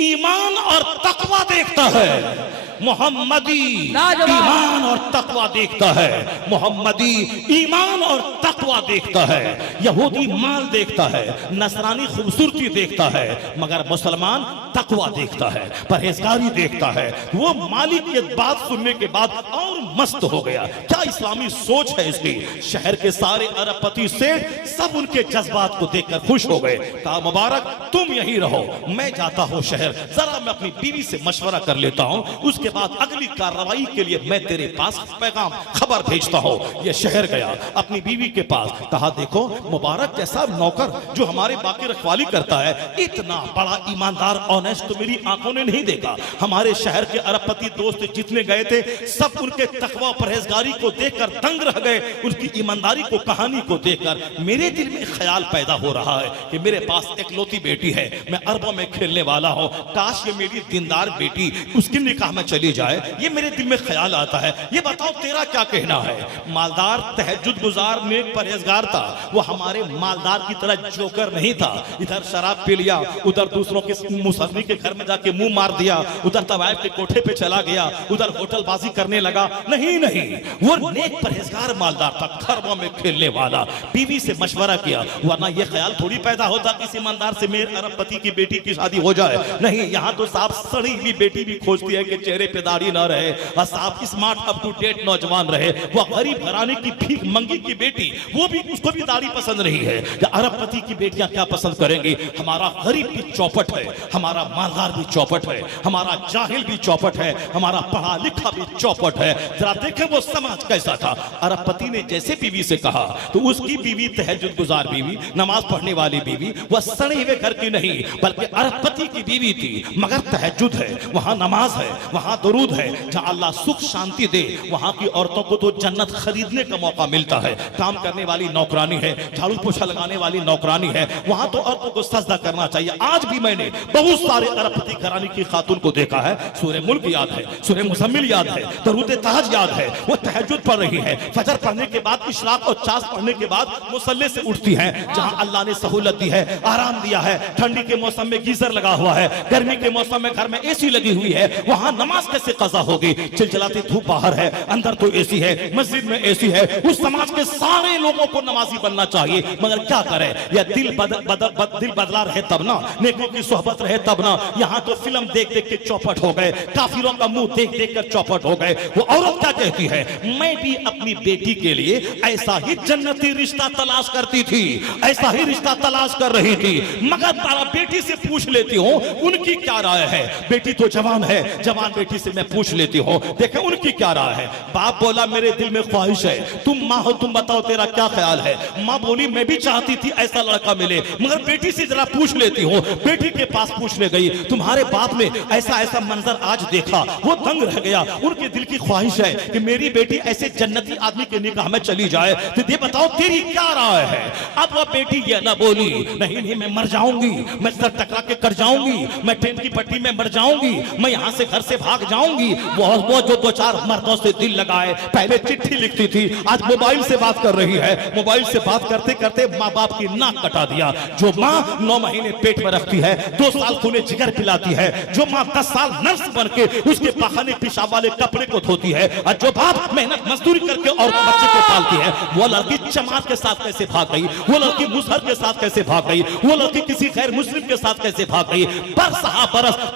ईमान और तकवा देखता है। मोहम्मदी ईमान और तकवा देखता है, मोहम्मदी ईमान और तकवा देखता है। यहूदी माल देखता है, नसरानी खूबसूरती देखता है, मगर मुसलमान तकवा देखता है, परहेजगारी देखता है। वो मालिक ये बात सुनने के बाद और मस्त हो गया। क्या इस्लामी सोच है इसकी? शहर के सारे अरबपति सेठ सब उनके जज्बात को देखकर खुश हो गए। कहा मुबारक तुम यहीं रहो, मैं जाता हूं शहर, जरा मैं अपनी बीवी से मशवरा कर लेता हूं, उसके उसके बाद अगली कार्रवाई के लिए मैं तेरे पास पैगाम खबर भेजता हूँ। ये शहर गया अपनी बीवी के पास, कहा देखो मुबारक जैसा नौकर जो हमारे बाकी रखवाली करता है, इतना बड़ा ईमानदार ऑनेस्ट तो मेरी आंखों ने नहीं देखा। हमारे शहर के अरबपति दोस्त जितने गए थे सब उनके तकवा परहेजगारी को देखकर दंग रह गए, उनकी ईमानदारी को कहानी को देखकर मेरे दिल में ख्याल पैदा हो रहा है कि मेरे पास इकलौती बेटी है, मैं अरबों में खेलने वाला हूँ, काश ये मेरी दीनदार बेटी उसकी निकाह में चली जाए, ये मेरे दिल में ख्याल आता है। ये बताओ तेरा क्या कहना है? मालदार तहज्जुद गुजार नेक परहेजगार था, वो हमारे मालदार की तरह जोकर नहीं था, इधर शराब पी लिया, उधर दूसरों के मुसल्ली के घर में जाके मुंह मार दिया, उधर तवाइफ के कोठे पे चला गया, उधर होटलबाजी करने लगा। नहीं नहीं, वो नेक परहेजगार मालदार था, खरबों में खेलने वाला। बीवी से मशवरा किया, वरना ये ख्याल थोड़ी पैदा होता किसी ईमानदार से मेरे अरबपति की बेटी की शादी हो जाए। नहीं, यहाँ तो साहब सड़ी हुई बेटी भी खोजती है कि चेहरे पे दाढ़ी ना रहे और साहब स्मार्ट अप टू डेट नौजवान रहे। वो गरीब घराने की भीख मंगी की बेटी, वो भी उसको भी दाढ़ी पसंद नहीं है। या अरबपति की बेटियां क्या पसंद करेंगी? हमारा गरीब भी चौपट है, हमारा मालदार भी चौपट है, हमारा जाहिल भी चौपट है, हमारा पढ़ा लिखा भी चौपट है। जरा देखें वो समाज कैसा था। अरबपति ने जैसे बीवी से कहा तो उसकी बीवी तहज्जुद गुजार बीवी, नमाज पढ़ने वाली बीवी, वह सड़े हुए घर की नहीं बल्कि अरबपति की बीवी थी, मगर तहज्जुद है, वहां नमाज है, वहां दुरूद है। जहां अल्लाह सुख शांति दे वहां की औरतों को तो जन्नत खरीदने का मौका मिलता है। काम करने वाली नौकरानी है, झाड़ू पोछा लगाने वाली नौकरानी है, वहां तो औरतों को सजदा करना चाहिए। आज भी मैंने बहुत सारे अरबपति घराने की खातून को देखा है, सूरह मुल्क याद है, सूरह मुज़म्मिल याद है, दरूद ताज याद है, वो तहज्जुद पढ़ रही है, फजर पढ़ने के बाद इशराक और चास पढ़ने के बाद मुसल्ले से उठती है। जहां अल्लाह ने सहूलत दी है, आराम दिया है, ठंडी के मौसम में गीजर लगा हुआ है, गर्मी के मौसम में घर में एसी लगी हुई है, वहां नमाज कैसे कज़ा होगी? चिलचिलाती धूप बाहर है, अंदर तो एसी है, मस्जिद में एसी है। उस समाज के सारे लोगों को नमाजी बनना चाहिए, मगर क्या करे? या दिल बदला रहे तब ना, नेकों की सोहबत रहे तब ना। यहाँ तो फिल्म देख देख के चौपट हो गए, काफिरों का मुंह देख देख कर चौपट हो गए। वो औरत क्या कहती है? मैं भी अपनी बेटी के लिए ऐसा ही जन्नती रिश्ता तलाश करती थी, ऐसा ही रिश्ता तलाश कर रही थी, मगर तारा बेटी से पूछ लेती हूँ उनकी क्या राय है। बेटी तो जवान है, जवान बेटी से मैं पूछ लेती हूँ, देखे उनकी क्या राय है। बाप बोला मेरे दिल में ख्वाहिश है, तुम माँ हो, तुम बताओ तेरा क्या ख्याल है। माँ बोली मैं भी चाहती थी ऐसा लड़का मिले, मगर बेटी से जरा पूछ लेती हूँ। बेटी के पास पूछने गई, तुम्हारे बाप ने ऐसा ऐसा मंजर आज देखा, वो दंग रह गया। उनके दिल की ख्वाहिश है कि मेरी बेटी ऐसे जन्नती आदमी के निकाह में चली जाए, तो ये बताओ तेरी क्या राय है। अब वह बेटी ये ना बोली, नहीं नहीं मैं मर जाऊंगी, मैं सर टकरा के कर जाऊंगी, मैं ट्रेन की पट्टी में मर जाऊंगी, मैं यहाँ से घर से भाग जाऊंगी। वो जो दो चार मर्दों से दिल लगाए, पहले चिट्ठी लिखती थी, आज मोबाइल से बात कर रही है, मोबाइल से बात करते करते माँ बाप की नाक कटा दिया। जो माँ 9 महीने पेट में रखती है, 2 साल खूने जिगर पिलाती है, जो माँ 10 साल नर्स बन के उसके बहाने पेशाब वाले कपड़े को धोती है, और जो बाप मेहनत मजदूरी करके और बच्चे को पालती है, वो लड़की चमार के साथ कैसे भाग गई, वो लड़की मुसहर के साथ कैसे भाग गई, वो लड़की किसी गैर मुस्लिम के साथ कैसे भाग गई। बरस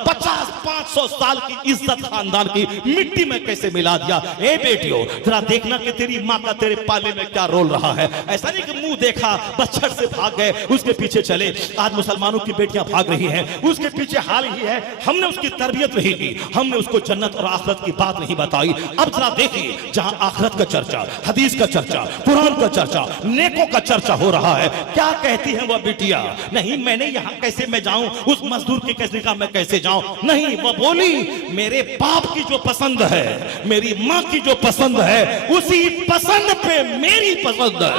50-500 साल की इज्जत खानदान की मिट्टी में कैसे मिला दिया। ए बेटियों जरा देखना कि तेरी माँ का तेरे पाले में क्या रोल रहा है। ऐसा नहीं कि मुंह देखा बच्चर से भाग गए, उसके पीछे चले। आज मुसलमानों की बेटियां भाग रही हैं, उसके पीछे हाल ही है, हमने उसकी तरबियत नहीं की, हमने उसको जन्नत और आखिरत की बात नहीं बताई। अब जरा देखिए, जहां आखिरत का चर्चा, हदीस का चर्चा, कुरान का चर्चा, नेकों का चर्चा हो रहा है, क्या कहती है वह बिटिया? नहीं मैंने यहाँ कैसे मैं जाऊं, उस मजदूर के कैसे निकाह में कैसे जाऊं? नहीं, वह बोली मेरे बाप की जो पसंद है, मेरी माँ की जो पसंद है, उसी पसंद पे मेरी पसंद है,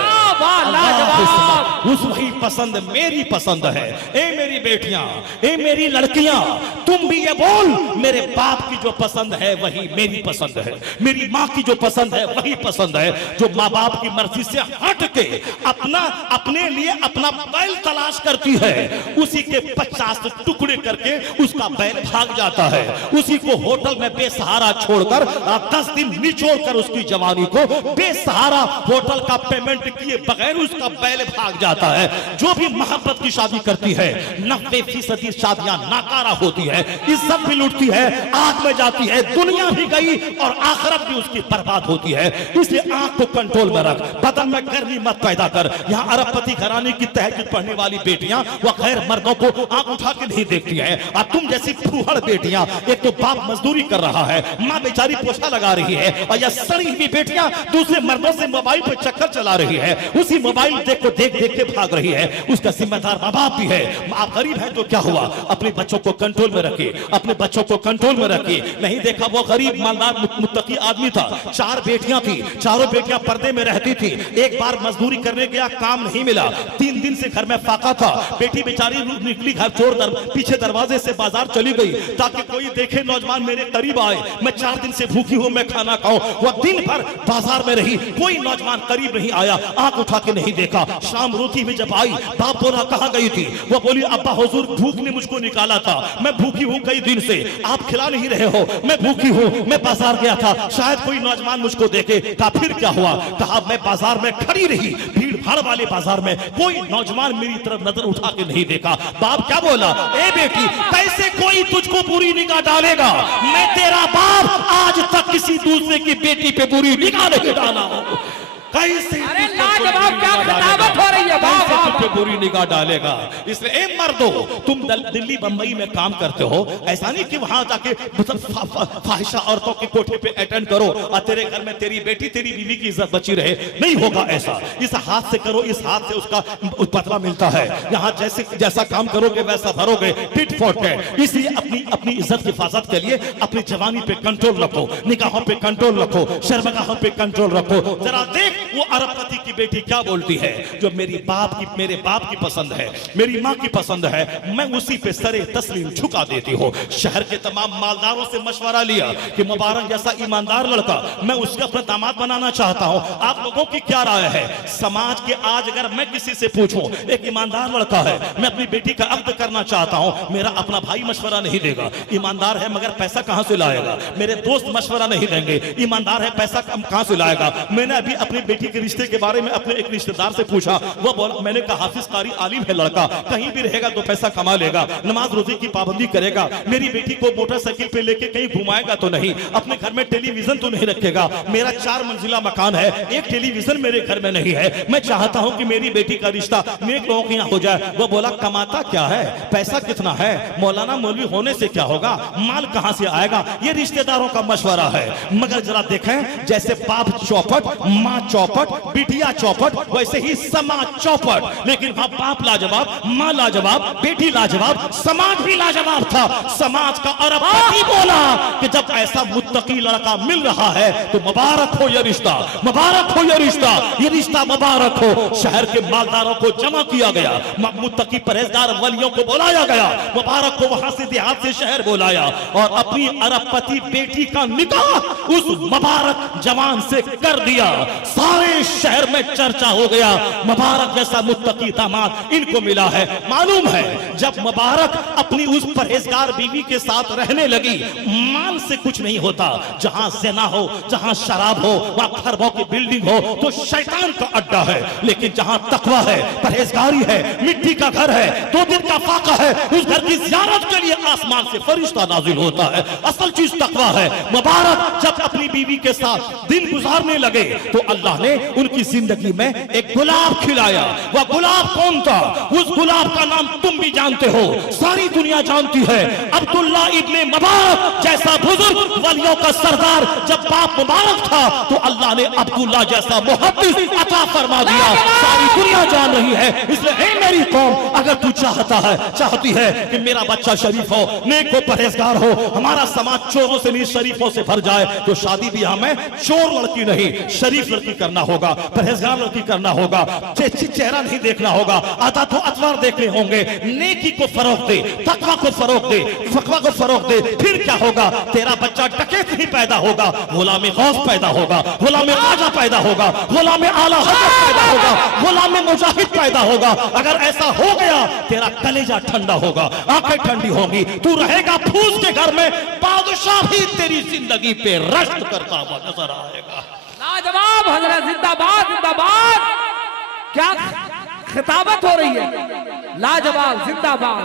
उस वही पसंद मेरी पसंद है। ए मेरी बेटियां, ए मेरी लड़कियां, तुम भी ये बोल मेरे बाप की जो पसंद है वही मेरी पसंद है, मेरी माँ की जो पसंद है वही पसंद है। जो माँ बाप की मर्जी से हट के अपने लिए अपना बैल तलाश करती है, उसी के 50 टुकड़े करके उसका बैल भाग जाता है, उसी को होटल में बेसहारा छोड़कर 10 दिन निचोड़कर उसकी जवानी को बेसहारा होटल का पेमेंट किए बगैर उसका बैल भाग जाता है। जो भी मोहब्बत की शादी करती है 90% शादियां नाकारा होती है, इज्जत भी लुटती है, आग में जाती है, दुनिया भी गई और आखिरत भी उसकी बर्बाद होती है। इसलिए आंख को कंट्रोल में रख, बदन में गर्मी मत पैदा कर। यहाँ अरबपति घराने की तहज्जुद पढ़ने वाली बेटियां वह गैर मर्दों को आंख उठा के नहीं देखती है, और तुम जैसी फूहड़ बेटियां, एक तो बाप मजदूरी कर रहा है, माँ बेचारी पोछा लगा रही है, और यह सड़ी हुई बेटियां दूसरे मर्दों से मोबाइल पर चक्कर चला रही है, उसी मोबाइल देख देख के भाग रही है। उसका जिम्मेदार माँ बाप भी है। आप गरीब हैं तो क्या हुआ, अपने बच्चों को कंट्रोल में रखिए, अपने बच्चों को कंट्रोल में रखिए। नहीं देखा वो गरीब मालदार मुत्तकी आदमी था, 4 बेटियां थी, चारों बेटियां पर्दे में रहती थी। एक बार मजदूरी करने गया, काम नहीं मिला, 3 दिन से घर में फाका था। बेटी बेचारी निकली घर छोड़ पीछे दरवाजे से बाजार चली गई ताकि कोई देखे नौजवान मेरे करीब आए, मैं 4 दिन से भूखी हूं, मैं खाना खाऊं। वह दिन भर बाजार में रही, कोई नौजवान करीब नहीं आया, आंख उठा के नहीं देखा। शाम रोती हुई जब आई, बाप बोला कहां गई थी? वो बोली अब्बा हुजूर भूख ने मुझको निकाला था, मैं भूखी हूं कई दिन से, आप खिला नहीं रहे हो, मैं भूखी हूं, मैं बाजार गया था, शायद कोई नौजवान मुझको देखे। कहा फिर क्या हुआ? कहा मैं बाजार में खड़ी रही, भीड़ भाड़ वाले बाजार में, कोई नौजवान मेरी तरफ नजर उठा के नहीं देखा। बाप क्या बोला? ए बेटी, कैसे कोई तुझको बुरी निगाह डालेगा? मैं तेरा बाप आज तक किसी दूसरे की बेटी पे बुरी निगाह नहीं डाला हूं। कैसे अरे लाजवाब, क्या खिताबत हो रही है, पे बुरी निगाह डालेगा? इसलिए ए मर्दो, तुम दिल्ली बंबई में काम करते हो, ऐसा नहीं कि वहां जाके फाहिशा औरतों के कोठे पे अटेंड करो और तेरे घर में तेरी बेटी तेरी बीवी की इज्जत बची रहे, नहीं होगा ऐसा। इस हाथ से करो, इस हाथ से उसका बदला मिलता है। यहाँ जैसा काम करोगे वैसा भरोगे, टिट फॉर टैट। इसलिए अपनी इज्जत की हिफाजत के लिए अपनी जवानी पे कंट्रोल रखो, निगाहों पे कंट्रोल रखो, शर्मगाहों पे कंट्रोल रखो। जरा देख वो अरबपति की बेटी क्या बोलती है, जो मेरे बाप की पसंद है, मेरी माँ की पसंद है, मैं उसी पे सरे तस्लीम झुका देती हूँ। शहर के तमाम मालदारों से मशवरा लिया कि मुबारक जैसा ईमानदार लड़का मैं उसका अपना दामाद बनाना चाहता हूँ, आप लोगों की क्या राय है? समाज के आज अगर मैं किसी से पूछूं, एक ईमानदार लड़का है, मैं अपनी बेटी का अक्द करना चाहता हूँ, मेरा अपना भाई मशवरा नहीं देगा, ईमानदार है मगर पैसा कहां से लाएगा? मेरे दोस्त मशवरा नहीं देंगे, ईमानदार है पैसा कहां से लाएगा? मैंने अभी अपनी बेटी के रिश्ते के बारे में अपने एक रिश्तेदार से पूछा, वो बोला, मैंने कहा हाफिज कारी आलिम है लड़का, कहीं भी रहेगा तो पैसा कमा लेगा, नमाज रोजे की पाबंदी करेगा, मेरी बेटी को मोटरसाइकिल पे लेके कहीं घुमाएगा तो नहीं, अपने घर में टेलीविजन तो नहीं रखेगा, मेरा 4 मंजिला मकान है, एक टेलीविजन मेरे घर में नहीं है, मैं चाहता हूं कि मेरी बेटी का रिश्ता नेक लोगों के यहाँ हो जाए। वो बोला कमाता क्या है, पैसा कितना है, मौलाना मौलवी होने से क्या होगा, माल कहां से आएगा? ये रिश्तेदारों का मशवरा है। मगर जरा देखें, जैसे बाप चौपट, माँ चौपट, बिटिया चौपट, वैसे ही समाज चौपट। लेकिन हाँ, बाप लाजवाब, माँ लाजवाब, बेटी लाजवाब, समाज भी लाजवाब था। समाज का अरबपति बोला कि जब ऐसा मुत्तकी लड़का मिल रहा है तो मुबारक हो ये रिश्ता, मुबारक हो ये रिश्ता, ये रिश्ता मुबारक हो। शहर के मालदारों को जमा किया गया, मुत्तकी परहेजगार वलियों को बुलाया गया, मुबारक को वहां से देहात से शहर बुलाया और अपनी अरबपति बेटी का निकाह उस मुबारक जवान से कर दिया। सारे शहर में चर्चा हो गया, मुबारक जैसा मुत्तकी दामाद इनको मिला है। मालूम है जब मुबारक अपनी उस परहेजगार बीवी के साथ रहने लगी, माल से कुछ नहीं होता, जहां ज़िना हो, जहां शराब हो, वहां खरबों की बिल्डिंग हो तो शैतान का अड्डा है। लेकिन जहां तकवा है, परहेजगारी है, मिट्टी का घर है, 2 दिन का फाका है, उस घर की ज़ियारत के लिए आसमान से फरिश्ता नाजिल होता है। असल चीज तकवा है। मुबारक जब अपनी बीवी के साथ दिन गुजारने लगे तो अल्लाह ने उनकी जिंदगी में एक गुलाब खिलाया। वह गुलाब कौन था? उस गुलाब का नाम तुम भी जानते हो, सारी दुनिया जानती है। अब्दुल्ला इब्ने मुबारक जैसा बुजुर्ग वलियों का सरदार जब बाप मुबारक था तो अल्लाह ने अब्दुल्ला जैसा मुहद्दिस अता फरमा दिया, सारी दुनिया जान रही है। इसलिए हे मेरी कौम, अगर तू चाहती है कि मेरा बच्चा शरीफ हो, नेक हो, परहेजगार हो, हमारा समाज चोरों से नहीं शरीफों से भर जाए, तो शादी ब्याह में चोर लड़की नहीं, शरीफ लड़की करना होगा, परहेजगार लड़की करना होगा, चेहरा नहीं देखना होगा, आता तो अतवार देखने होंगे। नेकी को फरोग दे, तकवा को फरोग दे, फकवा को फरोग दे, फिर क्या होगा? तेरा बच्चा डकैत नहीं पैदा होगा, गुलाम गौस पैदा होगा, गुलाम राजा पैदा होगा, गुलाम आला हज़रत पैदा होगा, गुलाम मुजाहिद पैदा होगा। अगर ऐसा हो गया तेरा कलेजा ठंडा होगा, आंखें ठंडी होंगी, तू रहेगा फूस के घर में, बादशाह भी तेरी जिंदगी पे रश्क करता हुआ नजर आएगा। लाजवाब हजरत, जिंदाबाद जिंदाबाद, क्या खिताबत हो रही है, लाजवाब जिंदाबाद।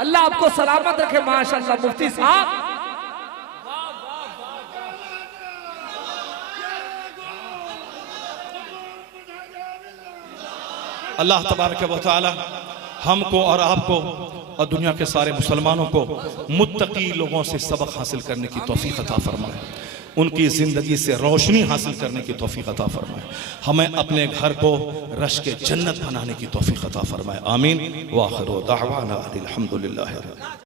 अल्लाह आपको सलामत रखे माशाअल्लाह मुफ्ती साहब। अल्लाह तबारक व तआला हमको और आपको और दुनिया के सारे मुसलमानों को मुत्तकी लोगों से सबक हासिल करने की तौफीक अता फरमाए, उनकी ज़िंदगी से रोशनी हासिल करने की तौफीक अता फरमाए, हमें अपने घर को रश्क जन्नत बनाने की तौफीक अता फरमाए। आमीन। व आखिर दाअवाना अनिल हम्दुलिल्लाहि।